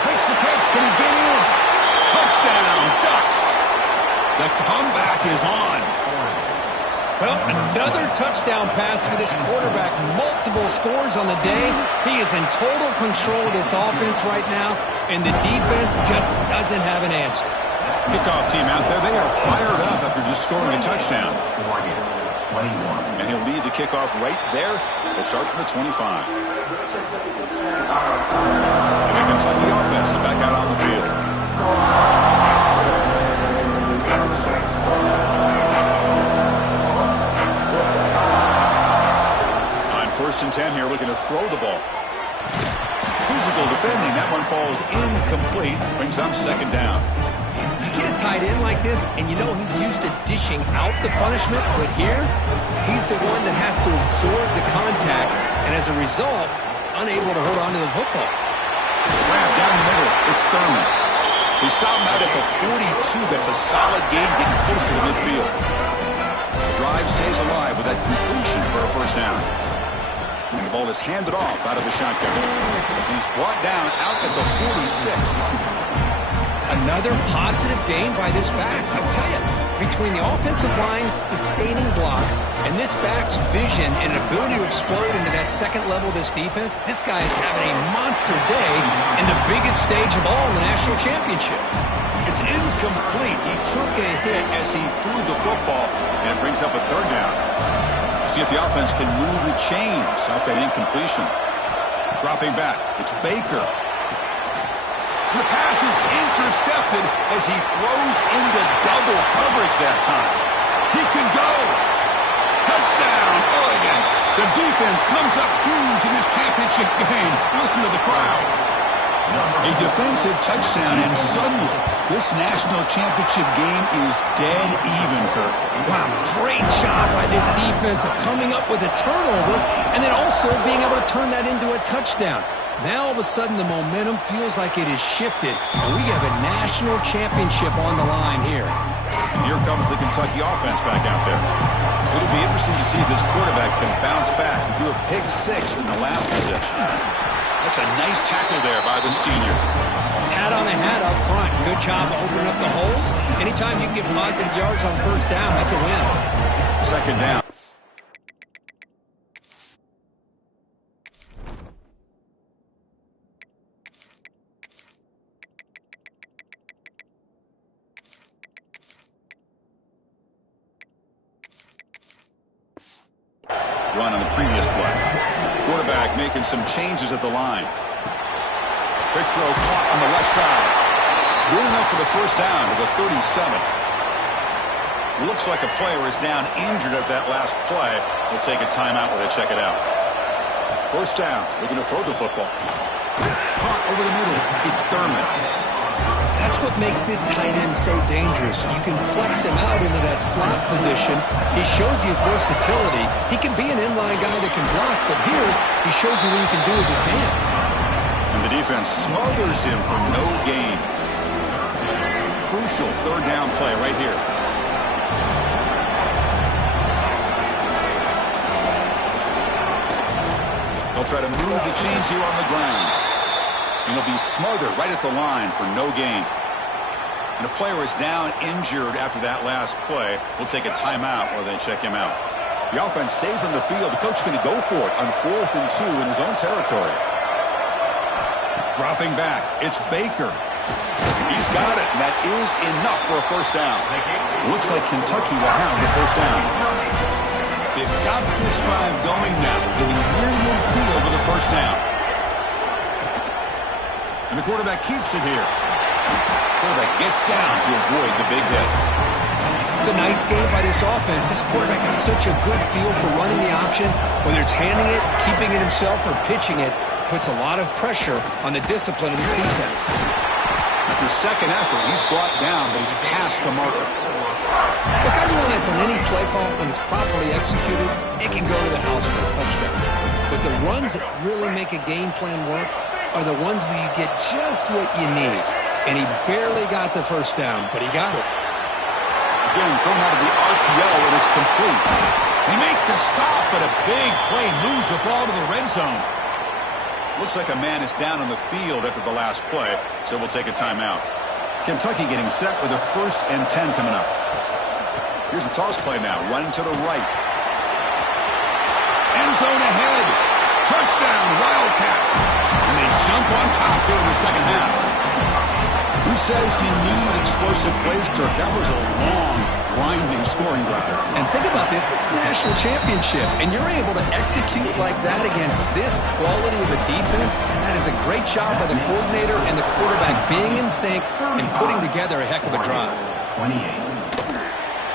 Makes the catch. Can he get in? Touchdown, Ducks. The comeback is on. Well, another touchdown pass for this quarterback. Multiple scores on the day. He is in total control of this offense right now, and the defense just doesn't have an answer. Kickoff team out there. They are fired up after just scoring a touchdown. Oregon, 21. And he'll lead the kickoff right there. They'll start from the 25. And the Kentucky offense is back out on the field. On first and 10 here, looking to throw the ball. Physical defending. That one falls incomplete. Brings up second down. You get a tight end like this, and you know he's used to dishing out the punishment, but here, he's the one that has to absorb the contact, and as a result, he's unable to hold on to the football. Grab down the middle. It's Thurman. He stopped him out at the 42. That's a solid gain, getting closer to midfield. The drive stays alive with that completion for a first down. And the ball is handed off out of the shotgun. He's brought down out at the 46. Another positive gain by this back. I'll tell you, between the offensive line sustaining blocks and this back's vision and ability to explode into that second level of this defense, this guy is having a monster day in the biggest stage of all, the national championship. It's incomplete. He took a hit as he threw the football, and it brings up a third down. See if the offense can move the chains off that incompletion. Dropping back, it's Baker. And the pass is intercepted as he throws into double coverage that time. He can go. Touchdown, Oregon. The defense comes up huge in this championship game. Listen to the crowd. A defensive touchdown, and suddenly this national championship game is dead even, Kirk. Wow, great job by this defense of coming up with a turnover and then also being able to turn that into a touchdown. Now, all of a sudden, the momentum feels like it is shifted, and we have a national championship on the line here. Here comes the Kentucky offense back out there. It'll be interesting to see if this quarterback can bounce back. He threw a pick-6 in the last possession. That's a nice tackle there by the senior. Hat on the hat up front. Good job opening up the holes. Anytime you can get positive yards on first down, that's a win. Second down. Run on the previous play. Quarterback making some changes at the line. Quick throw caught on the left side. Good enough for the first down to the 37. Looks like a player is down injured at that last play. We'll take a timeout while they check it out. First down. Looking to throw the football. Caught over the middle. It's Thurman. That's what makes this tight end so dangerous. You can flex him out into that slot position. He shows you his versatility. He can be an inline guy that can block, but here he shows you what he can do with his hands. And the defense smothers him for no gain. Crucial third down play right here. They'll try to move the chains here on the ground. And he'll be smothered right at the line for no gain. And the player is down injured after that last play. We'll take a timeout while they check him out. The offense stays on the field. The coach is going to go for it on 4th and 2 in his own territory. Dropping back, it's Baker. He's got it, and that is enough for a first down. Looks like Kentucky will have the first down. They've got this drive going now, getting near midfield with a first down. And the quarterback keeps it here. Quarterback gets down to avoid the big hit. It's a nice game by this offense. This quarterback has such a good feel for running the option. Whether it's handing it, keeping it himself, or pitching it, puts a lot of pressure on the discipline of this defense. After second effort, he's brought down, but he's past the marker. Look, I realize on any play call, when it's properly executed, it can go to the house for a touchdown. But the runs that really make a game plan work are the ones where you get just what you need. And he barely got the first down, but he got it. Again, thrown out of the RPO, and it's complete. They make the stop, but a big play moves the ball to the red zone. Looks like a man is down on the field after the last play, so we'll take a timeout. Kentucky getting set with a 1st and 10 coming up. Here's the toss play now, running to the right. End zone ahead. Touchdown, Wildcats. And they jump on top here in the second half. Who says you need explosive plays, Kirk? That was a long, grinding scoring drive. And think about this. This is the national championship, and you're able to execute like that against this quality of a defense, and that is a great job by the coordinator and the quarterback being in sync and putting together a heck of a drive. 28.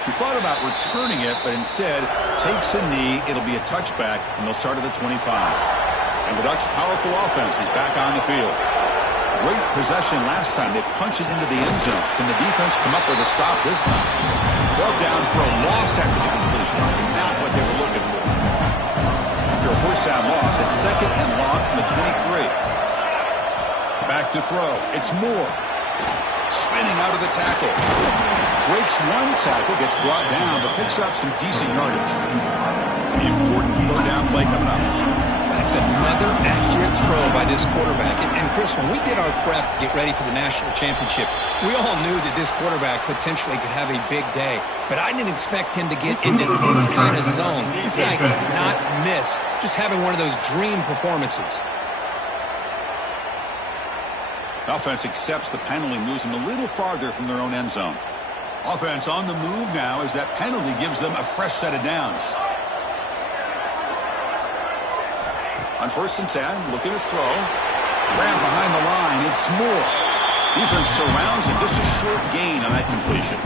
He thought about returning it, but instead takes a knee. It'll be a touchback, and they'll start at the 25. And the Ducks' powerful offense is back on the field. Great possession last time. They punched it into the end zone. Can the defense come up with a stop this time? They're down for a loss after the completion. Not what they were looking for. After a first down loss, it's 2nd and long from the 23. Back to throw. It's Moore. Spinning out of the tackle. Breaks one tackle, gets brought down, but picks up some decent yardage. The important third down play coming up. That's another accurate throw by this quarterback. And Chris, when we did our prep to get ready for the national championship, we all knew that this quarterback potentially could have a big day. But I didn't expect him to get into this kind of zone. This guy cannot miss, just having one of those dream performances. Offense accepts the penalty, moves them a little farther from their own end zone. Offense on the move now as that penalty gives them a fresh set of downs. On 1st and 10, looking to throw. Graham behind the line. It's Moore. Defense surrounds him. Just a short gain on that completion.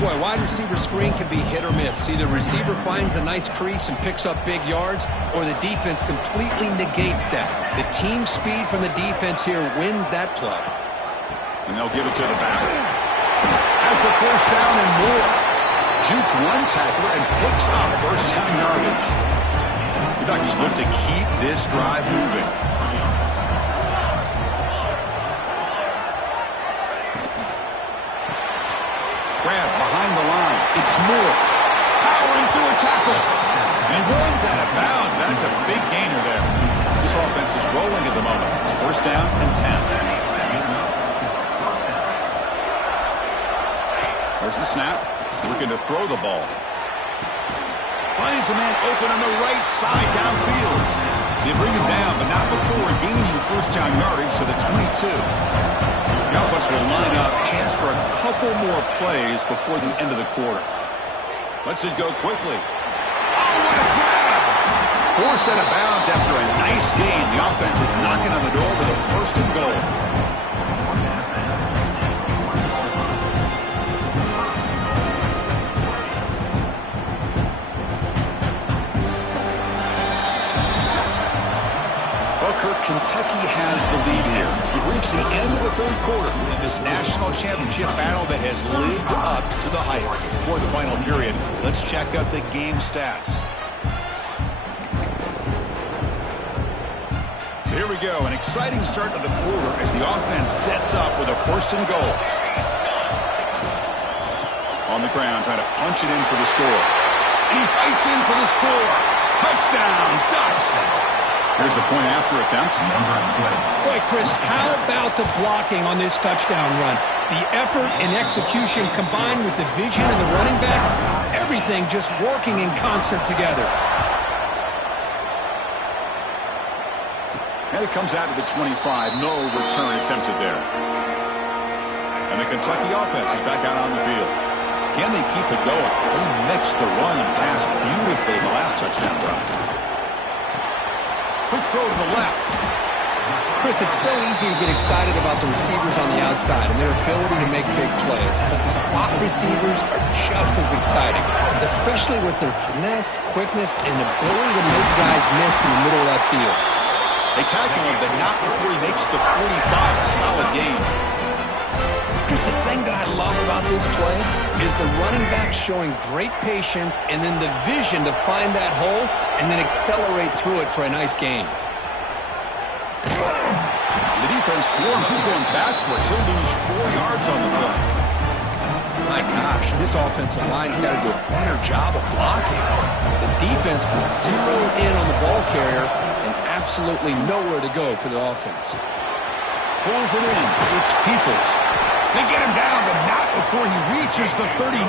Boy, wide receiver screen can be hit or miss. Either receiver finds a nice crease and picks up big yards, or the defense completely negates that. The team speed from the defense here wins that play. And they'll give it to the back. Has the first down and more. Juked one tackler and picks up first down yardage. The Ducks look to keep this drive moving. Grab behind the line. It's Moore. Powering through a tackle. And he runs out of bounds. That's a big gainer there. This offense is rolling at the moment. It's first down and 10. There's the snap. Looking to throw the ball. Finds a man open on the right side downfield. They bring him down, but not before gaining first down yardage to the 22. The offense will line up. Chance for a couple more plays before the end of the quarter. Lets it go quickly. Oh, what a grab! Forced out of bounds after a nice gain. The offense is knocking on the door with a first and goal. Kentucky has the lead here. We've reached the end of the third quarter in this national championship battle that has lived up to the hype. For the final period, let's check out the game stats. So here we go, an exciting start to the quarter as the offense sets up with a first and goal. On the ground, trying to punch it in for the score. And he fights in for the score. Touchdown, Ducks! Here's the point after attempt. Boy, Chris, how about the blocking on this touchdown run? The effort and execution combined with the vision of the running back, everything just working in concert together. And it comes out to the 25. No return attempted there. And the Kentucky offense is back out on the field. Can they keep it going? They mixed the run and pass beautifully in the last touchdown run. Quick throw to the left. Chris, it's so easy to get excited about the receivers on the outside and their ability to make big plays, but the slot receivers are just as exciting, especially with their finesse, quickness, and ability to make guys miss in the middle of that field. They tackle him, but not before he makes the 45. A solid gain. Chris, the thing that I love about this play is the running back showing great patience and then the vision to find that hole and then accelerate through it for a nice gain. The defense swarms. He's going backwards. He'll lose 4 yards on the play. My gosh, this offensive line's got to do a better job of blocking. The defense was zeroed in on the ball carrier and absolutely nowhere to go for the offense. Pulls it in. It's Peoples. They get him down, but not before he reaches the 39.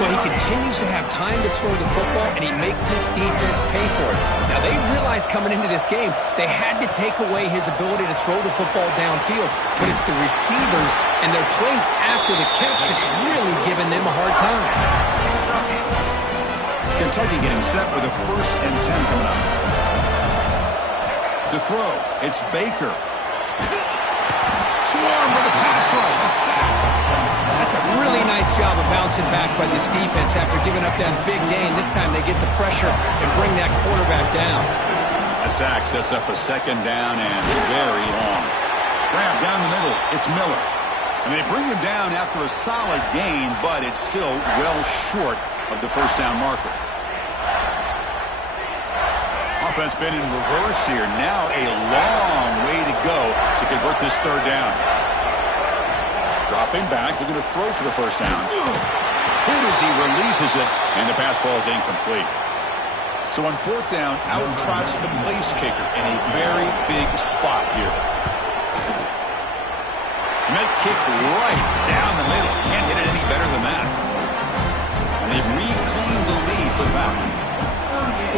Well, he continues to have time to throw the football, and he makes this defense pay for it. Now, they realized coming into this game, they had to take away his ability to throw the football downfield, but it's the receivers and their plays after the catch that's really giving them a hard time. Kentucky getting set with a 1st and 10 coming up. To throw, it's Baker. Swarm with a pass rush, a sack. That's a really nice job of bouncing back by this defense after giving up that big gain. This time they get the pressure and bring that quarterback down. A sack sets up a 2nd down and very long. Grab down the middle, it's Miller. And they bring him down after a solid gain, but it's still well short of the first down marker. Offense been in reverse here. Now a long way to go to convert this 3rd down. Dropping back, looking to throw for the first down. Hit as he releases it, and the pass ball is incomplete. So on fourth down, out trots the place kicker in a very big spot here. Make kick right down the middle. Can't hit it any better than that. And they've reclaimed the lead with that one.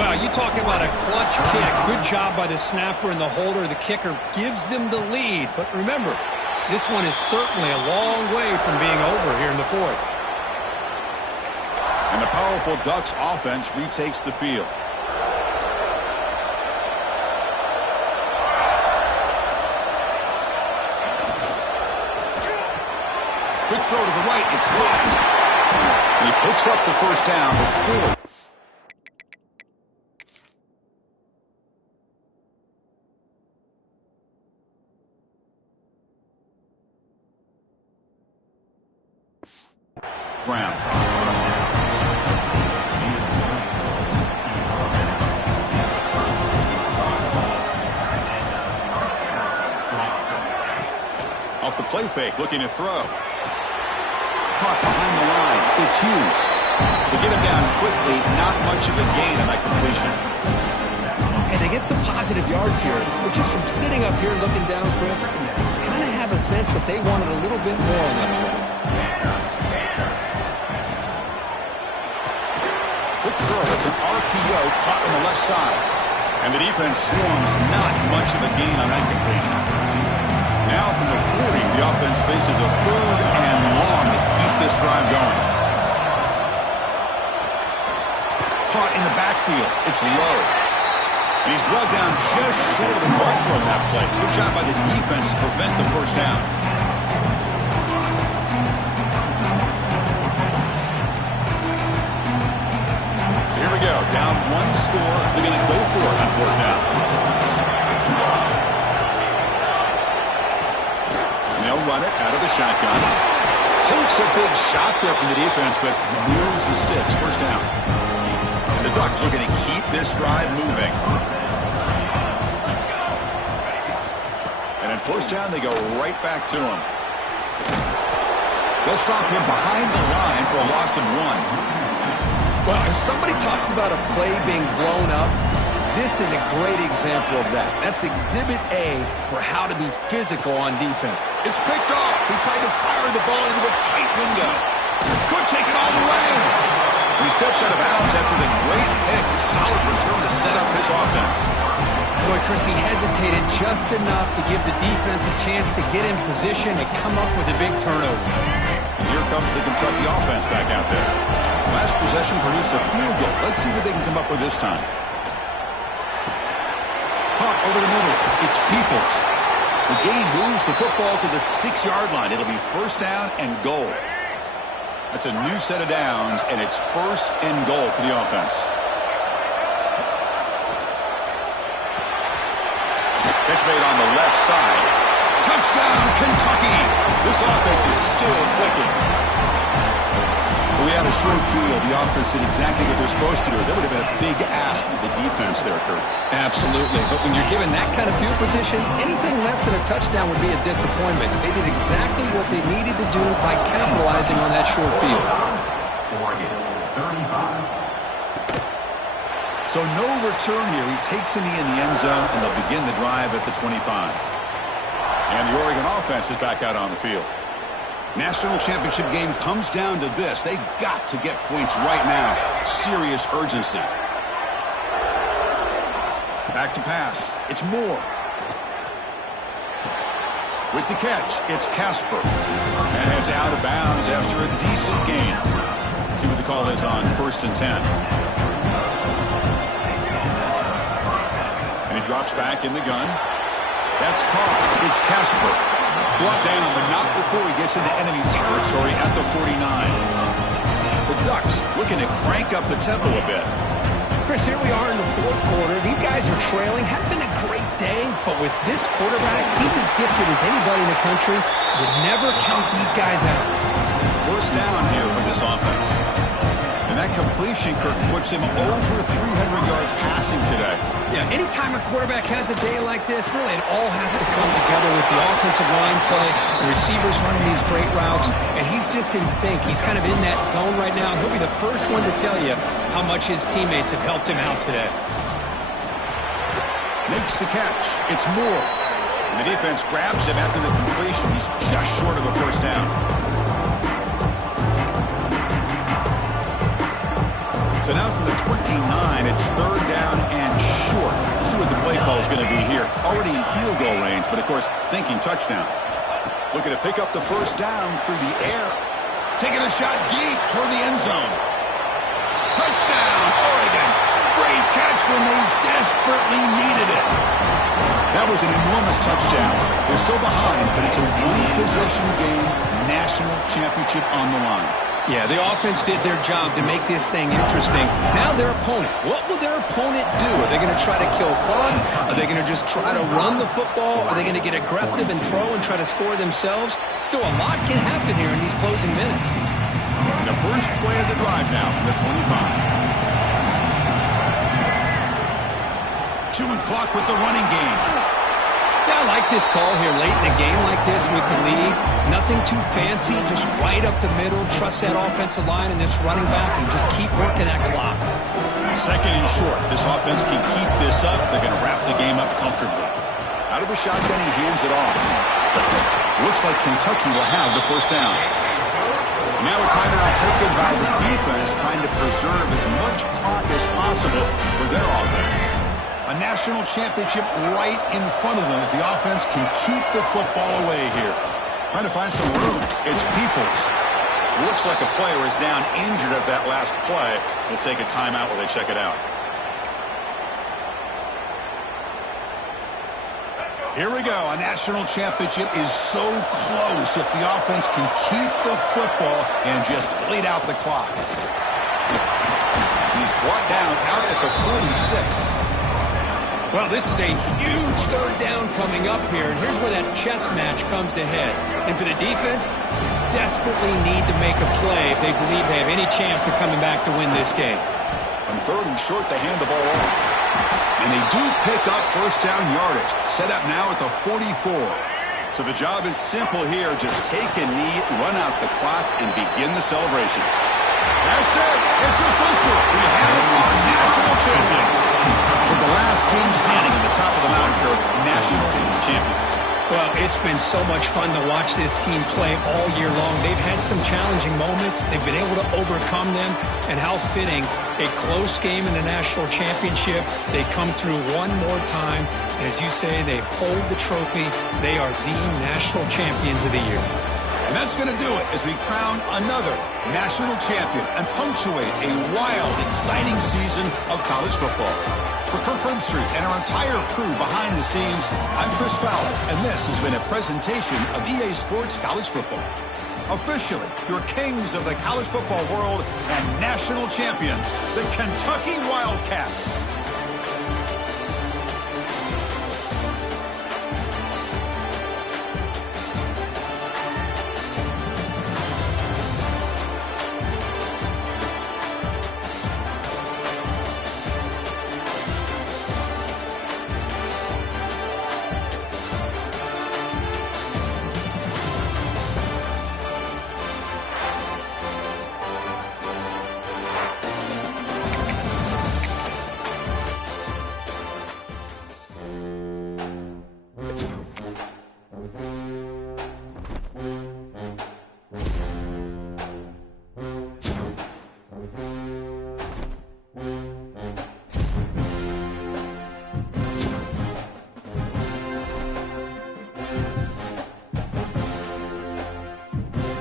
Well, you talking about a clutch kick. Good job by the snapper and the holder. The kicker gives them the lead. But remember, this one is certainly a long way from being over here in the fourth. And the powerful Ducks offense retakes the field. Quick throw to the right. It's caught. And he picks up the first down before. Brown. Off the play fake, looking to throw. Caught behind the line. It's Hughes. They get him down quickly. Not much of a gain on that completion. And they get some positive yards here. But just from sitting up here looking down, Chris, kind of have a sense that they wanted a little bit more on that play. Quick throw. It's an RPO caught on the left side. And the defense swarms. Not much of a gain on that completion. Now from the 40, the offense faces a third and long to keep this drive going. Caught in the backfield. It's low. And he's brought down just short of the marker on that play. Good job by the defense to prevent the first down. So here we go. Down one score. They're going to go for it on fourth down. They'll run it out of the shotgun. Takes a big shot there from the defense, but moves the sticks. First down. And the Ducks are going to keep this drive moving. And on first down, they go right back to him. They'll stop him behind the line for a loss of 1. Well, if somebody talks about a play being blown up, this is a great example of that. That's exhibit A for how to be physical on defense. It's picked off. He tried to fire the ball into a tight window. Could take it all the way. And he steps out of bounds after the great pick. Solid return to set up his offense. Boy, Chris, he hesitated just enough to give the defense a chance to get in position and come up with a big turnover. And here comes the Kentucky offense back out there. Last possession produced a field goal. Let's see what they can come up with this time. Caught over the middle. It's Peoples. The game moves the football to the 6-yard line. It'll be first down and goal. That's a new set of downs, and it's first and goal for the offense. Catch made on the left side. Touchdown, Kentucky! This offense is still clicking. We had a short field. The offense did exactly what they're supposed to do. That would have been a big ask for the defense there, Kurt. Absolutely. But when you're given that kind of field position, anything less than a touchdown would be a disappointment. They did exactly what they needed to do by capitalizing on that short field. So no return here. He takes a knee in the end zone, and they'll begin the drive at the 25. And the Oregon offense is back out on the field. National championship game comes down to this. They got to get points right now. Serious urgency. Back to pass. It's Moore. With the catch, it's Casper. And it's out of bounds after a decent gain. See what the call is on 1st and 10. And he drops back in the gun. That's caught. It's Casper. Brought down, but not before he gets into enemy territory at the 49. The Ducks looking to crank up the tempo a bit. Chris, here we are in the fourth quarter. These guys are trailing. Had been a great day, but with this quarterback, he's as gifted as anybody in the country. You never count these guys out. First down here for this offense. And And that completion, Kirk, puts him over 300 yards passing today. Yeah, anytime a quarterback has a day like this, really it all has to come together with the offensive line play, the receivers running these great routes, and he's just in sync. He's kind of in that zone right now. He'll be the first one to tell you how much his teammates have helped him out today. Makes the catch. It's Moore. And the defense grabs him after the completion. He's just short of a first down. So now from the 29, it's third down and short. Let's see what the play call is going to be here. Already in field goal range, but of course, thinking touchdown. Looking to pick up the first down through the air. Taking a shot deep toward the end zone. Touchdown, Oregon. Great catch when they desperately needed it. That was an enormous touchdown. They're still behind, but it's a one-possession game, national championship on the line. Yeah, the offense did their job to make this thing interesting. Now their opponent. What will their opponent do? Are they going to try to kill clock? Are they going to just try to run the football? Are they going to get aggressive and throw and try to score themselves? Still, a lot can happen here in these closing minutes. The first play of the drive now from the 25. Chewing clock with the running game. Yeah, I like this call here late in a game like this with the lead. Nothing too fancy, just right up the middle. Trust that offensive line and this running back and just keep working that clock. Second and short. This offense can keep this up. They're going to wrap the game up comfortably. Out of the shotgun, he hands it off. Looks like Kentucky will have the first down. Now a timeout taken by the defense, trying to preserve as much clock as possible for their offense. A national championship right in front of them if the offense can keep the football away here. Trying to find some room. It's Peoples. Looks like a player is down injured at that last play. We'll take a timeout while they check it out. Here we go. A national championship is so close if the offense can keep the football and just bleed out the clock. He's brought down out at the 46. Well, this is a huge third down coming up here, and here's where that chess match comes to head. And for the defense, desperately need to make a play if they believe they have any chance of coming back to win this game. On third and short, they hand the ball off. And they do pick up first down yardage. Set up now at the 44. So the job is simple here. Just take a knee, run out the clock, and begin the celebration. That's it. It's official. We have our national champions. With the last team standing at the top of the mountain curve, national champions. Well, it's been so much fun to watch this team play all year long. They've had some challenging moments. They've been able to overcome them. And how fitting, a close game in the national championship. They come through one more time. And as you say, they hold the trophy. They are the national champions of the year. And that's going to do it as we crown another national champion and punctuate a wild, exciting season of college football. For Kirk Herbstreit and our entire crew behind the scenes, I'm Chris Fowler, and this has been a presentation of EA Sports College Football. Officially, your kings of the college football world and national champions, the Kentucky Wildcats.